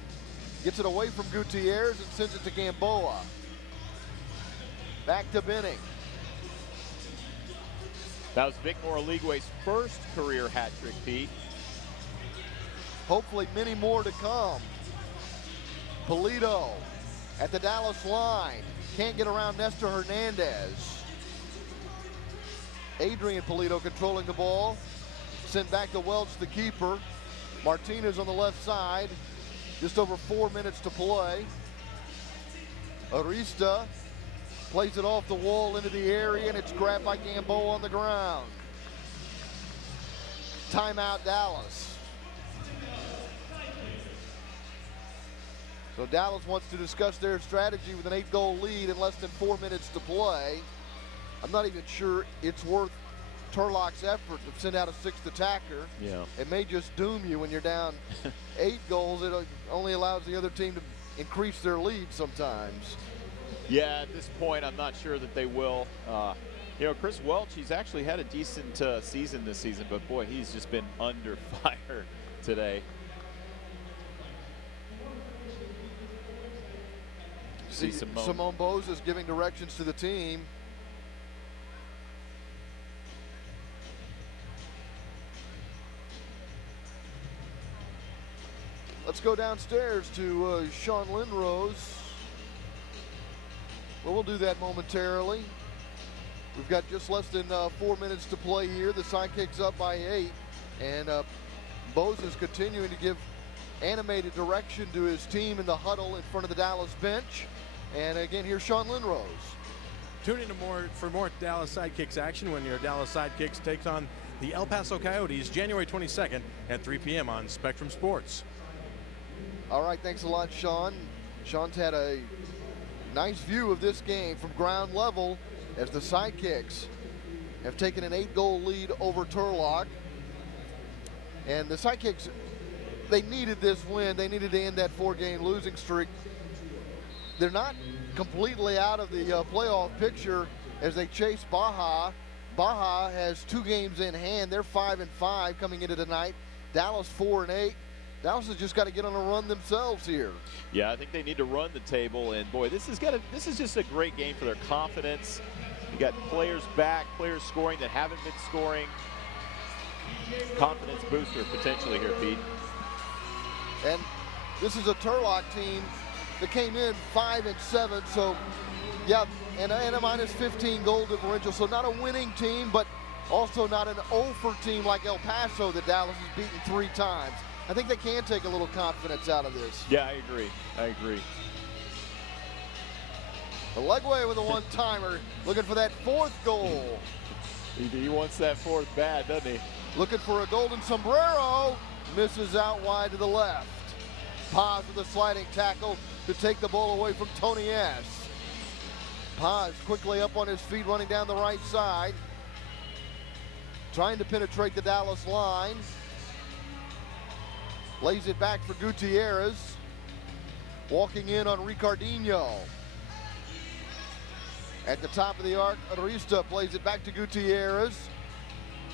gets it away from Gutierrez and sends it to Gamboa. Back to Benning. That was Vicmore Oligwe's first career hat trick, Pete. Hopefully many more to come. Polito at the Dallas line. Can't get around Nestor Hernandez. Adrian Polito controlling the ball. Sent back to Welch, the keeper. Martinez on the left side. Just over 4 minutes to play. Arista plays it off the wall into the area, and it's grabbed by Gamboa on the ground. Timeout, Dallas. So Dallas wants to discuss their strategy with an 8-goal lead in less than 4 minutes to play. I'm not even sure it's worth Turlock's effort to send out a sixth attacker. Yeah. It may just doom you when you're down 8 goals. It only allows the other team to increase their lead sometimes. Yeah, at this point, I'm not sure that they will. You know, Chris Welch, he's actually had a decent season this season, but boy, he's just been under fire today. See, Simone Bose is giving directions to the team. Let's go downstairs to Sean Lindrose. Well, we'll do that momentarily. We've got just less than 4 minutes to play here. The Sidekicks up by 8. And Bose is continuing to give animated direction to his team in the huddle in front of the Dallas bench. And again, here's Sean Lindrose. Tune in for more Dallas Sidekicks action when your Dallas Sidekicks takes on the El Paso Coyotes January 22nd at 3 p.m. on Spectrum Sports. All right, thanks a lot, Sean. Sean's had a nice view of this game from ground level as the Sidekicks have taken an 8-goal lead over Turlock. And the Sidekicks, they needed this win. They needed to end that 4-game losing streak. They're not completely out of the playoff picture as they chase Baja. Baja has 2 games in hand. They're 5-5 coming into tonight. Dallas 4-8. Dallas has just got to get on a run themselves here. Yeah, I think they need to run the table, and boy, this is just a great game for their confidence. You got players back, players scoring that haven't been scoring. Confidence booster potentially here, Pete. And this is a Turlock team that came in 5-7, so yeah, and a minus 15 goal differential, so not a winning team, but also not an over team like El Paso that Dallas has beaten 3 times. I think they can take a little confidence out of this. Yeah, I agree. Oligwe with a one-timer, looking for that 4th goal. He wants that 4th bad, doesn't he? Looking for a golden sombrero, misses out wide to the left. Paz with a sliding tackle to take the ball away from Tony S. Paz quickly up on his feet, running down the right side, trying to penetrate the Dallas line. Lays it back for Gutierrez. Walking in on Ricardinho. At the top of the arc, Arista plays it back to Gutierrez.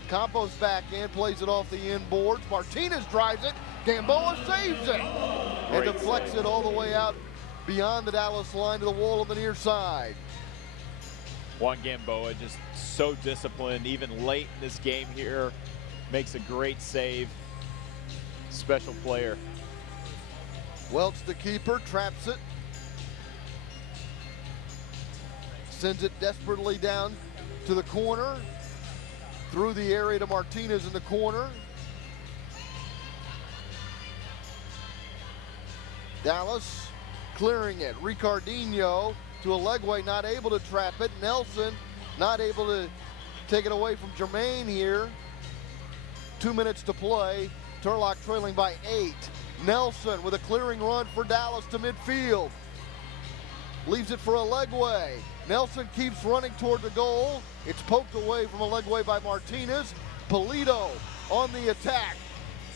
Campos back in, plays it off the inboards. Martinez drives it. Gamboa saves it. And deflects it all the way out beyond the Dallas line to the wall on the near side. Juan Gamboa just so disciplined, even late in this game here. Makes a great save. Special player. Welch, the keeper, traps it. Sends it desperately down to the corner. Through the area to Martinez in the corner. Dallas clearing it. Ricardinho to Alegwe, not able to trap it. Nelson not able to take it away from Jermaine here. 2 minutes to play. Turlock trailing by 8. Nelson with a clearing run for Dallas to midfield. Leaves it for Alegwe. Nelson keeps running toward the goal. It's poked away from Alegwe by Martinez. Polito on the attack.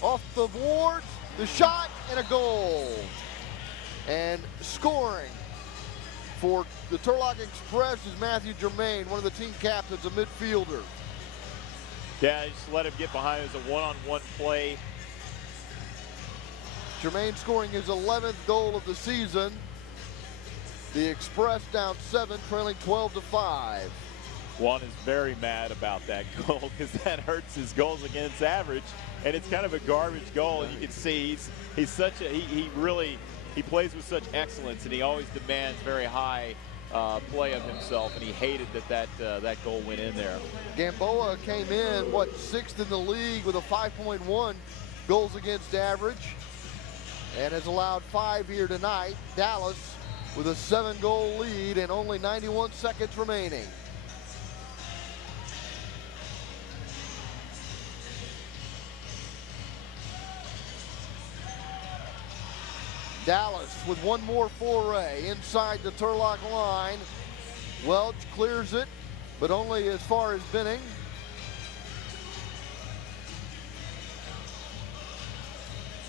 Off the boards, the shot, and a goal. And scoring for the Turlock Express is Matthew Jermaine, one of the team captains, a midfielder. Yeah, just let him get behind. It was a one-on-one play. Jermaine scoring his 11th goal of the season. The Express down 7, trailing 12-5. Juan is very mad about that goal because that hurts his goals against average, and it's kind of a garbage goal. And you can see he's such a he plays with such excellence, and he always demands very high play of himself. And he hated that goal went in there. Gamboa came in 6th in the league with a 5.1 goals against average, and has allowed 5 here tonight. Dallas with a 7-goal lead and only 91 seconds remaining. Dallas with one more foray inside the Turlock line. Welch clears it, but only as far as Benning.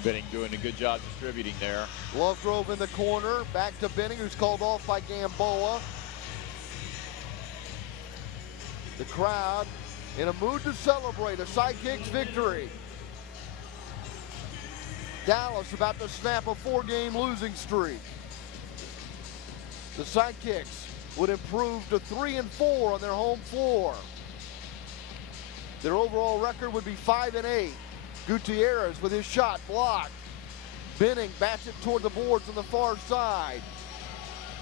Benning doing a good job distributing there. Lovegrove in the corner, back to Benning, who's called off by Gamboa. The crowd in a mood to celebrate a Sidekicks victory. Dallas about to snap a 4-game losing streak. The Sidekicks would improve to 3-4 on their home floor. Their overall record would be 5-8. Gutierrez with his shot blocked. Benning bats it toward the boards on the far side.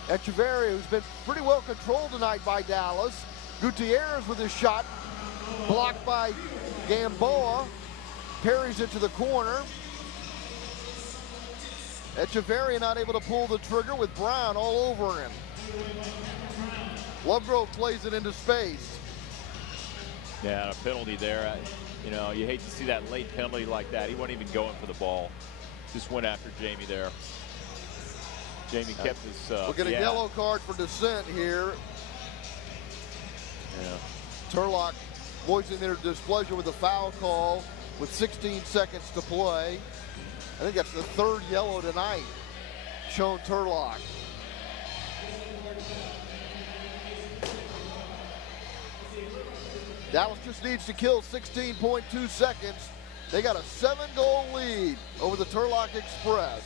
Echeverria, who's been pretty well controlled tonight by Dallas. Gutierrez with his shot blocked by Gamboa. Parries it to the corner. Echeverria not able to pull the trigger with Brown all over him. Lovegrove plays it into space. Yeah, a penalty there. You know, you hate to see that late penalty like that. He wasn't even going for the ball. Just went after Jamie there. Jamie kept his... we'll get a yellow card for dissent here. Yeah. Turlock voicing their displeasure with the foul call with 16 seconds to play. I think that's the 3rd yellow tonight shown Turlock. Dallas just needs to kill 16.2 seconds. They got a 7-goal lead over the Turlock Express.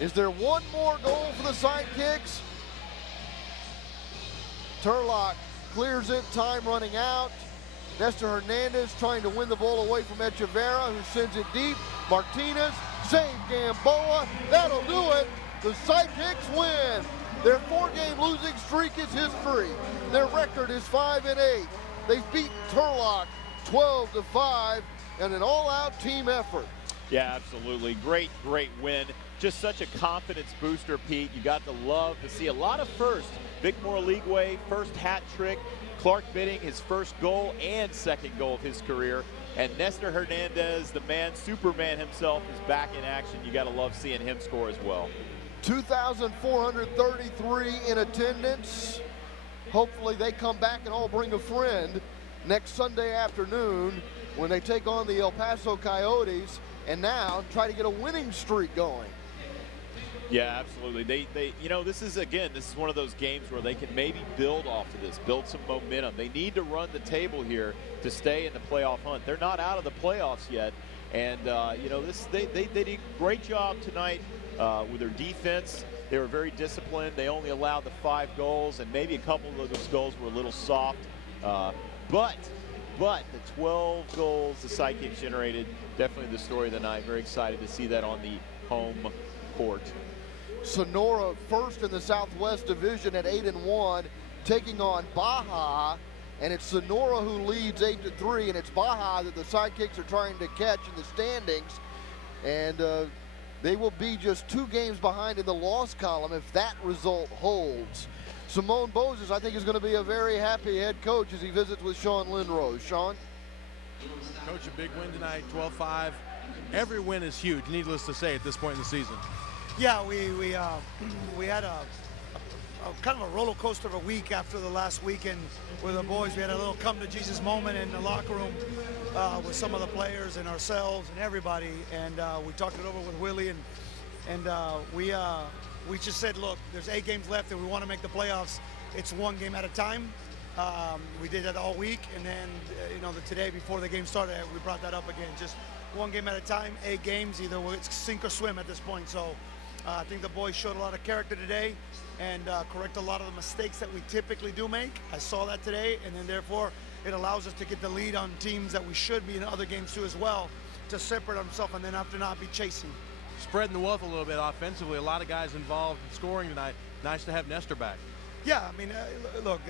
Is there one more goal for the Sidekicks? Turlock clears it, time running out. Nestor Hernandez trying to win the ball away from Echeverria, who sends it deep. Martinez, save Gamboa. That'll do it. The Sidekicks win. Their 4-game losing streak is history. Their record is 5-8. They've beaten Turlock 12-5 in an all-out team effort. Yeah, absolutely. Great win. Just such a confidence booster, Pete. You got to love to see a lot of firsts. Vic Morligwe, first hat trick. Clark Bidding, his first goal and second goal of his career. And Nestor Hernandez, the man, Superman himself, is back in action. You got to love seeing him score as well. 2,433 in attendance. Hopefully they come back and all bring a friend next Sunday afternoon when they take on the El Paso Coyotes and now try to get a winning streak going. Yeah, absolutely. They this is one of those games where they can maybe build off of this, build some momentum. They need to run the table here to stay in the playoff hunt. They're not out of the playoffs yet, and they did a great job tonight with their defense. They were very disciplined. They only allowed the 5 goals, and maybe a couple of those goals were a little soft. But the 12 goals the Sidekicks generated, definitely the story of the night. Very excited to see that on the home court. Sonora first in the Southwest Division at 8-1, taking on Baja, and it's Sonora who leads 8-3, and it's Baja that the Sidekicks are trying to catch in the standings, and they will be just 2 games behind in the loss column if that result holds. Simone Bozes, I think, is going to be a very happy head coach as he visits with Sean Lindrose. Sean? Coach, a big win tonight, 12-5. Every win is huge, needless to say, at this point in the season. Yeah, we had a kind of a roller coaster of a week after the last weekend with the boys. We had a little come to Jesus moment in the locker room with some of the players and ourselves and everybody, and we talked it over with Willie, and we just said, look, there's 8 games left and we want to make the playoffs. It's 1 game at a time. We did that all week, and then today before the game started, we brought that up again. Just 1 game at a time, 8 games, either it's sink or swim at this point. So I think the boys showed a lot of character today and correct a lot of the mistakes that we typically do make. I saw that today, and then therefore it allows us to get the lead on teams that we should be in other games too as well, to separate ourselves and then after not be chasing. Spreading the wealth a little bit offensively. A lot of guys involved in scoring tonight. Nice to have Nestor back. Yeah, I mean, look,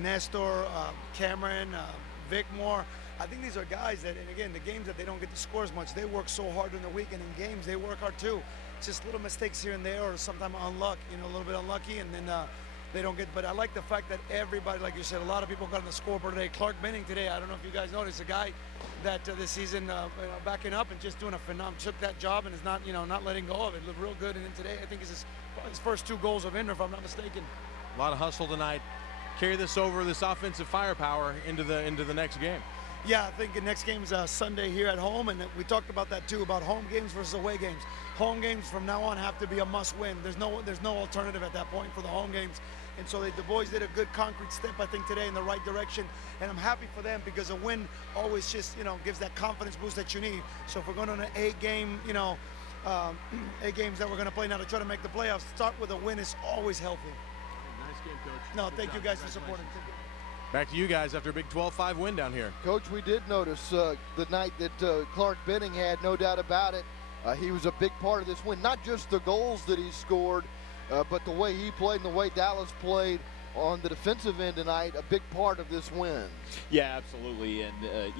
Nestor, Cameron, Vic Moore, I think these are guys that, and again, the games that they don't get to score as much, they work so hard in the week, and in games they work hard too. It's just little mistakes here and there, or sometimes a little bit unlucky, and then they don't get. But I like the fact that everybody, like you said, a lot of people got on the scoreboard today. Clark Bidding today, I don't know if you guys noticed, a guy that this season backing up and just doing a phenomenal, took that job and is not letting go of it. Looked real good, and then today I think is his first 2 goals of Inter, if I'm not mistaken. A lot of hustle tonight. Carry this over, this offensive firepower into the next game. Yeah, I think the next game is Sunday here at home, and we talked about that too, about home games versus away games. Home games from now on have to be a must-win. There's no alternative at that point for the home games, and so the boys did a good concrete step, I think, today in the right direction, and I'm happy for them because a win always just gives that confidence boost that you need. So if we're going on an 8-game, 8 games that we're going to play now to try to make the playoffs, start with a win is always healthy. Nice game, Coach. No, thank you guys for supporting. Back to you guys after a big 12-5 win down here. Coach, we did notice the night that Clark Bidding had, no doubt about it. He was a big part of this win, not just the goals that he scored, but the way he played and the way Dallas played on the defensive end tonight, a big part of this win. Yeah, absolutely. And,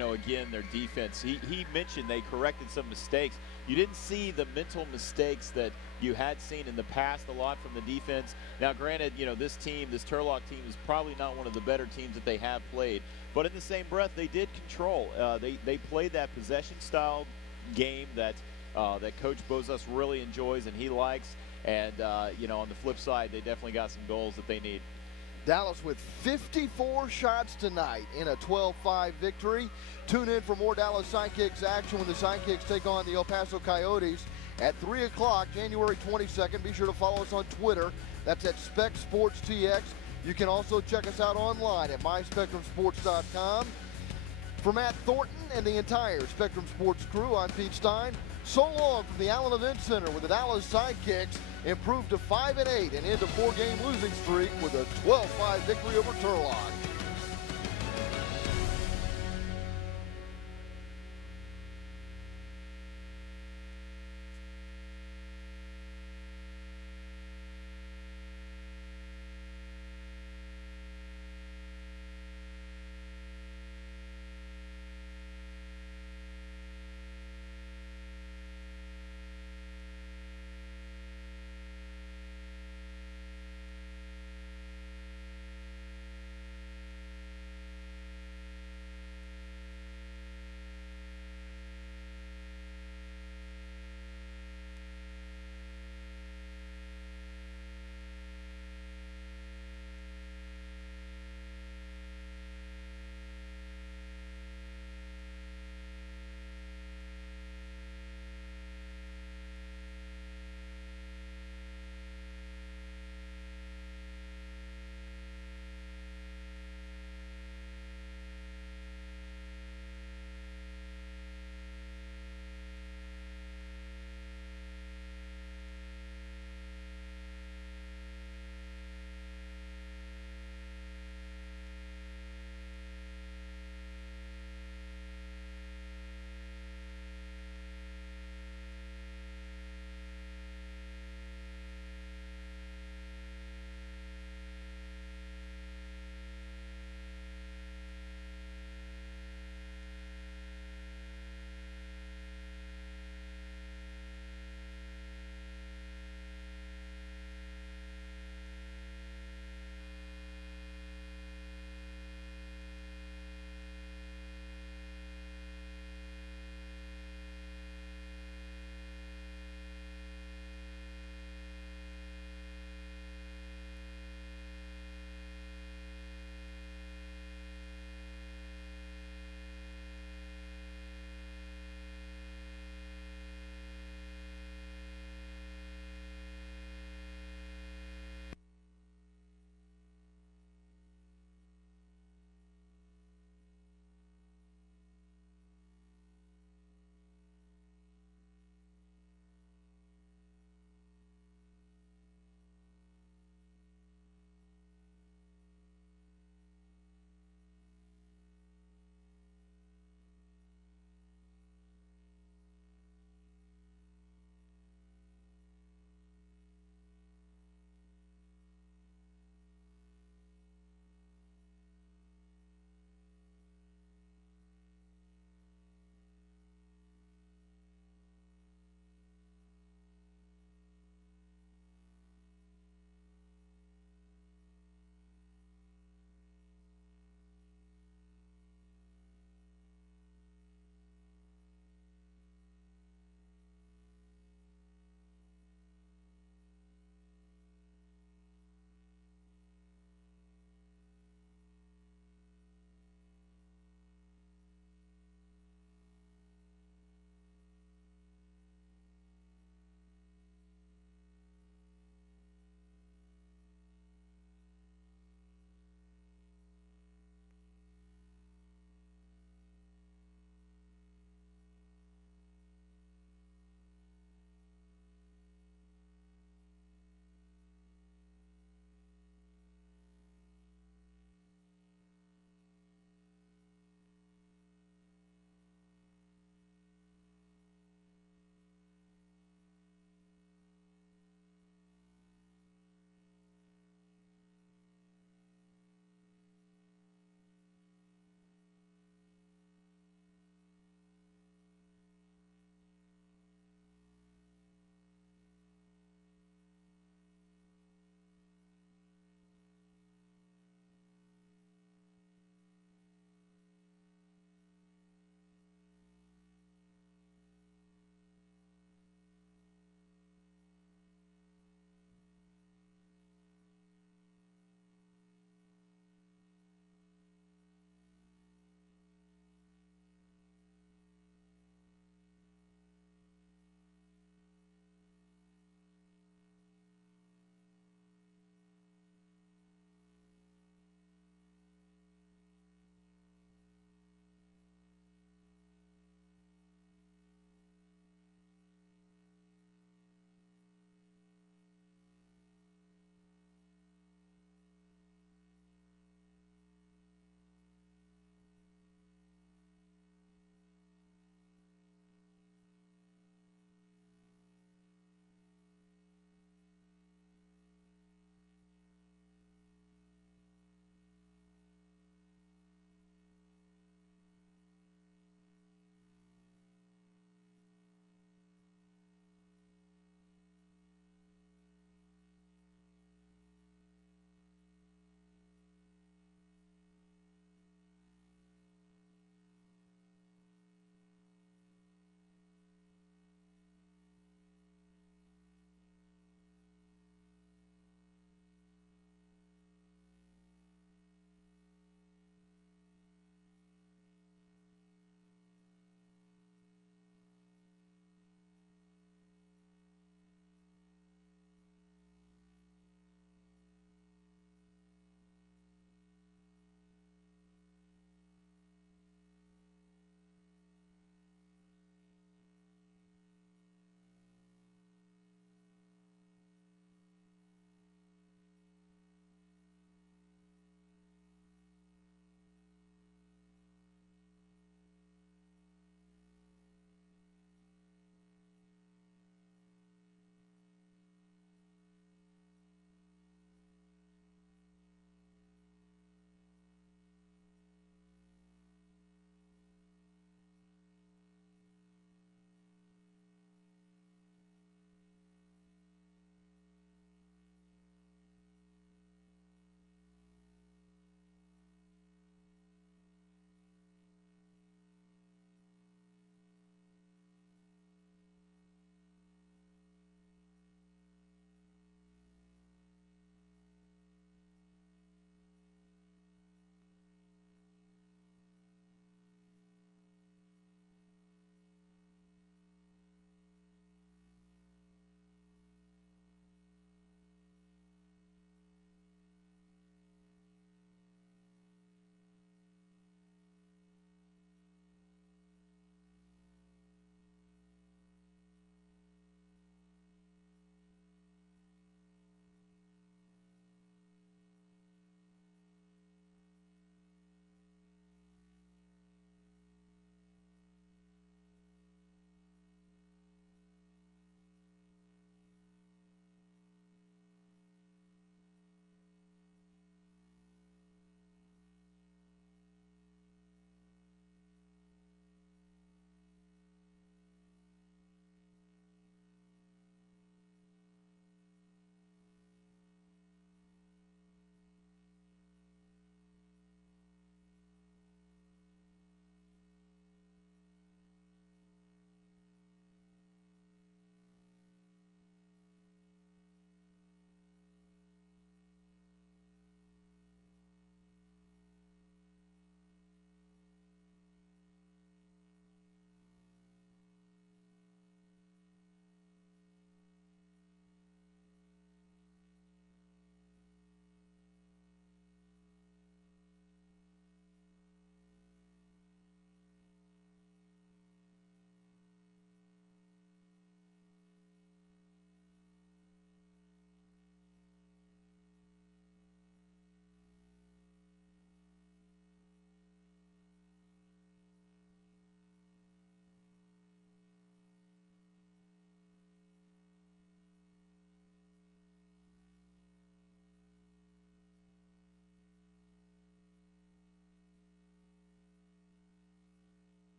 again, their defense, he mentioned they corrected some mistakes. You didn't see the mental mistakes that you had seen in the past a lot from the defense. Now, granted, this Turlock team is probably not one of the better teams that they have played. But in the same breath, they did control. They played that possession-style game that Coach Bozas really enjoys and he likes. And, on the flip side, they definitely got some goals that they need. Dallas with 54 shots tonight in a 12-5 victory. Tune in for more Dallas Sidekicks action when the Sidekicks take on the El Paso Coyotes at 3 o'clock, January 22nd. Be sure to follow us on Twitter. That's at SpecSportsTX. You can also check us out online at MySpectrumSports.com. For Matt Thornton and the entire Spectrum Sports crew, I'm Pete Stein. So long from the Allen Event Center, where the Dallas Sidekicks improved to 5-8 and end a 4-game losing streak with a 12-5 victory over Turlock.